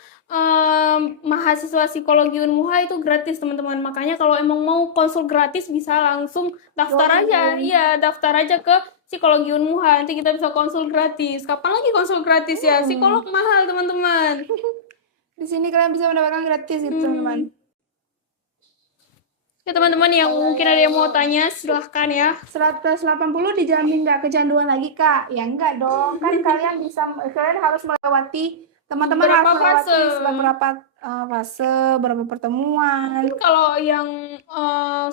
mahasiswa psikologi Unmuha itu gratis teman-teman. Makanya kalau emang mau konsul gratis bisa langsung daftar aja. Iya, daftar aja ke psikologi Unmuha. Nanti kita bisa konsul gratis. Kapan lagi konsul gratis ya? Psikolog mahal teman-teman. Di sini kalian bisa mendapatkan gratis gitu, teman-teman. Ya teman-teman yang mungkin ada yang mau tanya silahkan ya. 180 dijamin nggak kecanduan lagi Kak? Ya enggak dong, kan kalian harus melewati, teman-teman harus melewati beberapa fase, beberapa pertemuan. Kalau yang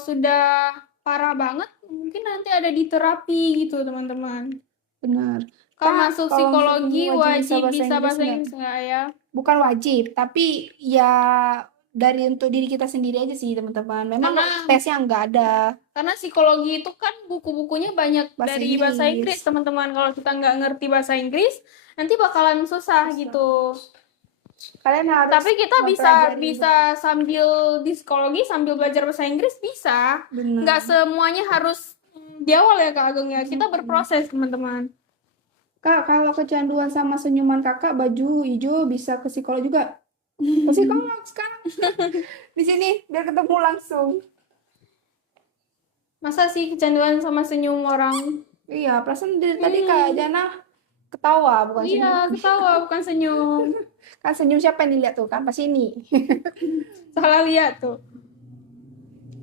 sudah parah banget, mungkin nanti ada di terapi gitu teman-teman. Benar. Kalau masuk psikologi wajib bisa bahasa Inggris nggak ya? Bukan wajib, tapi ya untuk diri kita sendiri aja sih teman-teman. Memang tesnya nggak ada. Karena psikologi itu kan buku-bukunya banyak dari bahasa Inggris teman-teman. Kalau kita nggak ngerti bahasa Inggris, nanti bakalan susah gitu. Kalian harus. Tapi kita bisa sambil di psikologi sambil belajar bahasa Inggris bisa. Nggak semuanya harus di awal ya Kak Ageng ya. Kita berproses teman-teman. Kak, kalau kecanduan sama senyuman kakak baju hijau bisa ke psikolog juga. Ke psikolog sekarang. Di sini biar ketemu langsung. Masa sih kecanduan sama senyum orang? Iya, perasaan dari tadi Kak Jana ketawa bukan senyum. Iya, ketawa bukan senyum. Kan senyum siapa yang dilihat tuh kan pas ini. Salah lihat tuh.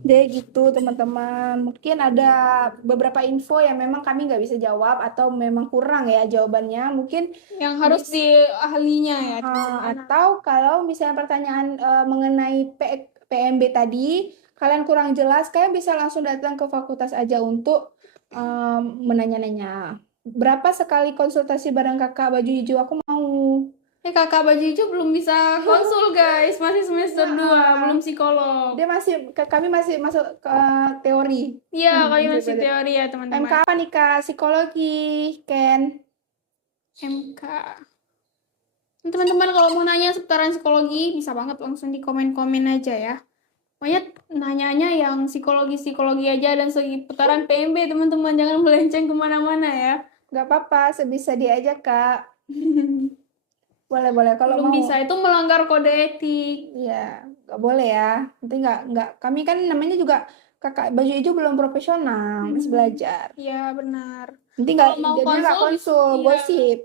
Deh gitu teman-teman. Mungkin ada beberapa info yang memang kami nggak bisa jawab atau memang kurang ya jawabannya. Mungkin Yang harus bis- di ahlinya ya, teman-teman. atau kalau misalnya pertanyaan mengenai PMB tadi kalian kurang jelas, kalian bisa langsung datang ke fakultas aja untuk menanya-nanya. Berapa sekali konsultasi bareng kakak baju hijau? Aku mau. Kakak baju hijau belum bisa konsul guys, masih semester 2, belum psikolog. Kami masih masuk ke teori. Iya, kami Masih masih belajar. teori ya MK teman-teman. apa nih Kak? Psikologi, Ken. MK. Teman-teman kalau mau nanya seputaran psikologi, bisa banget langsung di komen-komen aja ya. Pokoknya nanyanya yang psikologi-psikologi aja dan seputaran PMB teman-teman, jangan melenceng kemana-mana ya. Gak apa-apa, sebisa dia aja Kak. Boleh kalau Belum mau. bisa, itu melanggar kode etik. Iya, nggak boleh ya. Nanti nggak. Kami kan namanya juga kakak baju hijau belum profesional, masih belajar. Iya, benar. Nanti nggak Kalau mau jadinya nggak konsul, konsul, iya. gosip.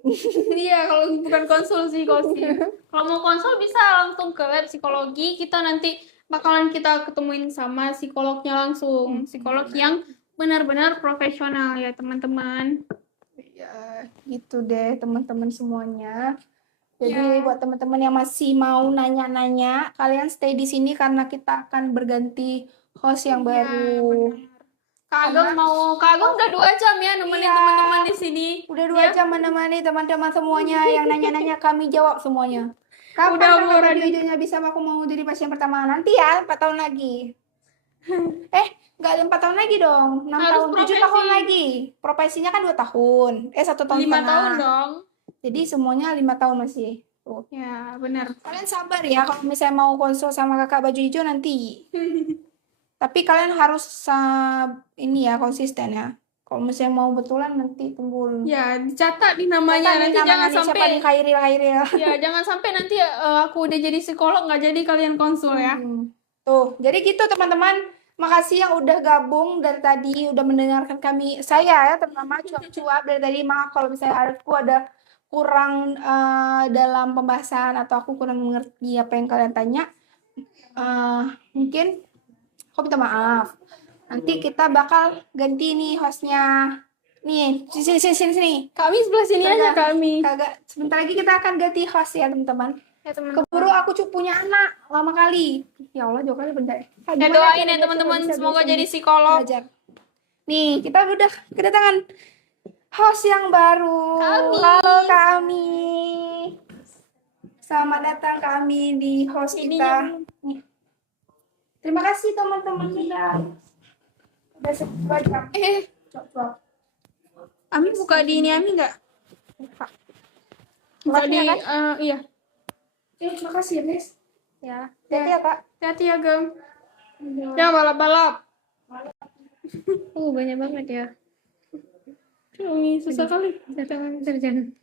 Iya, kalau bukan konsul sih, gosip. Kalau mau konsul bisa langsung ke lab psikologi, kita nanti bakalan kita ketemuin sama psikolognya langsung. Psikolog yang benar-benar profesional ya, teman-teman. Ya, gitu deh teman-teman semuanya. Jadi Ya. buat teman-teman yang masih mau nanya-nanya, kalian stay di sini karena kita akan berganti host yang Iya, baru. benar. Kak Ageng udah 2 jam ya nemenin Iya. teman-teman di sini. Udah 2 jam menemani teman-teman semuanya yang nanya-nanya, kami jawab semuanya. Kapan Udah kakak mau baju ready. hijaunya bisa? Aku mau jadi pasien pertama nanti ya, 4 tahun lagi. Nggak ada 4 tahun lagi dong, 6 Harus tahun, 7 tahun profesi. lagi. Profesinya kan 2 tahun, 1 tahun 5 setengah. tahun dong. Jadi semuanya 5 tahun masih. Tuh. Ya, benar. Kalian sabar ya kalau misalnya mau konsul sama kakak baju hijau nanti. Tapi kalian harus ini ya konsisten ya. Kalau misalnya mau betulan nanti tunggu. Ya, dicatat di namanya. Kata nih Nanti jangan namanya nih, siapa sampai nih Khairil. ya, jangan sampai nanti aku udah jadi psikolog nggak jadi kalian konsul ya. Tuh, jadi gitu teman-teman. Makasih yang udah gabung dari tadi, udah mendengarkan saya ya, terutama cuap-cuap dari tadi. Maaf kalau misalnya aku ada kurang dalam pembahasan atau aku kurang mengerti apa yang kalian tanya. Mungkin aku minta maaf. Nanti kita bakal ganti nih hostnya. Nih, sini. Kami sebelah sini aja kami. Kagak, sebentar lagi kita akan ganti host ya teman-teman. Ya, teman-teman. Keburu aku punya anak lama kali. Ya Allah, jauh kali bentar. Ya, doain ya teman-teman, semoga jadi psikolog. Belajar. Nih, kita udah kedatangan host yang baru. Kami. Halo kami. Selamat datang kami di host kita. Nih. Terima kasih teman-teman kita. Udah 2 jam. Cuap. Ami buka di ini Ami nggak? Buka di Makasih ya, iya. Makasih ya, Miss. Ya. Hati ya, Kak. Hati-hati ya, Gem. Ya, balap-balap. Banyak banget ya. Ini susah kali. Jangan.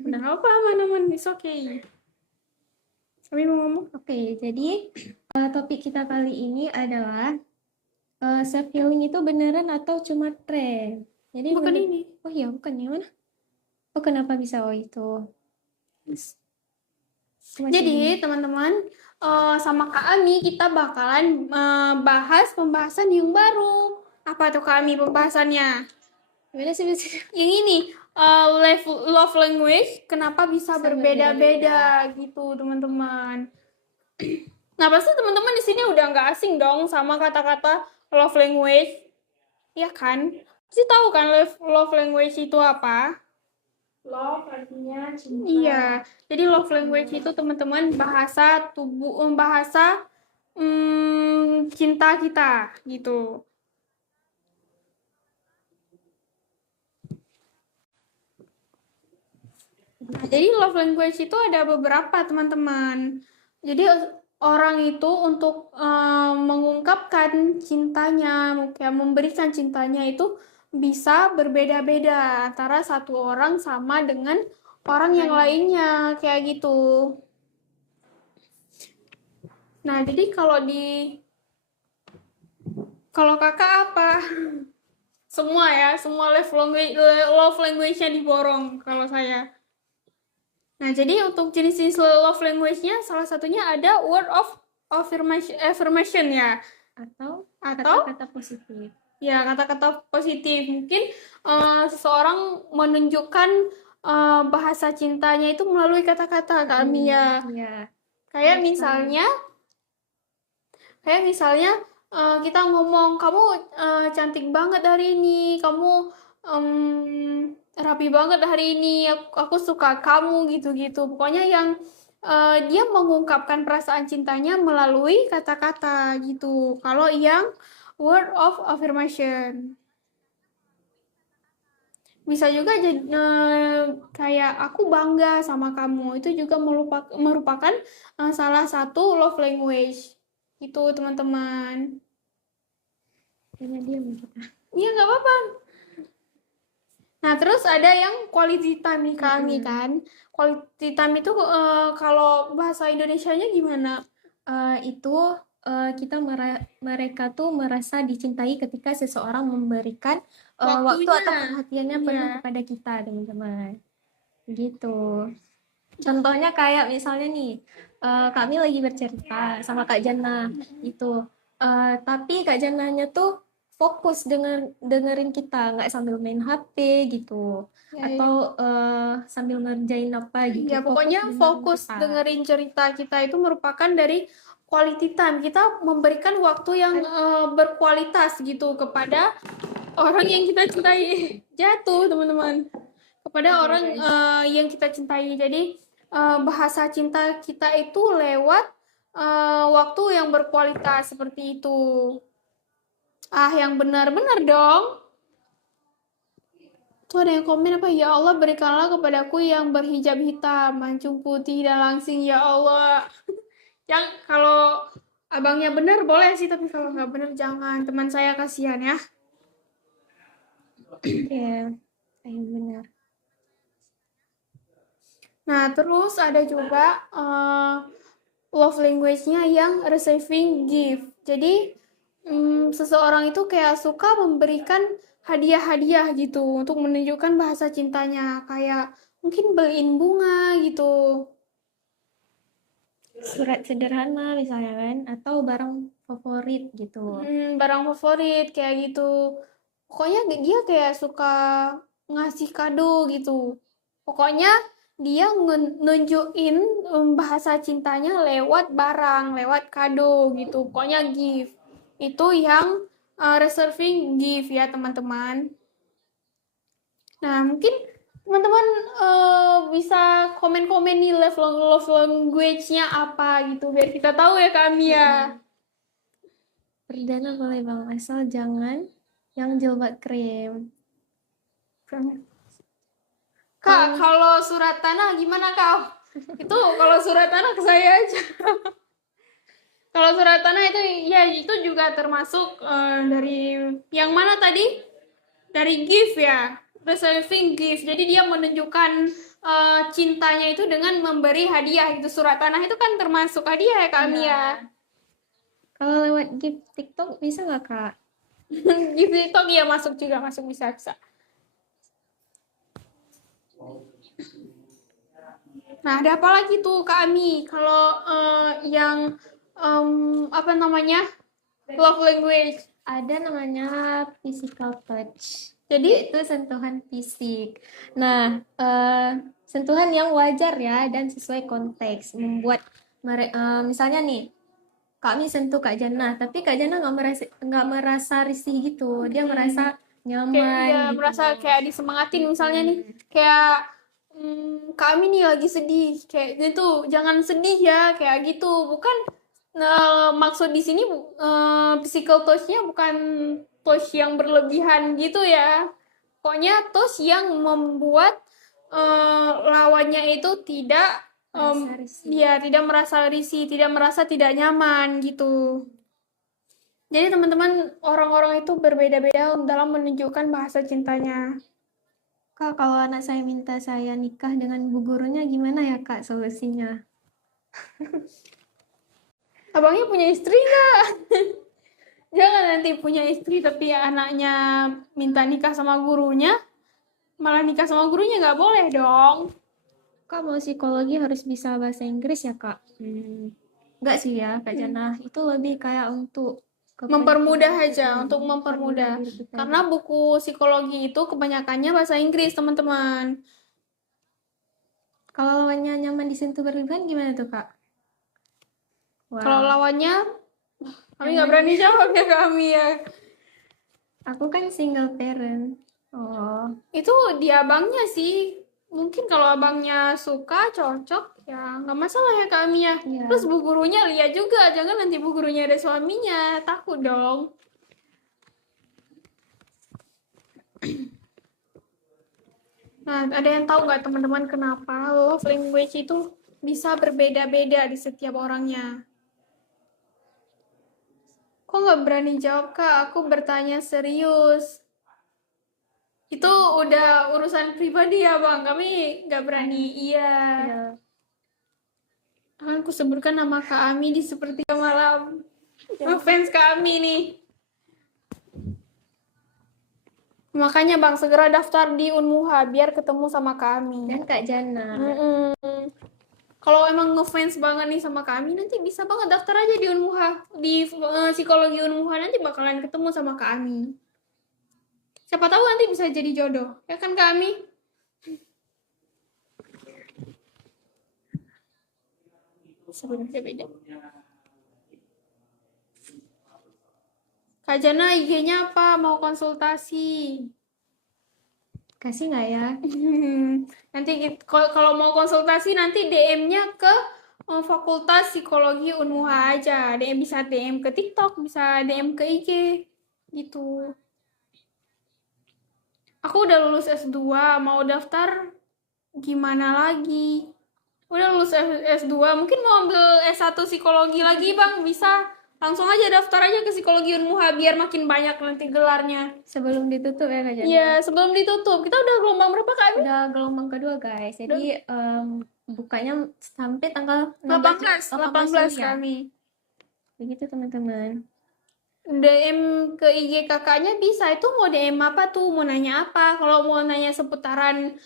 Udah apa aman-aman, it's okay. Kami mau ngomong. Oke, jadi topik kita kali ini adalah self healing itu beneran atau cuma tren? Jadi Bukan ini. Oh iya, bukan yang mana? Oh, kenapa bisa itu? Jadi teman-teman, sama Kak Ami kita bakalan bahas pembahasan yang baru. Apa tuh Kak Ami pembahasannya? Gimana sih? Yang ini love language kenapa bisa berbeda-beda gitu teman-teman. Nah pasti teman-teman di sini udah nggak asing dong sama kata-kata love language, ya kan? Pasti tahu kan love language itu apa? Love artinya cinta. Iya, jadi love language itu teman-teman bahasa cinta kita gitu. Nah, jadi love language itu ada beberapa teman-teman. Jadi orang itu untuk mengungkapkan cintanya, kayak memberikan cintanya itu bisa berbeda-beda antara satu orang sama dengan orang yang lainnya kayak gitu. Nah, jadi kalau kakak apa? Semua ya, semua love language-nya diborong kalau saya. Nah, jadi untuk jenis-jenis love language-nya salah satunya ada word of affirmation ya. atau Atau kata-kata positif. ya kata-kata positif. Mungkin seseorang menunjukkan bahasa cintanya itu melalui kata-kata Kak Mia. Ya, Kayak betul sekali. misalnya kita ngomong, kamu cantik banget hari ini, kamu rapi banget hari ini, aku suka kamu gitu-gitu. Pokoknya yang dia mengungkapkan perasaan cintanya melalui kata-kata gitu. Kalau yang word of affirmation. Bisa juga jadi kayak aku bangga sama kamu. Itu juga merupakan salah satu love language. Itu teman-teman. Kayaknya diam kita. Iya nggak apa-apa. Nah terus ada yang quality time nih kami kan. Quality time itu kalau bahasa Indonesianya gimana? Itu mereka tuh merasa dicintai ketika seseorang memberikan waktu Waktunya. atau perhatiannya penuh Iya. kepada kita, teman-teman. Gitu. Contohnya kayak misalnya nih, kami lagi bercerita sama Kak Jannah gitu. Tapi Kak Jannahnya tuh fokus dengerin kita, nggak sambil main HP gitu. Ya, Atau sambil ngerjain apa gitu. ya, pokoknya dengerin fokus kita. dengerin cerita kita itu merupakan dari quality time. Kita memberikan waktu yang berkualitas gitu kepada orang yang kita cintai. Jatuh, teman-teman. Kepada orang yang kita cintai. Jadi, bahasa cinta kita itu lewat waktu yang berkualitas seperti itu. Yang benar-benar dong. Tuh ada yang komen apa? Ya Allah, berikanlah kepadaku yang berhijab hitam, mancung putih dan langsing, ya Allah. Yang kalau abangnya benar boleh sih, tapi kalau nggak benar jangan. Teman saya kasihan ya. Iya, benar. Nah, terus ada juga love language-nya yang receiving gift. Jadi, seseorang itu kayak suka memberikan hadiah-hadiah gitu untuk menunjukkan bahasa cintanya. Kayak mungkin beliin bunga gitu. Surat sederhana misalnya kan, atau barang favorit gitu. Barang favorit kayak gitu. Pokoknya dia kayak suka ngasih kado gitu. Pokoknya dia nunjukin bahasa cintanya lewat barang, lewat kado gitu. Pokoknya gift. Itu yang reserving gift ya teman-teman. Nah mungkin teman-teman bisa komen-komen nih love language-nya apa gitu biar kita tahu ya Kak Mia. Perdana boleh bang, asal jangan yang jilbab krem. Kak, kalau surat tanah gimana kau? Itu kalau surat tanah ke saya aja. Kalau surat tanah itu ya itu juga termasuk dari yang mana tadi? Dari gift ya, receiving gift. Jadi dia menunjukkan cintanya itu dengan memberi hadiah. Itu surat tanah itu kan termasuk hadiah ya Kak Mia. Kalau lewat gift TikTok bisa nggak kak? Gift TikTok ya masuk juga, masuk bisa. Nah, ada apa lagi tuh Kak Ami? Kalau yang apa namanya? Love language. Ada namanya physical touch. Jadi Itu sentuhan fisik. Nah, sentuhan yang wajar ya dan sesuai konteks. Membuat misalnya nih, kami sentuh Kak Jannah, tapi Kak Jannah nggak merasa risih gitu. Dia merasa nyaman. kayak dia gitu. merasa kayak disemangatin misalnya nih. Kayak kami nih lagi sedih, kayak gitu, jangan sedih ya, kayak gitu. Bukan maksud di sini physical touch-nya bukan touch yang berlebihan gitu ya. Pokoknya touch yang membuat lawannya itu tidak Merasa risih. ya tidak merasa risih, tidak merasa tidak nyaman gitu. Jadi teman-teman, orang-orang itu berbeda-beda dalam menunjukkan bahasa cintanya. Kak, kalau anak saya minta saya nikah dengan bu gurunya gimana ya Kak solusinya? Abangnya punya istri nggak? Jangan nanti punya istri tapi anaknya minta nikah sama gurunya, malah nikah sama gurunya nggak boleh dong. Kak mau psikologi harus bisa bahasa Inggris ya Kak? Enggak sih ya Kak Jannah, itu lebih kayak untuk mempermudah aja, untuk mempermudah. diri kita. Karena buku psikologi itu kebanyakannya bahasa Inggris, teman-teman. Kalau lawannya nyaman disentuh berlebihan gimana tuh, Kak? Kalau Wow. lawannya, kami nggak berani jawab ya kami ya. Aku kan single parent. Oh, Itu di abangnya sih. Mungkin kalau abangnya suka, cocok, ya nggak masalah ya kami ya. Iya. Terus bu gurunya lihat juga, jangan nanti bu gurunya ada suaminya, takut dong. Nah, ada yang tahu nggak teman-teman kenapa love language itu bisa berbeda-beda di setiap orangnya? Kok nggak berani jawab, Kak? Aku bertanya serius. Itu udah urusan pribadi ya, Bang. Kami nggak berani. Iya. iya. Akan aku sebutkan nama Kak Ami di sepertiga malam. Fans Kak Ami nih. Makanya Bang, segera daftar di Unmuha biar ketemu sama Kak Ami. Dan Kak Jana. Kalau emang ngefans banget nih sama kami, nanti bisa banget daftar aja di Unmuha. Di psikologi Unmuha nanti bakalan ketemu sama Kak Ami. Siapa tahu nanti bisa jadi jodoh. Ya kan Kak Ami? Sebenarnya beda. Kak Jana IG-nya apa? Mau konsultasi. Kasih nggak ya? Nanti kalau mau konsultasi nanti DM-nya ke Fakultas Psikologi Unmuha aja. Bisa DM ke TikTok, bisa DM ke IG. Gitu. Aku udah lulus S2, mau daftar gimana lagi? Udah lulus S2, mungkin mau ambil S1 psikologi lagi, Bang. Bisa. Langsung aja daftar aja ke Psikologi Unmuha biar makin banyak nanti gelarnya. Sebelum ditutup ya, Kak Jana? Iya, sebelum ditutup. Kita udah gelombang berapa, Kak? Udah gelombang kedua, guys. Jadi bukanya sampai tanggal 18 Juli ya. kami. Begitu, teman-teman. DM ke IG kakaknya bisa. Itu mau DM apa tuh? Mau nanya apa? Kalau mau nanya seputaran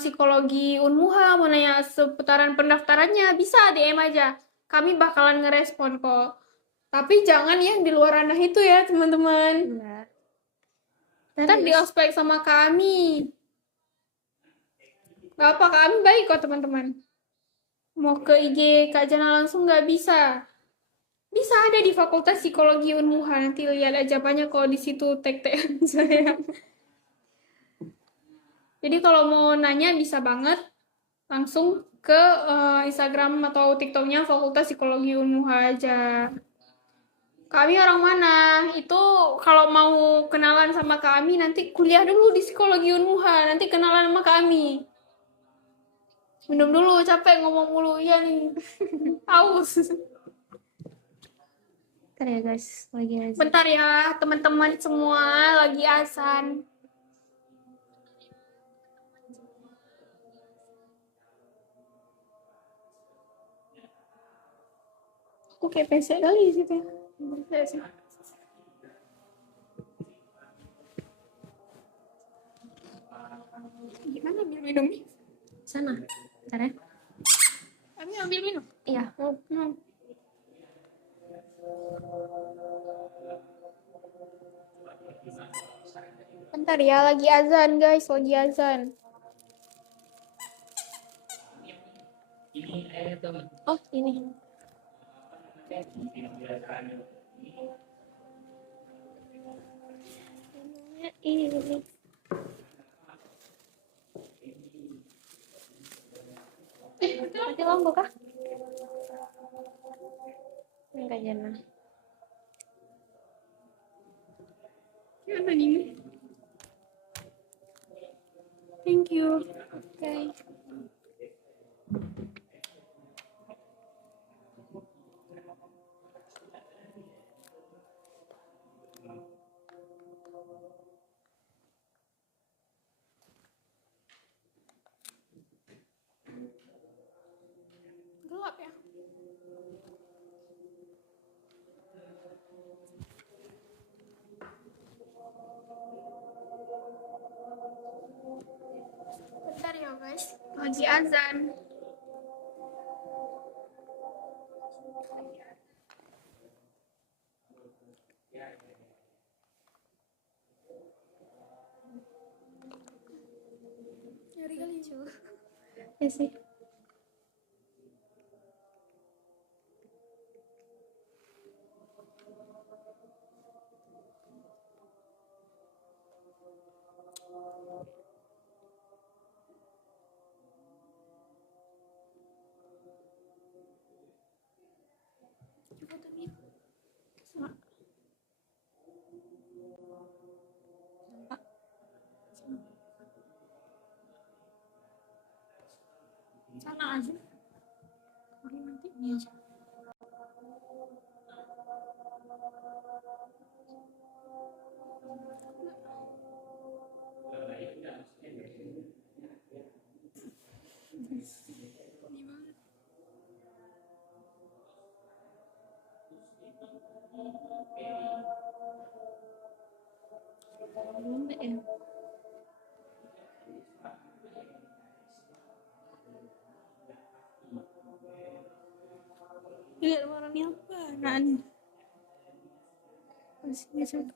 psikologi Unmuha, mau nanya seputaran pendaftarannya, bisa DM aja. Kami bakalan ngerespon kok. Tapi jangan yang di luar ranah itu ya, teman-teman. Iya. Ntar di ospek sama kami. Gak apa, kami baik kok, teman-teman. Mau ke IG Kak Jana langsung nggak bisa. Bisa ada di Fakultas Psikologi Unmuha. Nanti lihat aja banyak kok di situ tag-tagan saya. Jadi kalau mau nanya bisa banget langsung ke Instagram atau TikToknya Fakultas Psikologi Unmuha aja. Kami orang mana? Itu kalau mau kenalan sama kami nanti kuliah dulu di Psikologi Unmuha. Nanti kenalan sama kami. Minum dulu, capek ngomong mulu. Iya nih. Haus. Bentar ya, guys. Lagi aja. Bentar ya, teman-teman semua lagi azan. Aku kayak pesek kali di situ. Gimana ambil minumnya? Sana. Bentar ya. Kami ambil minum. Iya. Bentar ya, lagi azan guys, lagi azan. Oh, ini. Ini. Mati lampu kah? Enggak Jana. Gimana nih? Thank you. Okay. Gelap ya? Bentar ya guys, lagi azan. Ya sih. Sana aja. Nanti ini aja. Lihat warnanya apa? Nah, masih satu.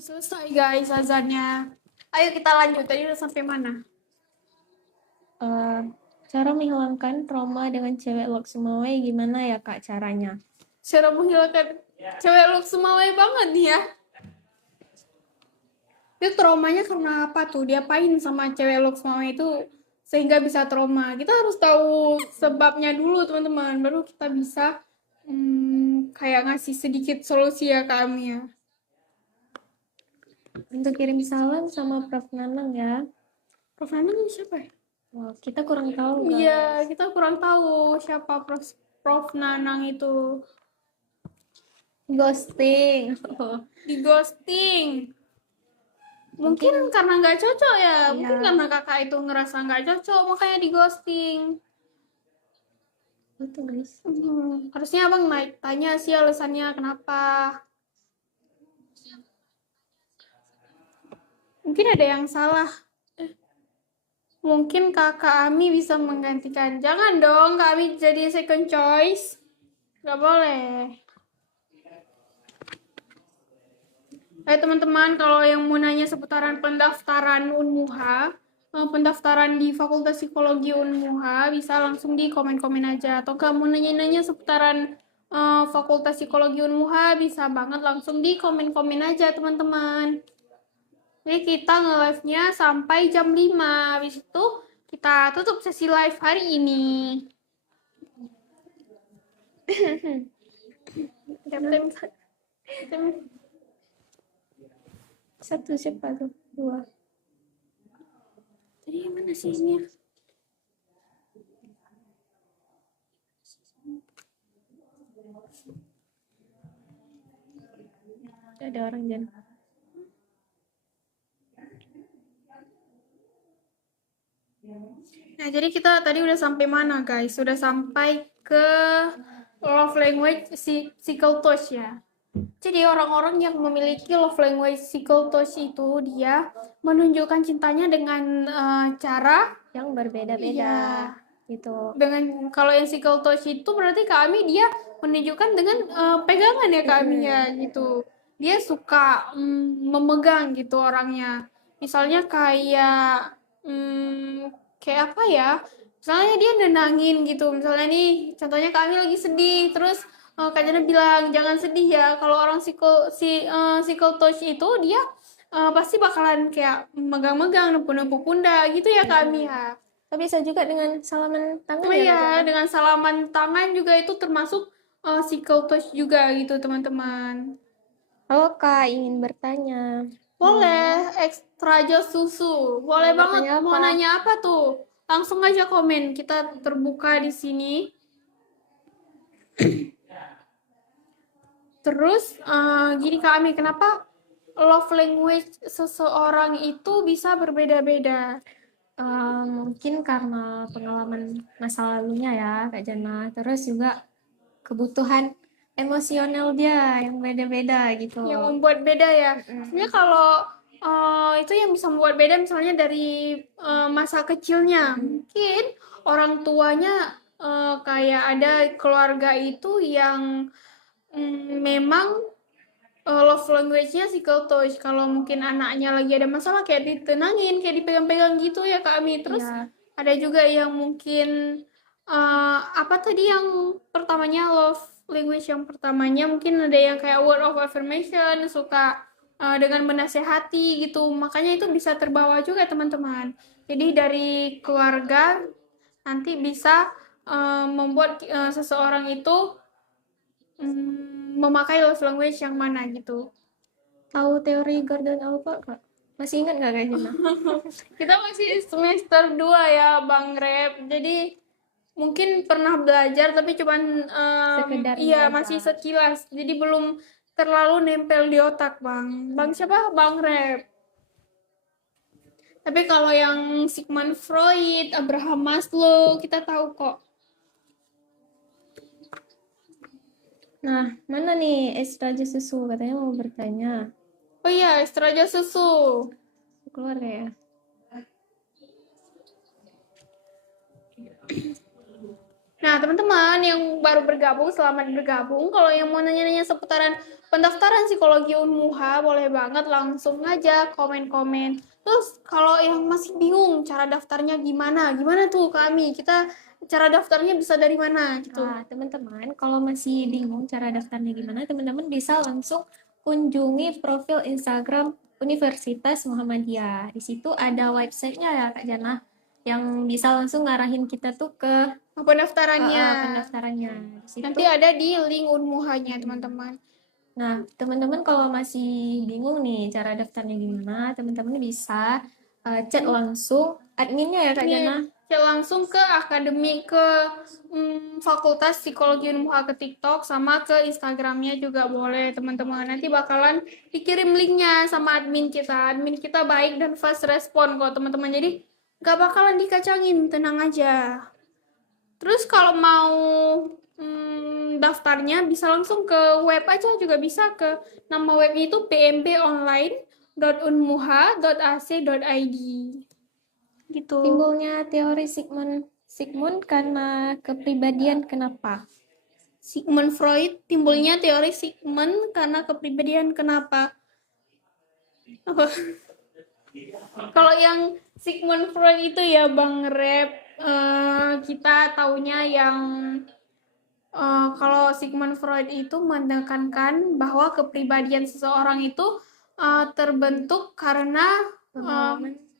Selesai guys azannya. Ayo kita lanjut. Tadi udah sampai mana? Cara menghilangkan trauma dengan cewek Lok Sumawai gimana ya Kak caranya? Cara menghilangkan cewek look semawai banget nih ya. Itu traumanya karena apa tuh? Diapain sama cewek look semawai itu sehingga bisa trauma? Kita harus tahu sebabnya dulu teman-teman. Baru kita bisa kayak ngasih sedikit solusi ya ke Ami ya. Untuk kirim salam sama Prof. Nanang ya. Prof. Nanang siapa ya? Wah, kita kurang tahu guys. Iya, kita kurang tahu siapa Prof. Nanang itu. Ghosting. Di ghosting. Mungkin karena nggak cocok ya. Mungkin Iya. karena kakak itu ngerasa nggak cocok makanya di ghosting. Itu guys. Harusnya abang tanya sih alasannya kenapa. Mungkin ada yang salah. Mungkin kakak Ami bisa menggantikan. Jangan dong Kak Ami jadi second choice. Nggak boleh. Teman-teman, kalau yang mau nanya seputaran pendaftaran Unmuha, pendaftaran di Fakultas Psikologi Unmuha, bisa langsung di komen-komen aja. Atau kamu nanya-nanya seputaran Fakultas Psikologi Unmuha, bisa banget langsung di komen-komen aja, teman-teman. Jadi kita nge-live-nya sampai jam 5. Habis itu kita tutup sesi live hari ini. Satu siapa tuh? Dua. Tadi yang mana sih ini? Ada orang Jan. Nah, jadi kita tadi udah sampai mana, guys? Sudah sampai ke love language physical touch ya. Jadi orang-orang yang memiliki love language physical touch itu dia menunjukkan cintanya dengan cara Yang ya berbeda-beda gitu. dengan kalau yang physical touch itu berarti kami dia menunjukkan dengan pegangan ya kami ya gitu. Dia suka memegang gitu orangnya. Misalnya kayak apa ya? Misalnya dia nenangin gitu. Misalnya nih contohnya kami lagi sedih terus Kak Jana bilang jangan sedih ya. Kalau orang physical touch itu dia pasti bakalan kayak megang-megang, nepuk-nepuk pundak gitu ya kami ya. Tapi bisa juga dengan salaman tangan Oh ya Kak iya, Jana. dengan salaman tangan juga itu termasuk physical touch juga gitu teman-teman. Halo Kak, ingin bertanya. Boleh ekstra jos susu. Boleh Mau banget. bertanya Mau apa? nanya apa tuh? Langsung aja komen. Kita terbuka di sini. Terus gini kami, kenapa love language seseorang itu bisa berbeda-beda? Mungkin karena pengalaman masa lalunya ya Kak Jana. Terus juga kebutuhan emosional dia yang beda-beda gitu. Yang membuat beda ya. Sebenarnya kalau itu yang bisa membuat beda misalnya dari masa kecilnya. Mungkin orang tuanya kayak ada keluarga itu yang memang love language-nya physical touch. Kalau mungkin anaknya lagi ada masalah kayak ditenangin, kayak dipegang-pegang gitu ya Kak Ami. Terus Iya. ada juga yang mungkin apa tadi yang pertamanya love language yang pertamanya mungkin ada yang kayak word of affirmation, suka dengan menasehati gitu. Makanya itu bisa terbawa juga teman-teman. Jadi dari keluarga nanti bisa membuat seseorang itu memakai love language yang mana gitu. Tahu teori Gordon Alpha Kak? Masih ingat nggak Kak Jana? Kita masih semester 2 ya Bang Rep. Jadi mungkin pernah belajar tapi cuman Sekedarnya iya aja. masih sekilas. Jadi belum terlalu nempel di otak, Bang. Bang siapa? Bang Rep. Tapi kalau yang Sigmund Freud, Abraham Maslow, kita tahu kok. Nah, mana nih es raja susu? Katanya mau bertanya. Oh iya, Straja Susu. Keluar ya? Nah, teman-teman yang baru bergabung, selamat bergabung. Kalau yang mau nanya-nanya seputaran pendaftaran psikologi Unmuha, boleh banget langsung aja komen-komen. Terus kalau yang masih bingung cara daftarnya gimana? Gimana tuh kami? Kita cara daftarnya bisa dari mana gitu? Nah, teman-teman, kalau masih bingung cara daftarnya gimana, teman-teman bisa langsung kunjungi profil Instagram Universitas Muhammadiyah. Di situ ada websitenya ya, Kak Jana, yang bisa langsung ngarahin kita tuh ke Pendaftarannya. pendaftarannya. Di situ. Nanti ada di link Unmuhanya, teman-teman. Nah, teman-teman kalau masih bingung nih cara daftarnya gimana, teman-teman bisa chat langsung adminnya ya, Kak Jana. Cek langsung ke akademi ke Fakultas Psikologi Unmuha ke TikTok sama ke Instagramnya juga boleh teman-teman. Nanti bakalan dikirim linknya sama admin kita. Admin kita baik dan fast respon kok teman-teman. Jadi gak bakalan dikacangin, tenang aja. Terus kalau mau daftarnya bisa langsung ke web aja juga bisa ke nama webnya itu pmbonline.unmuha.ac.id gitu. Timbulnya teori Sigmund karena kepribadian kenapa? Sigmund Freud timbulnya teori Sigmund karena kepribadian kenapa? Apa? Kalau yang Sigmund Freud itu ya Bang Rep, kita taunya yang kalau Sigmund Freud itu menekankan bahwa kepribadian seseorang itu terbentuk karena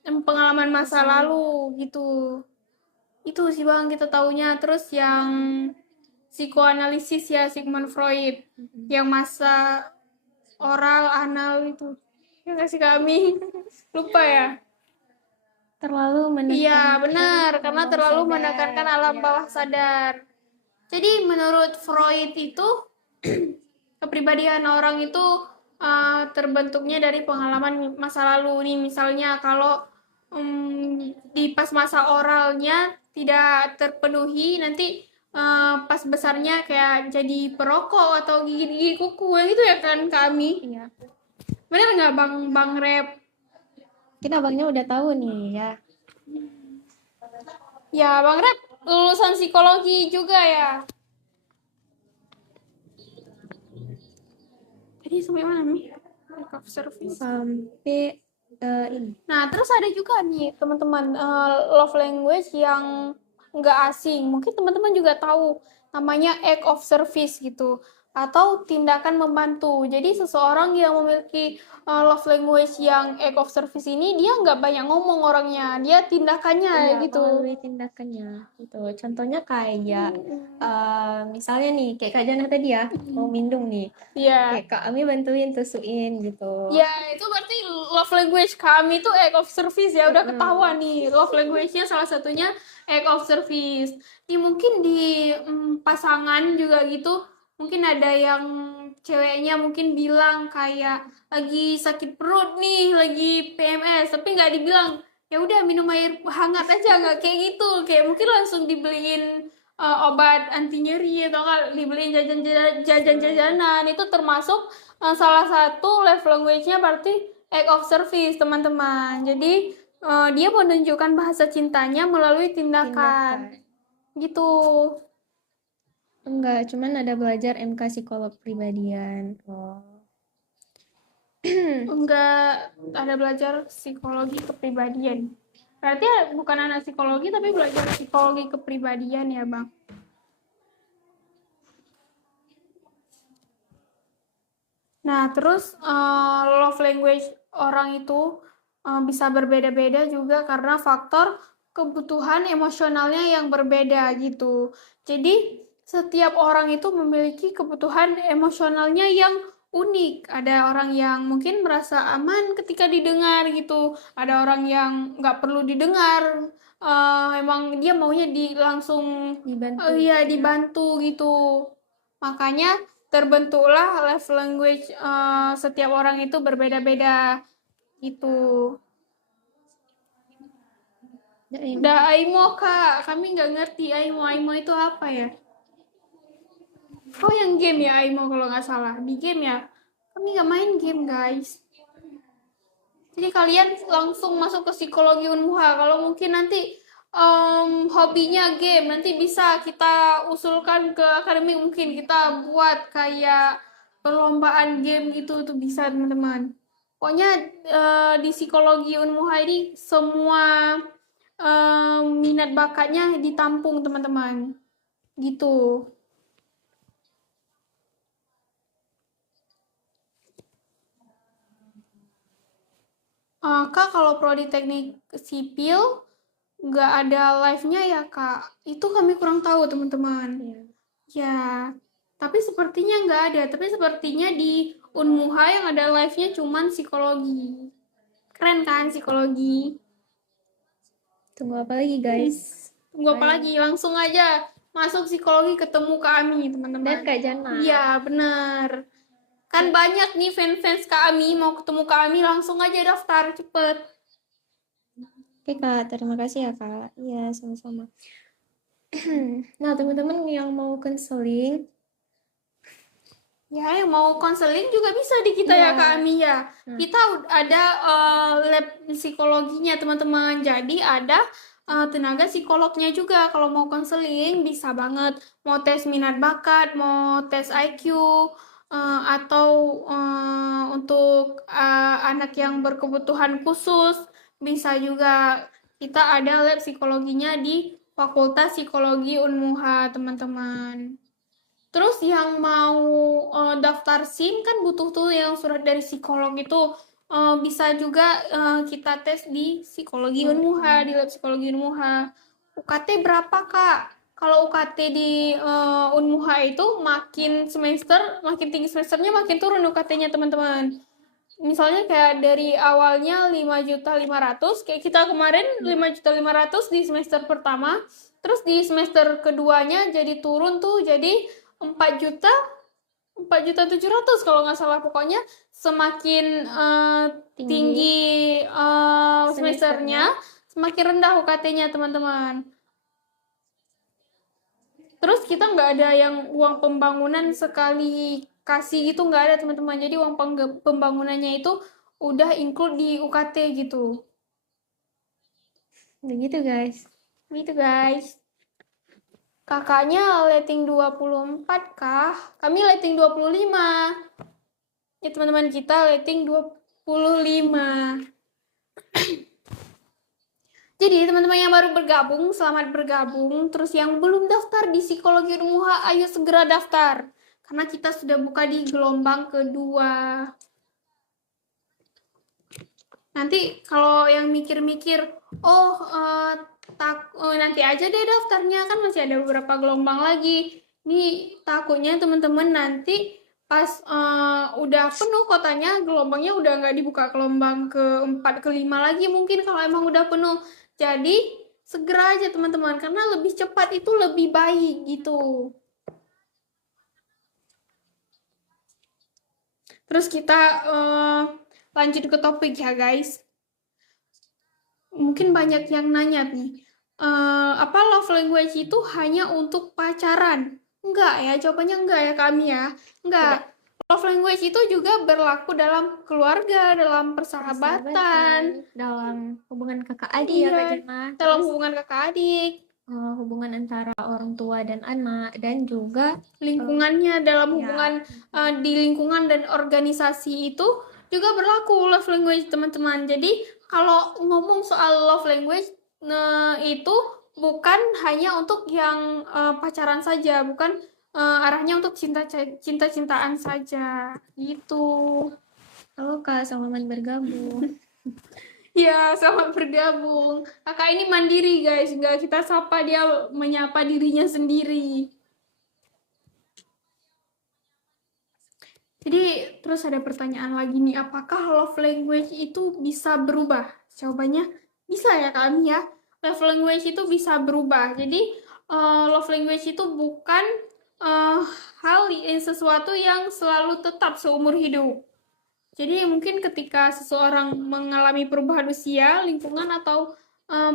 pengalaman masa lalu gitu. Itu sih Bang kita taunya. Terus yang psikoanalisis ya Sigmund Freud yang masa oral anal itu ya nggak sih kami lupa ya. Terlalu menekankan Iya benar karena alam terlalu sadar. menekankan alam Ya. bawah sadar. Jadi menurut Freud itu kepribadian orang itu terbentuknya dari pengalaman masa lalu nih. Misalnya kalau di pas masa oralnya tidak terpenuhi, nanti pas besarnya kayak jadi perokok atau gigi-gigi kuku yang itu ya kan kami. Iya. Bener nggak Bang Rep? Mungkin abangnya udah tahu nih ya. Ya Bang Rep lulusan psikologi juga ya. Tadi sampai mana nih? Lack of service. Sampai ini. Nah, terus ada juga nih teman-teman love language yang nggak asing. Mungkin teman-teman juga tahu namanya act of service gitu atau tindakan membantu. Jadi seseorang yang memiliki love language yang act of service ini dia nggak banyak ngomong orangnya, dia tindakannya Iya, gitu. melalui tindakannya gitu. Contohnya kayak misalnya nih kayak Kak Jana tadi ya, mau mindung nih. Iya. Kayak Kak Ami bantuin tusuin gitu. Ya, itu berarti love language kami tuh act of service ya. Udah ketahuan nih. Love language-nya salah satunya act of service. Nih mungkin di pasangan juga gitu. Mungkin ada yang ceweknya mungkin bilang kayak lagi sakit perut nih, lagi PMS, tapi nggak dibilang ya udah minum air hangat aja, nggak kayak gitu. Kayak mungkin langsung dibeliin obat anti nyeri atau nggak dibeliin jajan-jajanan. Itu termasuk salah satu love language-nya berarti act of service, teman-teman. Jadi, dia menunjukkan bahasa cintanya melalui tindakan. Gitu. Enggak, cuman ada belajar MK psikolog pribadian. Oh. Enggak ada belajar psikologi kepribadian. Berarti bukan anak psikologi, tapi belajar psikologi kepribadian ya, Bang. Nah, terus love language orang itu bisa berbeda-beda juga karena faktor kebutuhan emosionalnya yang berbeda gitu. Jadi, setiap orang itu memiliki kebutuhan emosionalnya yang unik. Ada orang yang mungkin merasa aman ketika didengar gitu. Ada orang yang nggak perlu didengar. Emang dia maunya langsung Dibantu. ya dibantu gitu. Makanya terbentuklah love language setiap orang itu berbeda-beda gitu. Udah Aimo Kak, kami nggak ngerti Aimo. Aimo itu apa ya? Oh yang game ya Aimo kalau nggak salah. Di game ya. Kami nggak main game guys. Jadi kalian langsung masuk ke psikologi Unmuha. Kalau mungkin nanti hobinya game, nanti bisa kita usulkan ke akademi, mungkin kita buat kayak perlombaan game gitu tuh bisa teman-teman. Pokoknya di psikologi Unmuha ini semua minat bakatnya ditampung teman-teman. Gitu. Kak, kalau prodi teknik sipil nggak ada live-nya ya, Kak? Itu kami kurang tahu, teman-teman. Iya. Ya, tapi sepertinya nggak ada. Tapi sepertinya di Unmuha yang ada live-nya cuman psikologi. Keren kan psikologi? Tunggu apa lagi, guys? Tunggu apa lagi? Langsung aja masuk psikologi ketemu kami, Dan teman-teman. Kak Jana. Iya, benar. Kan banyak nih fans-fans kami mau ketemu kami, langsung aja daftar cepet. Oke, Kak. Terima kasih ya, Kak. Iya, sama-sama. Nah, teman-teman yang mau konseling, Ya, yang mau konseling juga bisa di kita ya, Iya. Kak Ami ya. Kita ada lab psikologinya, teman-teman. Jadi ada tenaga psikolognya juga. Kalau mau konseling bisa banget. Mau tes minat bakat, mau tes IQ, atau untuk anak yang berkebutuhan khusus bisa juga. Kita ada lab psikologinya di Fakultas Psikologi Unmuha, teman-teman. Terus yang mau daftar SIM kan butuh tuh yang surat dari psikolog itu. Bisa juga kita tes di psikologi Unmuha, di lab psikologi Unmuha. UKT berapa, Kak? Kalau UKT di Unmuha itu makin semester, makin tinggi semesternya makin turun UKT-nya, teman-teman. Misalnya kayak dari awalnya 5.500.000, kayak kita kemarin 5.500.000 di semester pertama, terus di semester keduanya jadi turun tuh jadi 4.700.000 kalau nggak salah. Pokoknya semakin tinggi semesternya, semakin rendah UKT-nya, teman-teman. Terus kita nggak ada yang uang pembangunan sekali kasih gitu, nggak ada teman-teman. Jadi uang pembangunannya itu udah include di UKT gitu. Begitu guys. Gitu guys. Kakaknya rating 24 kah? Kami rating 25. Ya teman-teman kita rating 25. Jadi teman-teman yang baru bergabung, selamat bergabung. Terus yang belum daftar di Psikologi Unmuha, ayo segera daftar. Karena kita sudah buka di gelombang kedua. Nanti kalau yang mikir-mikir, nanti aja deh daftarnya, kan masih ada beberapa gelombang lagi. Ini takutnya teman-teman nanti pas udah penuh kotanya, gelombangnya udah nggak dibuka gelombang keempat, kelima lagi mungkin kalau emang udah penuh. Jadi segera aja teman-teman, karena lebih cepat itu lebih baik gitu. Terus kita lanjut ke topik ya guys. Mungkin banyak yang nanya nih, apa love language itu hanya untuk pacaran? Enggak ya, jawabannya enggak ya kami ya. Enggak. Love language itu juga berlaku dalam keluarga, dalam persahabatan, dalam hubungan kakak adik ya Kak iya, Jana. dalam Terus hubungan kakak adik, hubungan antara orang tua dan anak, dan juga lingkungannya, dalam ya, hubungan di lingkungan dan organisasi itu juga berlaku love language teman-teman. Jadi kalau ngomong soal love language itu bukan hanya untuk yang pacaran saja, bukan arahnya untuk cinta-cintaan saja gitu. halo Kak, selamat bergabung. Ya, selamat bergabung. Kakak ini mandiri guys, nggak kita sapa, dia menyapa dirinya sendiri. Jadi terus ada pertanyaan lagi nih, apakah love language itu bisa berubah? Jawabannya bisa ya kami ya. Love language itu bisa berubah. Jadi love language itu bukan sesuatu yang selalu tetap seumur hidup. Jadi mungkin ketika seseorang mengalami perubahan usia, lingkungan atau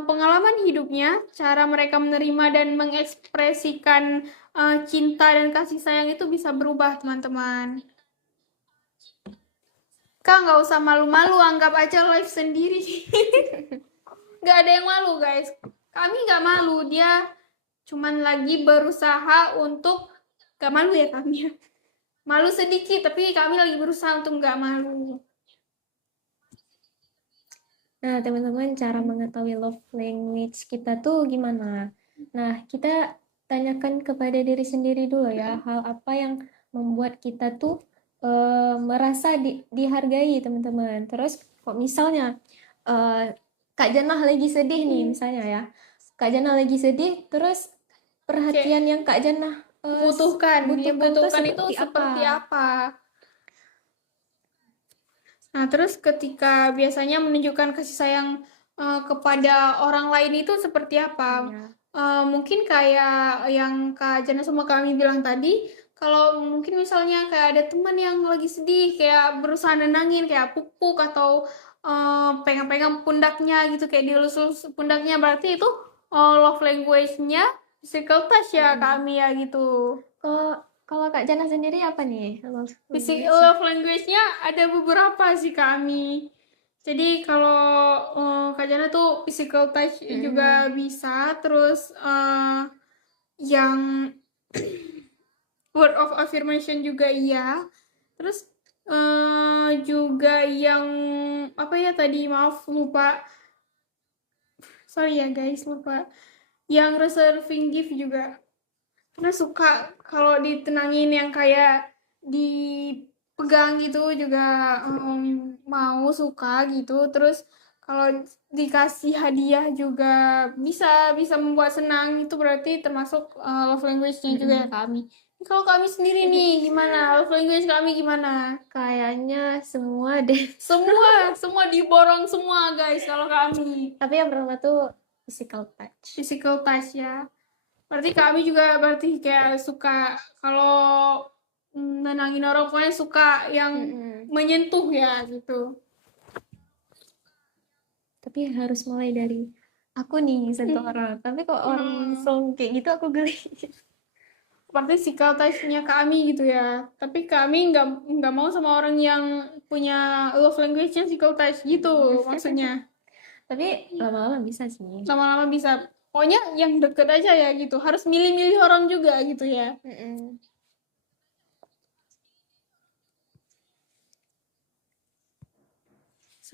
pengalaman hidupnya, cara mereka menerima dan mengekspresikan cinta dan kasih sayang itu bisa berubah teman-teman. Kak, nggak usah malu-malu, anggap aja live sendiri. Nggak ada yang malu, guys. Kami nggak malu, dia cuman lagi berusaha untuk nggak malu ya kami ya. Malu sedikit, tapi kami lagi berusaha untuk nggak malu. Nah, teman-teman, cara mengetahui love language kita tuh gimana? Nah, kita tanyakan kepada diri sendiri dulu ya, hal apa yang membuat kita tuh merasa dihargai, teman-teman. Terus, kok misalnya Kak Janah lagi sedih nih, misalnya ya. Kak Janah lagi sedih, terus perhatian yang Kak Janah Butuhkan butuhkan itu seperti apa? Nah, terus ketika biasanya menunjukkan kasih sayang kepada orang lain itu seperti apa? Ya. Mungkin kayak yang Kak Jana sama kami bilang tadi, kalau mungkin misalnya kayak ada teman yang lagi sedih, kayak berusaha nenangin, kayak pupuk atau pegang-pegang pundaknya gitu, kayak dielus-elus pundaknya, berarti itu love language-nya physical touch ya kami ya gitu. Kalau Kak Jana sendiri apa nih? Love language-nya ada beberapa sih kami. Jadi kalau Kak Jana tuh physical touch juga bisa, terus yang word of affirmation juga iya. Terus juga yang apa ya tadi, maaf lupa. Sorry ya guys, lupa. Yang reserving gift juga. Karena suka kalau ditenangin, yang kayak dipegang gitu juga mau, suka gitu. Terus kalau dikasih hadiah juga bisa membuat senang, itu berarti termasuk love language-nya juga ya kami. Kalau kami sendiri nih gimana? Love language kami gimana? Kayaknya semua deh. Semua diborong semua guys kalau kami. Tapi yang pertama tuh physical touch. Physical touch ya. Berarti kami juga kayak suka kalau nenangin orang, pokoknya suka yang menyentuh ya gitu. Tapi harus mulai dari aku nih sentuh orang. Tapi kok orang langsung kayak gitu aku geli. seperti psikotasnya kami gitu ya. Tapi kami nggak mau sama orang yang punya love language-nya psikotas gitu maksudnya. Tapi lama-lama bisa sih. Lama-lama bisa. Pokoknya yang deket aja ya gitu. Harus milih-milih orang juga gitu ya.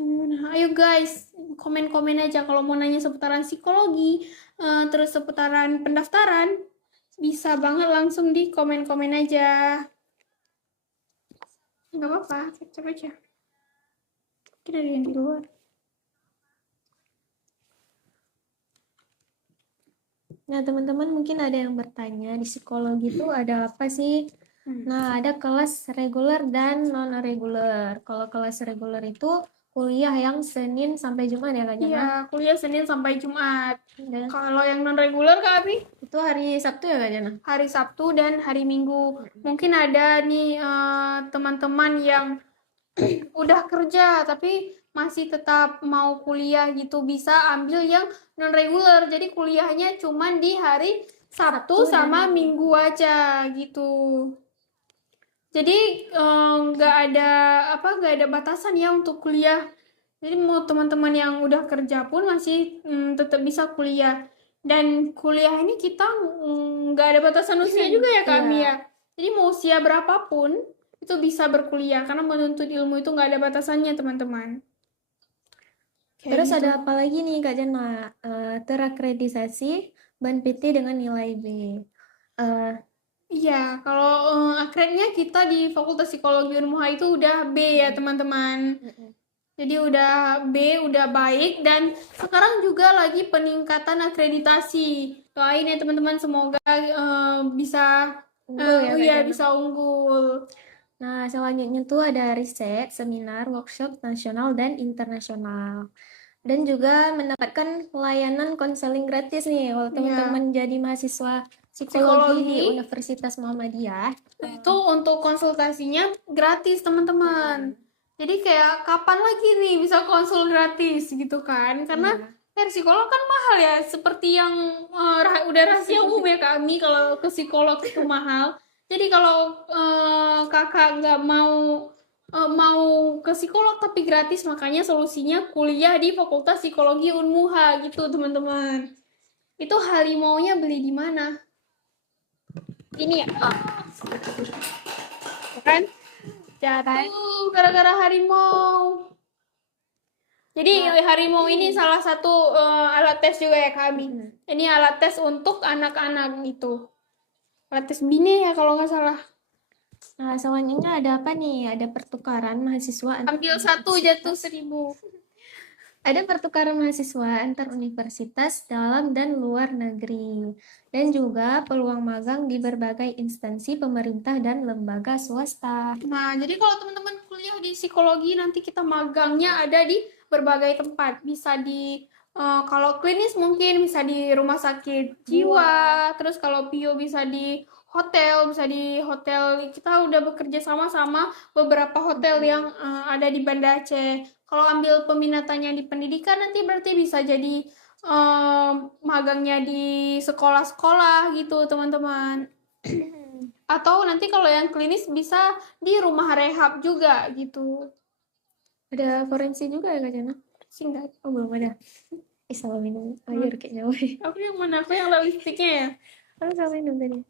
Nah, ayo guys, komen-komen aja kalau mau nanya seputaran psikologi, terus seputaran pendaftaran, bisa banget langsung di komen-komen aja. Nggak apa-apa, cek aja. Mungkin ada yang di luar. Nah, teman-teman mungkin ada yang bertanya, di psikologi itu ada apa sih? Nah, ada kelas reguler dan non-reguler. Kalau kelas reguler itu kuliah yang Senin sampai Jumat ya, Kak Jana? Iya, kuliah Senin sampai Jumat. Dan Kalau yang non-reguler Kak Abi, itu hari Sabtu ya, Kak Jana? hari Sabtu dan hari Minggu. Mungkin ada nih teman-teman yang udah kerja tapi masih tetap mau kuliah gitu, bisa ambil yang non reguler, jadi kuliahnya cuman di hari Sabtu sama Minggu aja gitu. Jadi nggak ada batasan ya untuk kuliah. Jadi mau teman-teman yang udah kerja pun masih tetap bisa kuliah. Dan kuliah ini kita nggak ada batasan usia juga ya kami ya. Jadi mau usia berapapun itu bisa berkuliah karena menuntut ilmu itu nggak ada batasannya teman-teman. Terus Kayak gitu. ada apa lagi nih, Kak Jana? Terakreditasi BAN-PT dengan nilai B. Iya, kalau akrednya kita di Fakultas Psikologi Unmuha itu udah B ya teman-teman. Jadi udah B, udah baik, dan sekarang juga lagi peningkatan akreditasi. Doain ya teman-teman, semoga bisa Unggul ya, Kak Jana? bisa unggul. Nah, selanjutnya tuh ada riset, seminar, workshop nasional dan internasional. Dan juga mendapatkan layanan konseling gratis nih kalau teman-teman jadi mahasiswa psikologi di Universitas Muhammadiyah. Itu untuk konsultasinya gratis teman-teman. Jadi kayak kapan lagi nih bisa konsul gratis gitu kan? Karena psikolog kan mahal ya, seperti yang udah rahasia umum ya kami kalau ke psikolog itu mahal. Jadi kalau kakak nggak mau ke psikolog tapi gratis, makanya solusinya kuliah di Fakultas Psikologi Unmuha gitu teman-teman. Itu harimaunya beli di mana? Ini ya, kan? Jatuh gara-gara harimau. Jadi harimau ini salah satu alat tes juga ya kami. Ini alat tes untuk anak-anak gitu. Alat tes bine ya kalau nggak salah. Nah, selanjutnya ada apa nih? Ada pertukaran mahasiswa Ambil satu jatuh 1.000. Ada pertukaran mahasiswa antar universitas dalam dan luar negeri. Dan juga peluang magang di berbagai instansi pemerintah dan lembaga swasta. Nah, jadi kalau teman-teman kuliah di psikologi, nanti kita magangnya ada di berbagai tempat. Bisa di, kalau klinis mungkin bisa di rumah sakit jiwa. Terus kalau PIO bisa di hotel. Kita udah bekerja sama beberapa hotel yang ada di Banda Aceh. Kalau ambil peminatannya di pendidikan, nanti berarti bisa jadi magangnya di sekolah-sekolah gitu, teman-teman. Atau nanti kalau yang klinis bisa di rumah rehab juga gitu. Ada forensik juga ya, Kak Jana? Singkat. Oh, belum ada. Salah minum air kayaknya. Aku yang mana? Aku yang lipstiknya ya? Aku salah minum tadi.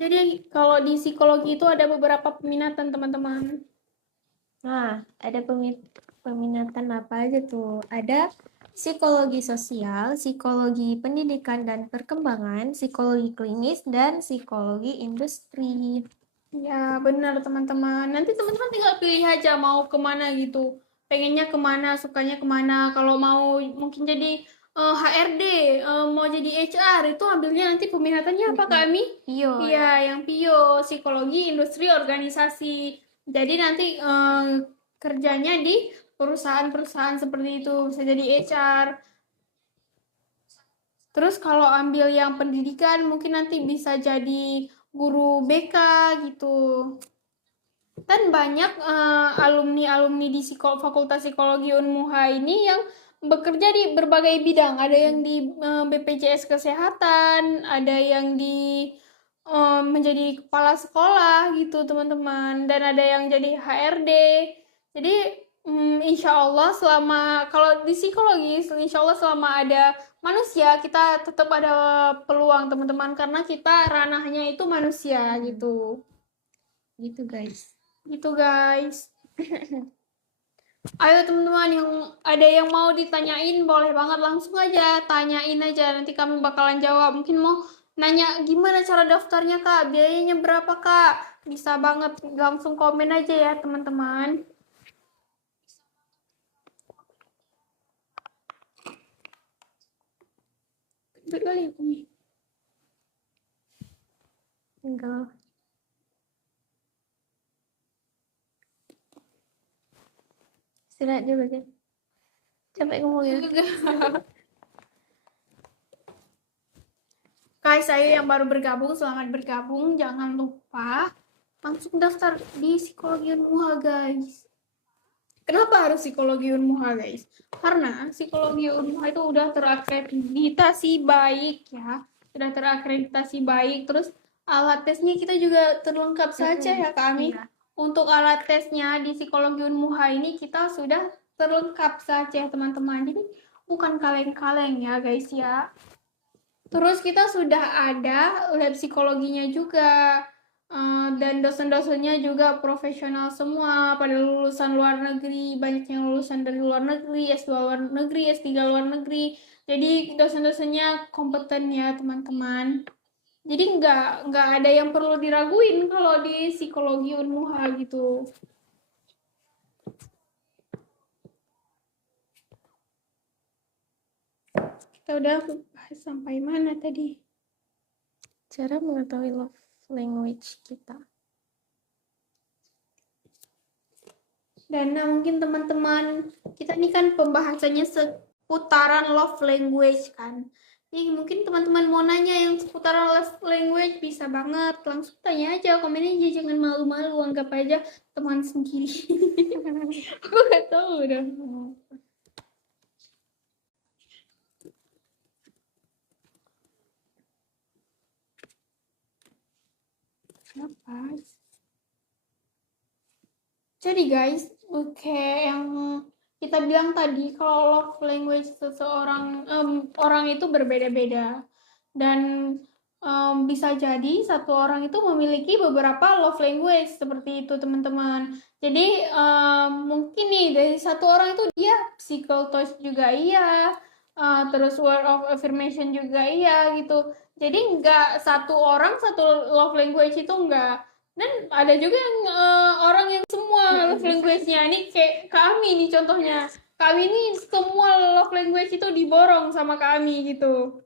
Jadi kalau di psikologi itu ada beberapa peminatan teman-teman. Nah, ada peminatan apa aja tuh? Ada psikologi sosial, psikologi pendidikan dan perkembangan, psikologi klinis, dan psikologi industri. Ya benar teman-teman. Nanti teman-teman tinggal pilih aja mau kemana gitu. Pengennya kemana, sukanya kemana. Kalau mau mungkin jadi HRD, mau jadi HR, itu ambilnya nanti peminatannya apa kami? Pio. Iya, yang PIO, psikologi industri organisasi. Jadi nanti kerjanya di perusahaan-perusahaan seperti itu, bisa jadi HR. Terus kalau ambil yang pendidikan, mungkin nanti bisa jadi guru BK gitu. Dan banyak alumni-alumni di Fakultas Psikologi Unmuha ini yang bekerja di berbagai bidang. Ada yang di BPJS Kesehatan, ada yang di menjadi kepala sekolah gitu teman-teman, dan ada yang jadi HRD. Jadi insya Allah selama kalau di psikologi, insya Allah selama ada manusia kita tetap ada peluang teman-teman, karena kita ranahnya itu manusia gitu. Gitu guys. Gitu guys. Ayo teman-teman, yang ada yang mau ditanyain boleh banget, langsung aja tanyain aja, nanti kami bakalan jawab. Mungkin mau nanya gimana cara daftarnya kak, biayanya berapa kak, bisa banget langsung komen aja ya teman-teman. Ribet kali ya Umi. Enggak. Istirahat dulu deh. Capek ngomongnya. Guys, saya yang baru bergabung, selamat bergabung. Jangan lupa langsung daftar di Psikologi Unmuha, guys. Kenapa harus Psikologi Unmuha, guys? Karena Psikologi Unmuha itu udah terakreditasi baik ya. Sudah terakreditasi baik. Terus alat tesnya kita juga terlengkap saja ya kami. Iya. Untuk alat tesnya di Psikologi Unmuha ini kita sudah terlengkap saja teman-teman. Jadi bukan kaleng-kaleng ya guys ya. Terus kita sudah ada lab psikologinya juga. Dan dosen-dosennya juga profesional semua, pada lulusan luar negeri, banyak yang lulusan dari luar negeri, S2 luar negeri, S3 luar negeri. Jadi dosen-dosennya kompeten ya teman-teman. Jadi nggak ada yang perlu diraguin kalau di Psikologi Unmuha gitu. Kita udah bahas sampai mana tadi? Cara mengetahui love language kita. Dan mungkin teman-teman, kita ini kan pembahasannya seputaran love language kan. Jadi mungkin teman-teman mau nanya yang seputaran love language, bisa banget. Langsung tanya aja, komen aja, jangan malu-malu, anggap aja teman sendiri. Aku gak tahu udah. Apa? Jadi guys, yang kita bilang tadi, kalau love language seseorang orang itu berbeda-beda, dan bisa jadi satu orang itu memiliki beberapa love language seperti itu teman-teman. Jadi mungkin nih dari satu orang itu dia physical touch juga iya, terus word of affirmation juga iya gitu. Jadi nggak satu orang satu love language itu enggak. Dan ada juga yang orang yang semua love language-nya, ini kayak kami nih contohnya. Kami ini semua love language itu diborong sama kami gitu.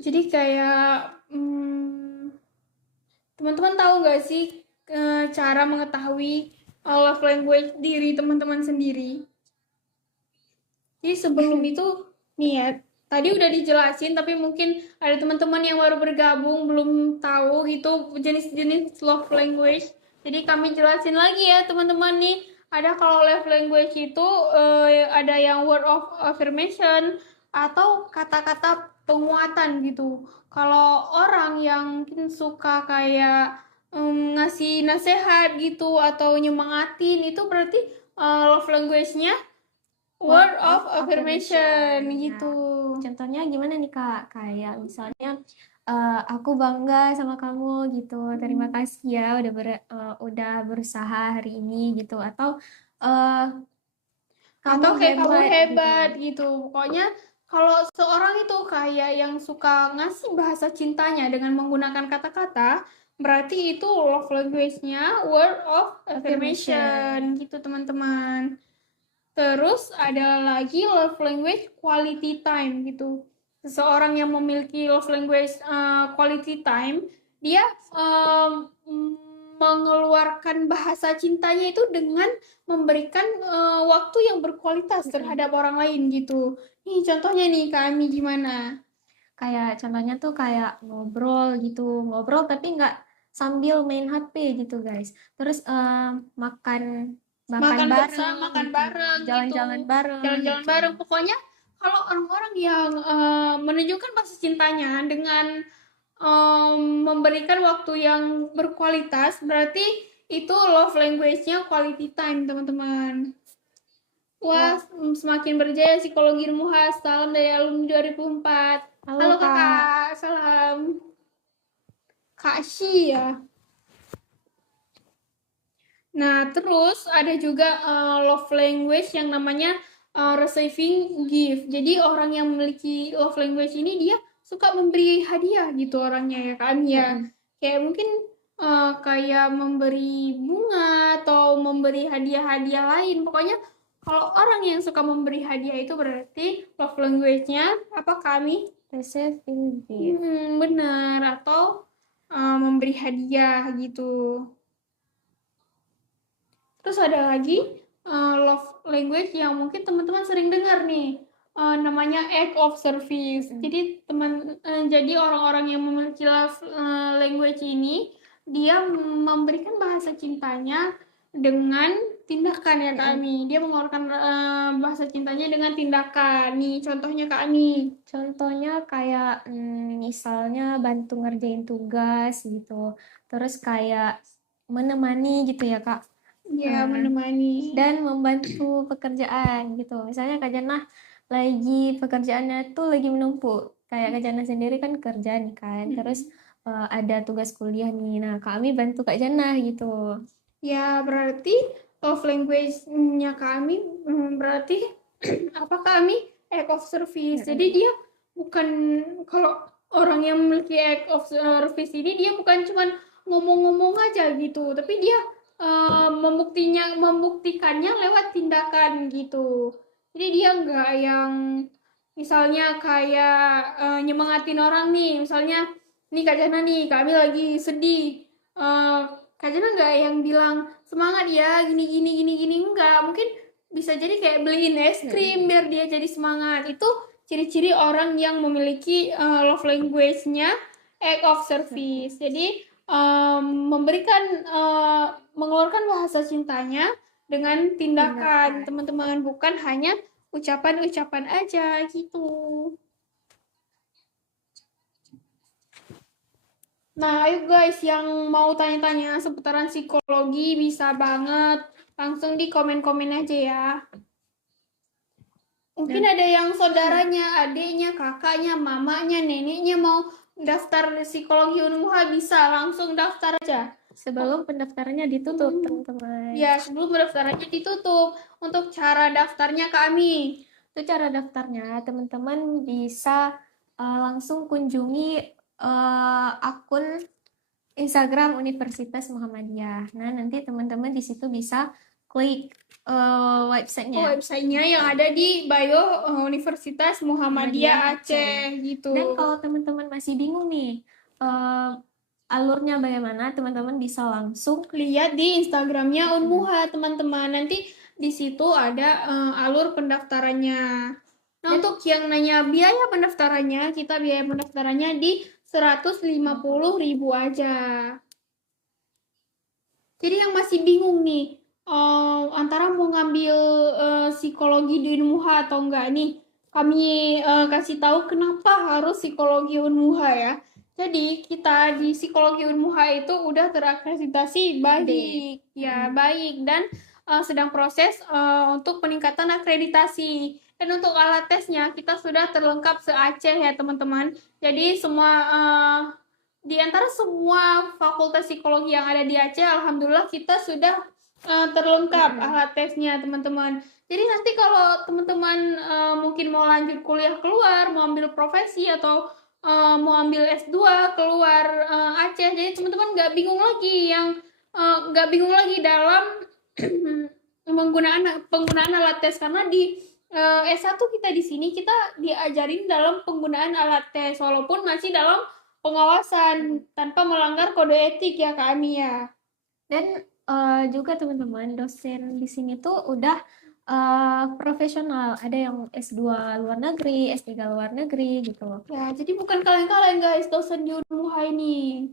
Jadi kayak teman-teman tahu nggak sih cara mengetahui love language diri teman-teman sendiri? Jadi sebelum itu nih ya, tadi udah dijelasin, tapi mungkin ada teman-teman yang baru bergabung belum tahu gitu jenis-jenis love language. Jadi kami jelasin lagi ya teman-teman nih. Ada kalau love language itu ada yang word of affirmation atau kata-kata penguatan gitu. Kalau orang yang mungkin suka kayak ngasih nasihat gitu atau nyemangatin, itu berarti love language-nya word of affirmation gitu. Contohnya gimana nih Kak? Kayak misalnya aku bangga sama kamu gitu. Terima kasih ya udah berusaha hari ini gitu. Atau Atau kayak kamu gitu. hebat gitu. Pokoknya kalau seorang itu kayak yang suka ngasih bahasa cintanya dengan menggunakan kata-kata, berarti itu love language-nya word of affirmation gitu teman-teman. Terus ada lagi love language quality time gitu. Seseorang yang memiliki love language quality time, dia mengeluarkan bahasa cintanya itu dengan memberikan waktu yang berkualitas terhadap orang lain gitu. Nih contohnya nih kami gimana? Kayak contohnya tuh kayak ngobrol gitu. Ngobrol tapi nggak sambil main HP gitu guys. Terus makan Makan bareng bersama, makan gitu, bareng gitu. jalan-jalan bareng Jalan-jalan gitu. bareng. Pokoknya kalau orang-orang yang menunjukkan bahasa cintanya dengan memberikan waktu yang berkualitas, berarti itu love language-nya quality time, teman-teman. Wah, semakin berjaya psikologi Unmuha. Salam dari alumni 2004. Halo, Halo Kak. kakak, salam. Kak Shi ya. Nah, terus ada juga love language yang namanya receiving gift. Jadi orang yang memiliki love language ini dia suka memberi hadiah gitu orangnya ya kan ya. Kayak mungkin kayak memberi bunga atau memberi hadiah-hadiah lain. Pokoknya kalau orang yang suka memberi hadiah itu berarti love language-nya apa kami? Receiving gift. Benar, atau memberi hadiah gitu. Terus ada lagi love language yang mungkin teman-teman sering dengar nih, namanya act of service. Jadi jadi orang-orang yang memiliki love language ini dia memberikan bahasa cintanya dengan tindakan ya Kak Ami. Dia mengeluarkan bahasa cintanya dengan tindakan. Nih contohnya Kak Ami. Contohnya kayak misalnya bantu ngerjain tugas gitu. Terus kayak menemani gitu ya Kak. Ya, menemani. Dan membantu pekerjaan gitu. Misalnya Kak Jannah lagi pekerjaannya tuh lagi menumpuk. Kayak Kak Jannah sendiri kan kerja nih kan. Terus ada tugas kuliah nih. Nah, kami bantu Kak Jannah gitu. Ya, berarti love language-nya kami berarti apa kami act of service. Jadi dia bukan, kalau orang yang memiliki act of service ini dia bukan cuman ngomong-ngomong aja gitu, tapi dia membuktikannya lewat tindakan gitu. Jadi dia nggak yang misalnya kayak nyemangatin orang nih, misalnya nih Kak Jana nih, kami lagi sedih. Kak Jana nggak yang bilang semangat ya gini enggak, mungkin bisa jadi kayak beliin es krim biar dia jadi semangat. Itu ciri-ciri orang yang memiliki love language-nya act of service. Jadi memberikan mengeluarkan bahasa cintanya dengan tindakan teman-teman, bukan hanya ucapan-ucapan aja gitu. Nah, ayo guys yang mau tanya-tanya seputaran psikologi bisa banget langsung di komen-komen aja ya. Mungkin ada yang saudaranya, adiknya, kakaknya, mamanya, neneknya mau daftar psikologi Unmuha, bisa langsung daftar aja. Sebelum pendaftarannya ditutup, teman-teman. Ya, sebelum pendaftarannya ditutup. Untuk cara daftarnya kami. Itu cara daftarnya, teman-teman bisa langsung kunjungi akun Instagram Universitas Muhammadiyah. Nah, nanti teman-teman di situ bisa klik websitenya. Websitenya yang ada di bio Universitas Muhammadiyah Aceh gitu. Dan kalau teman-teman masih bingung nih alurnya bagaimana, teman-teman bisa langsung lihat di Instagramnya Unmuha teman-teman. Nanti di situ ada alur pendaftarannya. Nah, untuk yang nanya biaya pendaftarannya, kita biaya pendaftarannya di 150.000 aja. Jadi yang masih bingung nih, antara mau ngambil psikologi di Unmuha atau enggak nih, kami kasih tahu kenapa harus psikologi Unmuha ya. Jadi kita di psikologi Unmuha itu udah terakreditasi baik, ya baik, dan sedang proses untuk peningkatan akreditasi. Dan untuk alat tesnya kita sudah terlengkap se-Aceh ya teman-teman. Jadi semua di antara semua fakultas psikologi yang ada di Aceh, alhamdulillah kita sudah terlengkap alat tesnya teman-teman. Jadi nanti kalau teman-teman mungkin mau lanjut kuliah keluar, mau ambil profesi atau mau ambil S2 keluar Aceh, jadi teman-teman nggak bingung lagi dalam penggunaan alat tes, karena di S1 kita di sini kita diajarin dalam penggunaan alat tes walaupun masih dalam pengawasan tanpa melanggar kode etik ya Kak Ami ya. Dan juga teman-teman dosen di sini tuh udah profesional, ada yang S2 luar negeri, S3 luar negeri gitu. Ya, jadi bukan kaleng-kaleng guys dosen di Unmuha ini.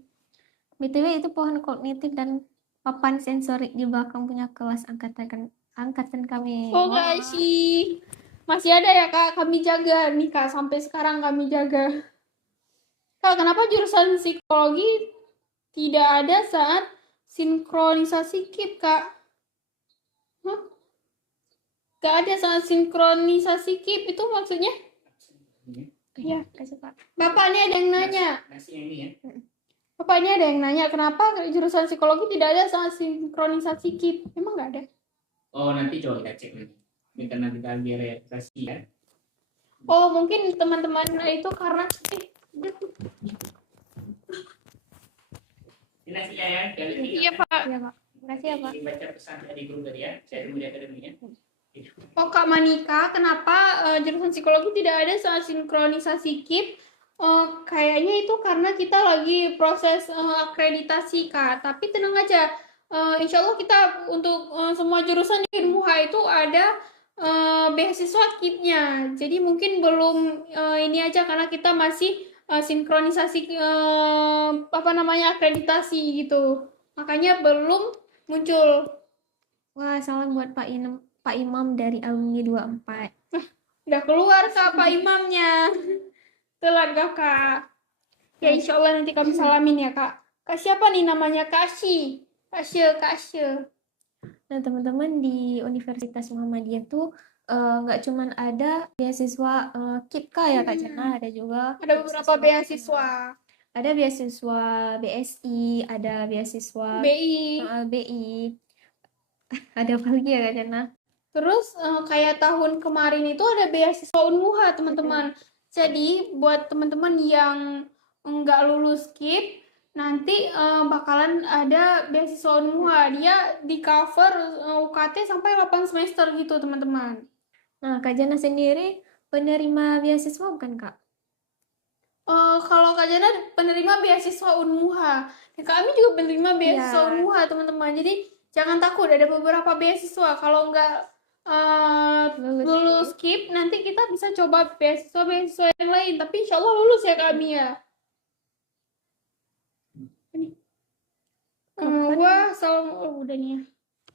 BTW itu pohon kognitif dan papan sensorik di belakang punya kelas angkatan kami. Oh, Kak Ashi. Masih ada ya, Kak? Kami jaga nih, Kak. Sampai sekarang kami jaga. Kak, kenapa jurusan psikologi tidak ada saat sinkronisasi KIP, Kak? Hah? Gak ada saat sinkronisasi KIP, itu maksudnya? Iya, kasih Pak. Bapak, ini ada yang nanya. Bapak, ini ada yang nanya, kenapa jurusan psikologi tidak ada saat sinkronisasi KIP? Emang nggak ada? Oh, nanti coba kita cek lagi. Ini karena kita biar verifikasi ya. Oh, mungkin teman-teman itu karena... Jelas ya, kali ini. Iya, Pak. Iya, Pak. Makasih ya, Pak. Baca pesan dari grup tadi ya. Saya tunggu di akademinya. Oh, Kak Manika, kenapa jurusan psikologi tidak ada saat sinkronisasi KIP? Kayaknya itu karena kita lagi proses akreditasi, Kak. Tapi tenang aja, insya Allah kita untuk semua jurusan di Unmuha itu ada beasiswa KIP-nya. Jadi mungkin belum ini aja karena kita masih sinkronisasi akreditasi gitu. Makanya belum muncul. Wah, salam buat Pak Imam dari alumni 24. Udah keluar, Kak, Pak Imamnya. Telat, Kak. Ya, insya Allah nanti kami salamin ya, Kak. Kak siapa nih namanya? Kak Asy. Kak Asy. Nah, teman-teman di Universitas Muhammadiyah tuh nggak cuman ada beasiswa KIP Kak ya, Kak Jana, ada juga Ada beberapa beasiswa. Ada beasiswa BSI, ada beasiswa BI. BI. Ada apa lagi ya, Kak Jana? Terus kayak tahun kemarin itu ada beasiswa Unmuha, teman-teman. Jadi buat teman-teman yang nggak lulus KIP, nanti bakalan ada beasiswa Unmuha. Dia di cover UKT sampai 8 semester gitu, teman-teman. Nah, Kak Jana sendiri penerima beasiswa bukan, Kak? Kalau Kak Jana penerima beasiswa Unmuha. Dan kami juga penerima beasiswa Ya. Unmuha, teman-teman. Jadi jangan takut, ada beberapa beasiswa. Kalau nggak lulus KIP, nanti kita bisa coba beasiswa yang lain. Tapi insya Allah lulus ya kami ya. Wah, udah nih ya.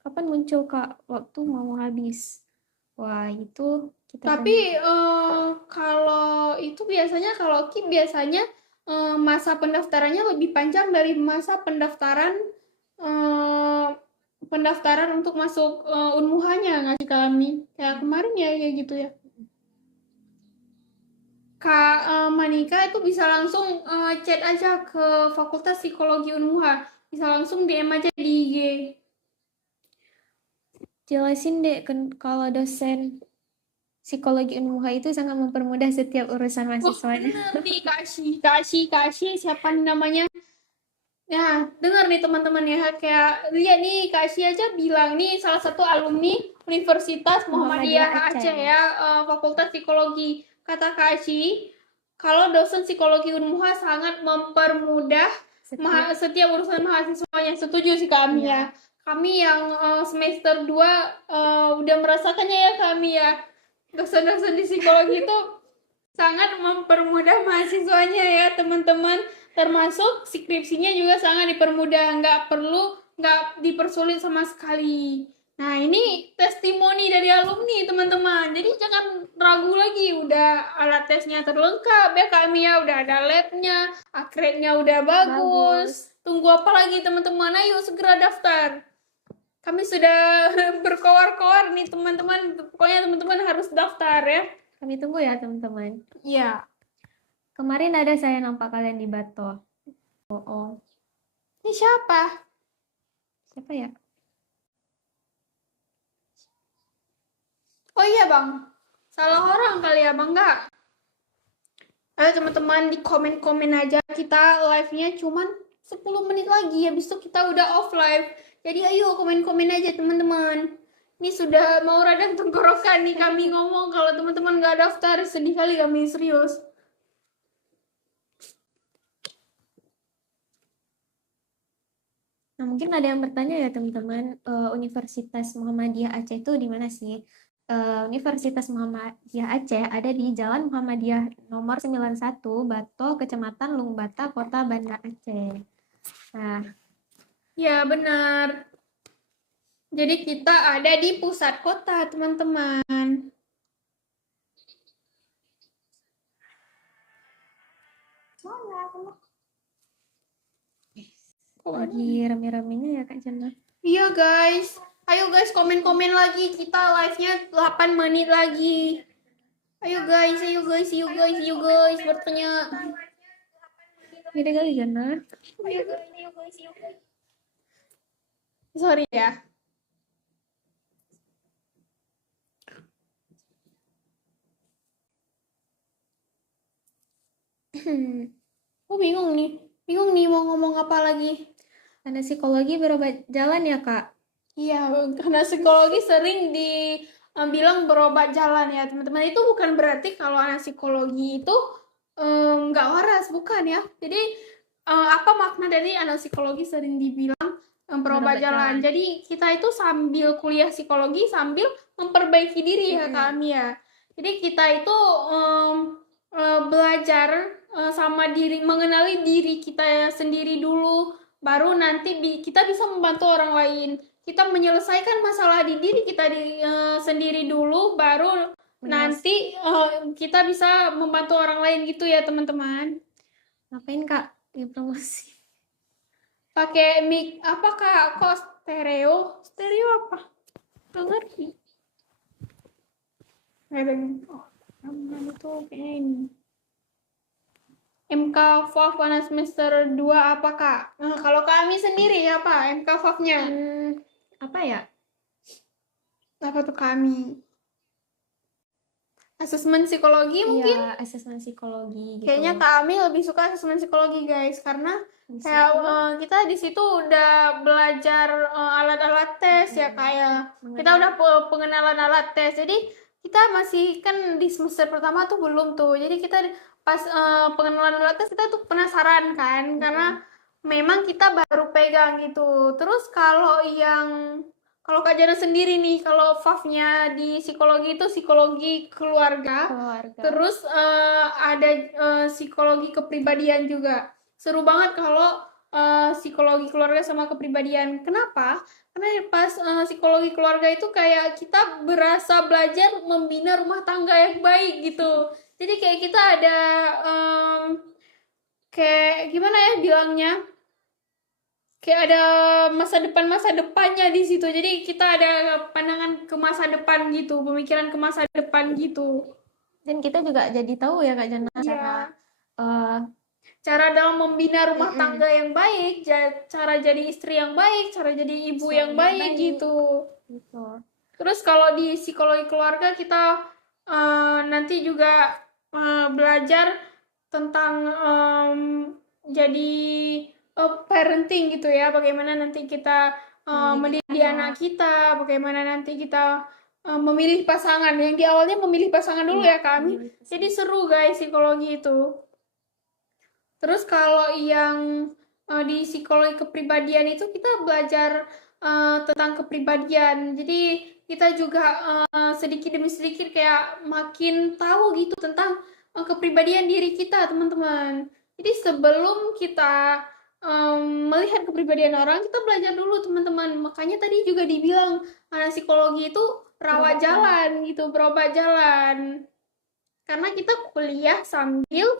Kapan muncul, Kak? Waktu mau habis. Wah, itu kita Tapi kalau itu biasanya, kalau KIP biasanya masa pendaftarannya lebih panjang dari masa pendaftaran untuk masuk Unmuhanya nggak sih kami? Kayak kemarin ya kayak gitu ya. Kak Manika itu bisa langsung chat aja ke Fakultas Psikologi Unmuha. Bisa langsung DM aja di IG. jelasin deh kalau dosen psikologi Unmuha itu sangat mempermudah setiap urusan mahasiswanya. Bener nih Kak Asy, siapa nih namanya? Nah, dengar nih teman-teman ya, kayak lihat nih Kak Asy aja bilang nih salah satu alumni Universitas Muhammadiyah Aceh ya, Fakultas Psikologi. Kata Kak Asy, kalau dosen psikologi Unmuha sangat mempermudah setiap urusan mahasiswanya. Setuju sih kami ya. Kami yang semester 2 udah merasakannya ya kami ya. Dosen-dosen di psikologi itu sangat mempermudah mahasiswanya ya teman-teman. Termasuk skripsinya juga sangat dipermudah, nggak dipersulit sama sekali. Nah, ini testimoni dari alumni teman-teman. Jadi jangan ragu lagi, udah alat tesnya terlengkap ya kami ya, udah ada labnya, akrednya udah bagus. Tunggu apa lagi teman-teman? Ayo segera daftar. Kami sudah berkoar-koar nih teman-teman. Pokoknya teman-teman harus daftar ya. Kami tunggu ya, teman-teman. Iya. Kemarin ada saya nampak kalian di Bato. Oh. Ini siapa? Siapa ya? Oh iya bang, salah orang kali ya bang, nggak? Ayo teman-teman di komen-komen aja, kita live-nya cuman 10 menit lagi, habis itu kita udah off live. Jadi ayo komen-komen aja teman-teman. Ini sudah mau radang tenggorokan nih kami ngomong, kalau teman-teman nggak daftar, sedih kali kami, serius. Nah, mungkin ada yang bertanya ya, teman-teman, Universitas Muhammadiyah Aceh itu di mana sih? Universitas Muhammadiyah Aceh ada di Jalan Muhammadiyah nomor 91, Bato, Kecamatan Lungbata, Kota Banda Aceh. Nah, Ya, benar. Jadi kita ada di pusat kota, teman-teman. lagi rame-ramenya ya Kak Jana. Iya, guys. Ayo guys, komen-komen lagi. Kita live-nya 8 menit lagi. Ayo guys, bertanya. Gede kali Jana. Sorry ya. Aku bingung nih mau ngomong apa lagi. Karena psikologi berobat jalan ya Kak. Iya, karena psikologi sering dibilang berobat jalan ya teman-teman. Itu bukan berarti kalau anak psikologi itu nggak waras, bukan ya. Jadi apa makna dari anak psikologi sering dibilang berobat Berobat jalan. jalan. Jadi kita itu sambil kuliah psikologi sambil memperbaiki diri ya kami ya. Jadi kita itu belajar sama mengenali diri kita sendiri dulu, baru nanti kita bisa membantu orang lain. Kita menyelesaikan masalah di diri kita sendiri dulu, baru nanti kita bisa membantu orang lain gitu ya teman-teman. Ngapain Kak? Di promosi. Pakai mic apa Kak? Kok stereo? Stereo apa? Nggak ngerti. Oh, itu kayaknya ini. MK FAF anak semester 2 apa Kak? Nah, kalau kami sendiri ya Pak, MK FAF-nya. Apa ya? Apa tuh kami? Asesmen psikologi mungkin? Iya, asesmen psikologi gitu. Kayaknya kami lebih suka asesmen psikologi guys, karena Di kayak situ kita di situ udah belajar alat-alat tes ya kayak kita udah pengenalan alat tes. Jadi kita masih kan di semester pertama tuh belum tuh. Jadi kita pas pengenalan alat tes kita tuh penasaran kan, karena memang kita baru pegang gitu. Terus kalau Kak Jana sendiri nih, kalau FAF-nya di psikologi itu psikologi keluarga. Terus ada psikologi kepribadian juga. Seru banget kalau psikologi keluarga sama kepribadian. Kenapa? Karena pas psikologi keluarga itu kayak kita berasa belajar membina rumah tangga yang baik gitu. Jadi kayak kita ada kayak gimana ya bilangnya? Kayak ada masa depannya di situ. Jadi kita ada pandangan ke masa depan gitu, pemikiran ke masa depan gitu. Dan kita juga jadi tahu ya Kak Jana Iya. cara Cara dalam membina rumah tangga yang baik, cara jadi istri yang baik, cara jadi ibu Suami yang yang baik baik. gitu. gitu. Terus kalau di psikologi keluarga kita nanti juga belajar tentang jadi parenting gitu ya, bagaimana nanti kita mendidik anak kita, bagaimana nanti kita memilih pasangan. Yang di awalnya memilih pasangan dulu ya kami. Jadi seru guys psikologi itu. Terus kalau yang di psikologi kepribadian itu kita belajar tentang kepribadian. Jadi kita juga sedikit demi sedikit kayak makin tahu gitu tentang kepribadian diri kita, teman-teman. Jadi sebelum kita melihat kepribadian orang, kita belajar dulu, teman-teman. Makanya tadi juga dibilang psikologi itu rawat jalan gitu, berobat jalan. Karena kita kuliah sambil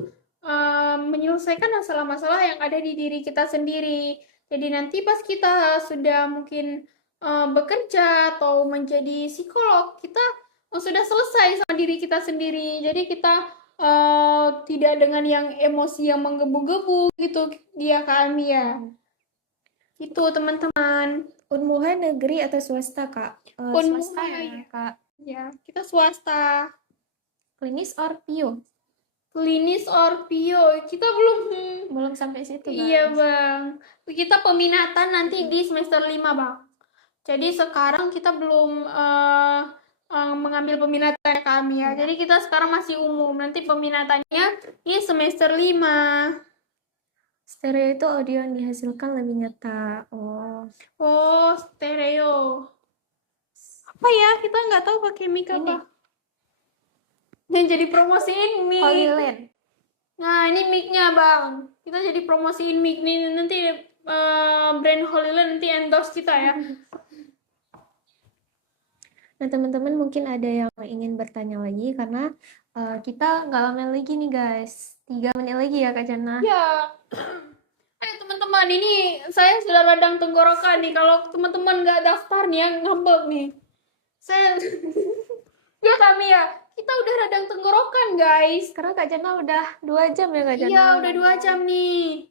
menyelesaikan masalah-masalah yang ada di diri kita sendiri. Jadi nanti pas kita sudah mungkin bekerja atau menjadi psikolog, kita sudah selesai sama diri kita sendiri. Jadi kita tidak dengan yang emosi yang menggebu-gebu gitu dia kami ya. Itu teman-teman. Unmuha negeri atau swasta Kak? Unmuha, Swasta ya ya. Kak. Ya, kita swasta. Klinis or PIO? Klinis or PIO, kita Belum sampai situ guys. Iya bang, kita peminatan nanti di semester 5 bang. Jadi sekarang kita belum mengambil peminatan kami ya. Jadi kita sekarang masih umum, nanti peminatannya di semester 5. Stereo itu audio yang dihasilkan lebih nyata. Oh, stereo. Apa ya? Kita nggak tahu pakai mic apa. Yang jadi promosiin mic. Holy Land. Nah, ini mic-nya, Bang. Kita jadi promosiin mic nih. Nanti brand Holy Land nanti endorse kita ya. Nah, teman-teman mungkin ada yang ingin bertanya lagi karena kita nggak lama lagi nih guys. 3 menit lagi ya Kak Jana. Ya. Ayo teman-teman, ini saya sudah radang tenggorokan nih. Kalau teman-teman nggak daftar nih, yang ngambek nih. Saya, ya kami ya, kita udah radang tenggorokan guys. Karena Kak Jana udah 2 jam ya Kak Jana. Iya, udah 2 jam nih.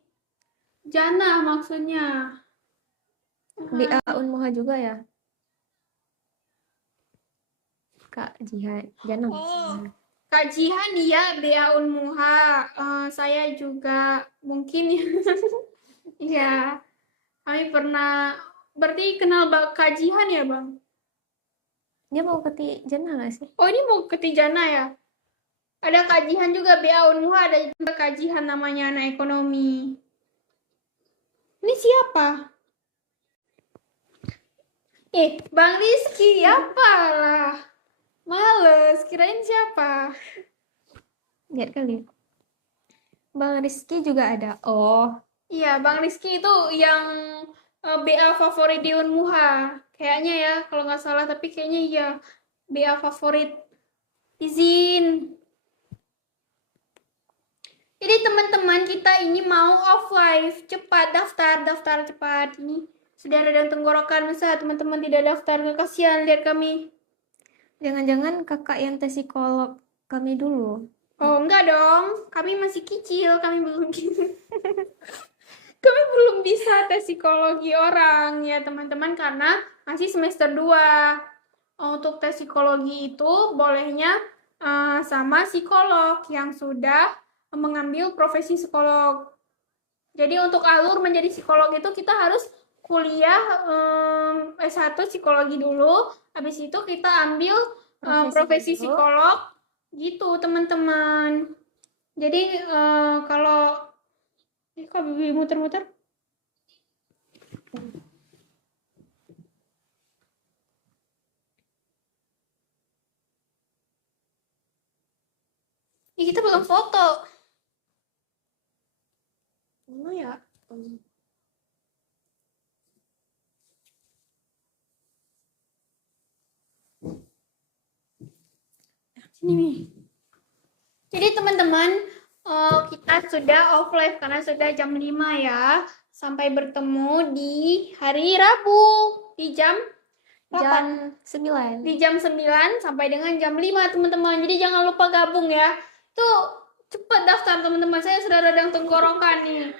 Jana maksudnya. BA Unmuha juga ya. Kak Jana. Oh, Kak Jihan ya, BA Unmuha. Saya juga mungkin ya. Iya, kami pernah, berarti kenal Kak Jihan ya Bang? Dia mau ke Jana nggak sih? Oh, ini mau ke Tijana ya? Ada Kak Jihan juga, BA Unmuha, ada juga Kak Jihan namanya anak ekonomi. Ini siapa? Bang Rizky, apalah. Males, kirain siapa? Lihat kali. Bang Rizky juga ada. Oh, Iya, Bang Rizky itu yang BA favorit di Unmuha. Kayaknya ya, kalau nggak salah, tapi kayaknya iya. BA favorit. Izin. Jadi teman-teman, kita ini mau off live. Cepat daftar cepat. Ini sudah radang tenggorokan, masa teman-teman tidak daftar, nggak kasihan lihat kami. jangan-jangan kakak yang tes psikolog kami dulu. Oh, enggak dong. Kami masih kecil, kami belum kami belum bisa tes psikologi orang ya, teman-teman, karena masih semester 2. Untuk tes psikologi itu bolehnya sama psikolog yang sudah mengambil profesi psikolog. Jadi untuk alur menjadi psikolog itu kita harus kuliah S1 psikologi dulu, habis itu kita ambil profesi dulu. psikolog gitu, teman-teman. Jadi kalau kok bibi muter-muter? Ih, kita belum foto. Mana ya? Sini nih. Jadi teman-teman, kita sudah off live karena sudah jam 5 ya. Sampai bertemu di hari Rabu di jam Jam 9. di jam 9 sampai dengan jam 5 teman-teman. Jadi jangan lupa gabung ya. Tuh cepat daftar teman-teman. Saya sudah radang tenggorokan nih.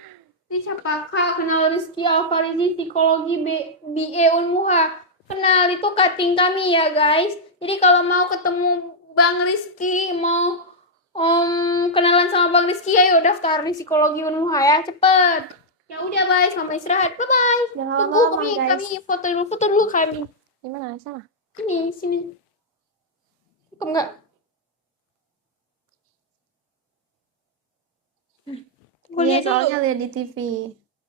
Ini siapa Kak? Kenal Rizky Alfarizi psikologi BE Unmuha. Kenal, itu cutting kami ya guys. Jadi kalau mau ketemu Bang Rizky, mau kenalan sama Bang Rizky, ayo daftar di psikologi Unmuha ya, cepet. Ya udah guys, mama istirahat, bye bye. Jangan Tunggu lama-lama, kami, guys. kami foto dulu kami. Gimana sana? Ini sini. Cukup nggak? Kok Iya, lihat dulu. soalnya lihat di TV.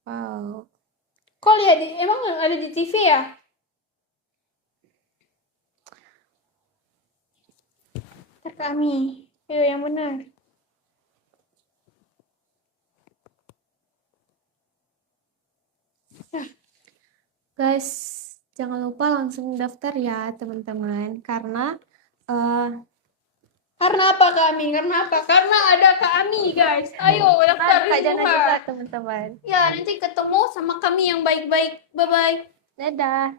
Wow. Kok lihat emang ada di TV ya? Ntar kami. Ayo yang benar. Guys, jangan lupa langsung daftar ya teman-teman karena Karena apa kami? Karena apa? Karena ada kami guys. Ayo daftar Kak di Jana Unmuha. juga teman-teman. Ya, nanti ketemu sama kami yang baik-baik. Bye-bye. Dadah.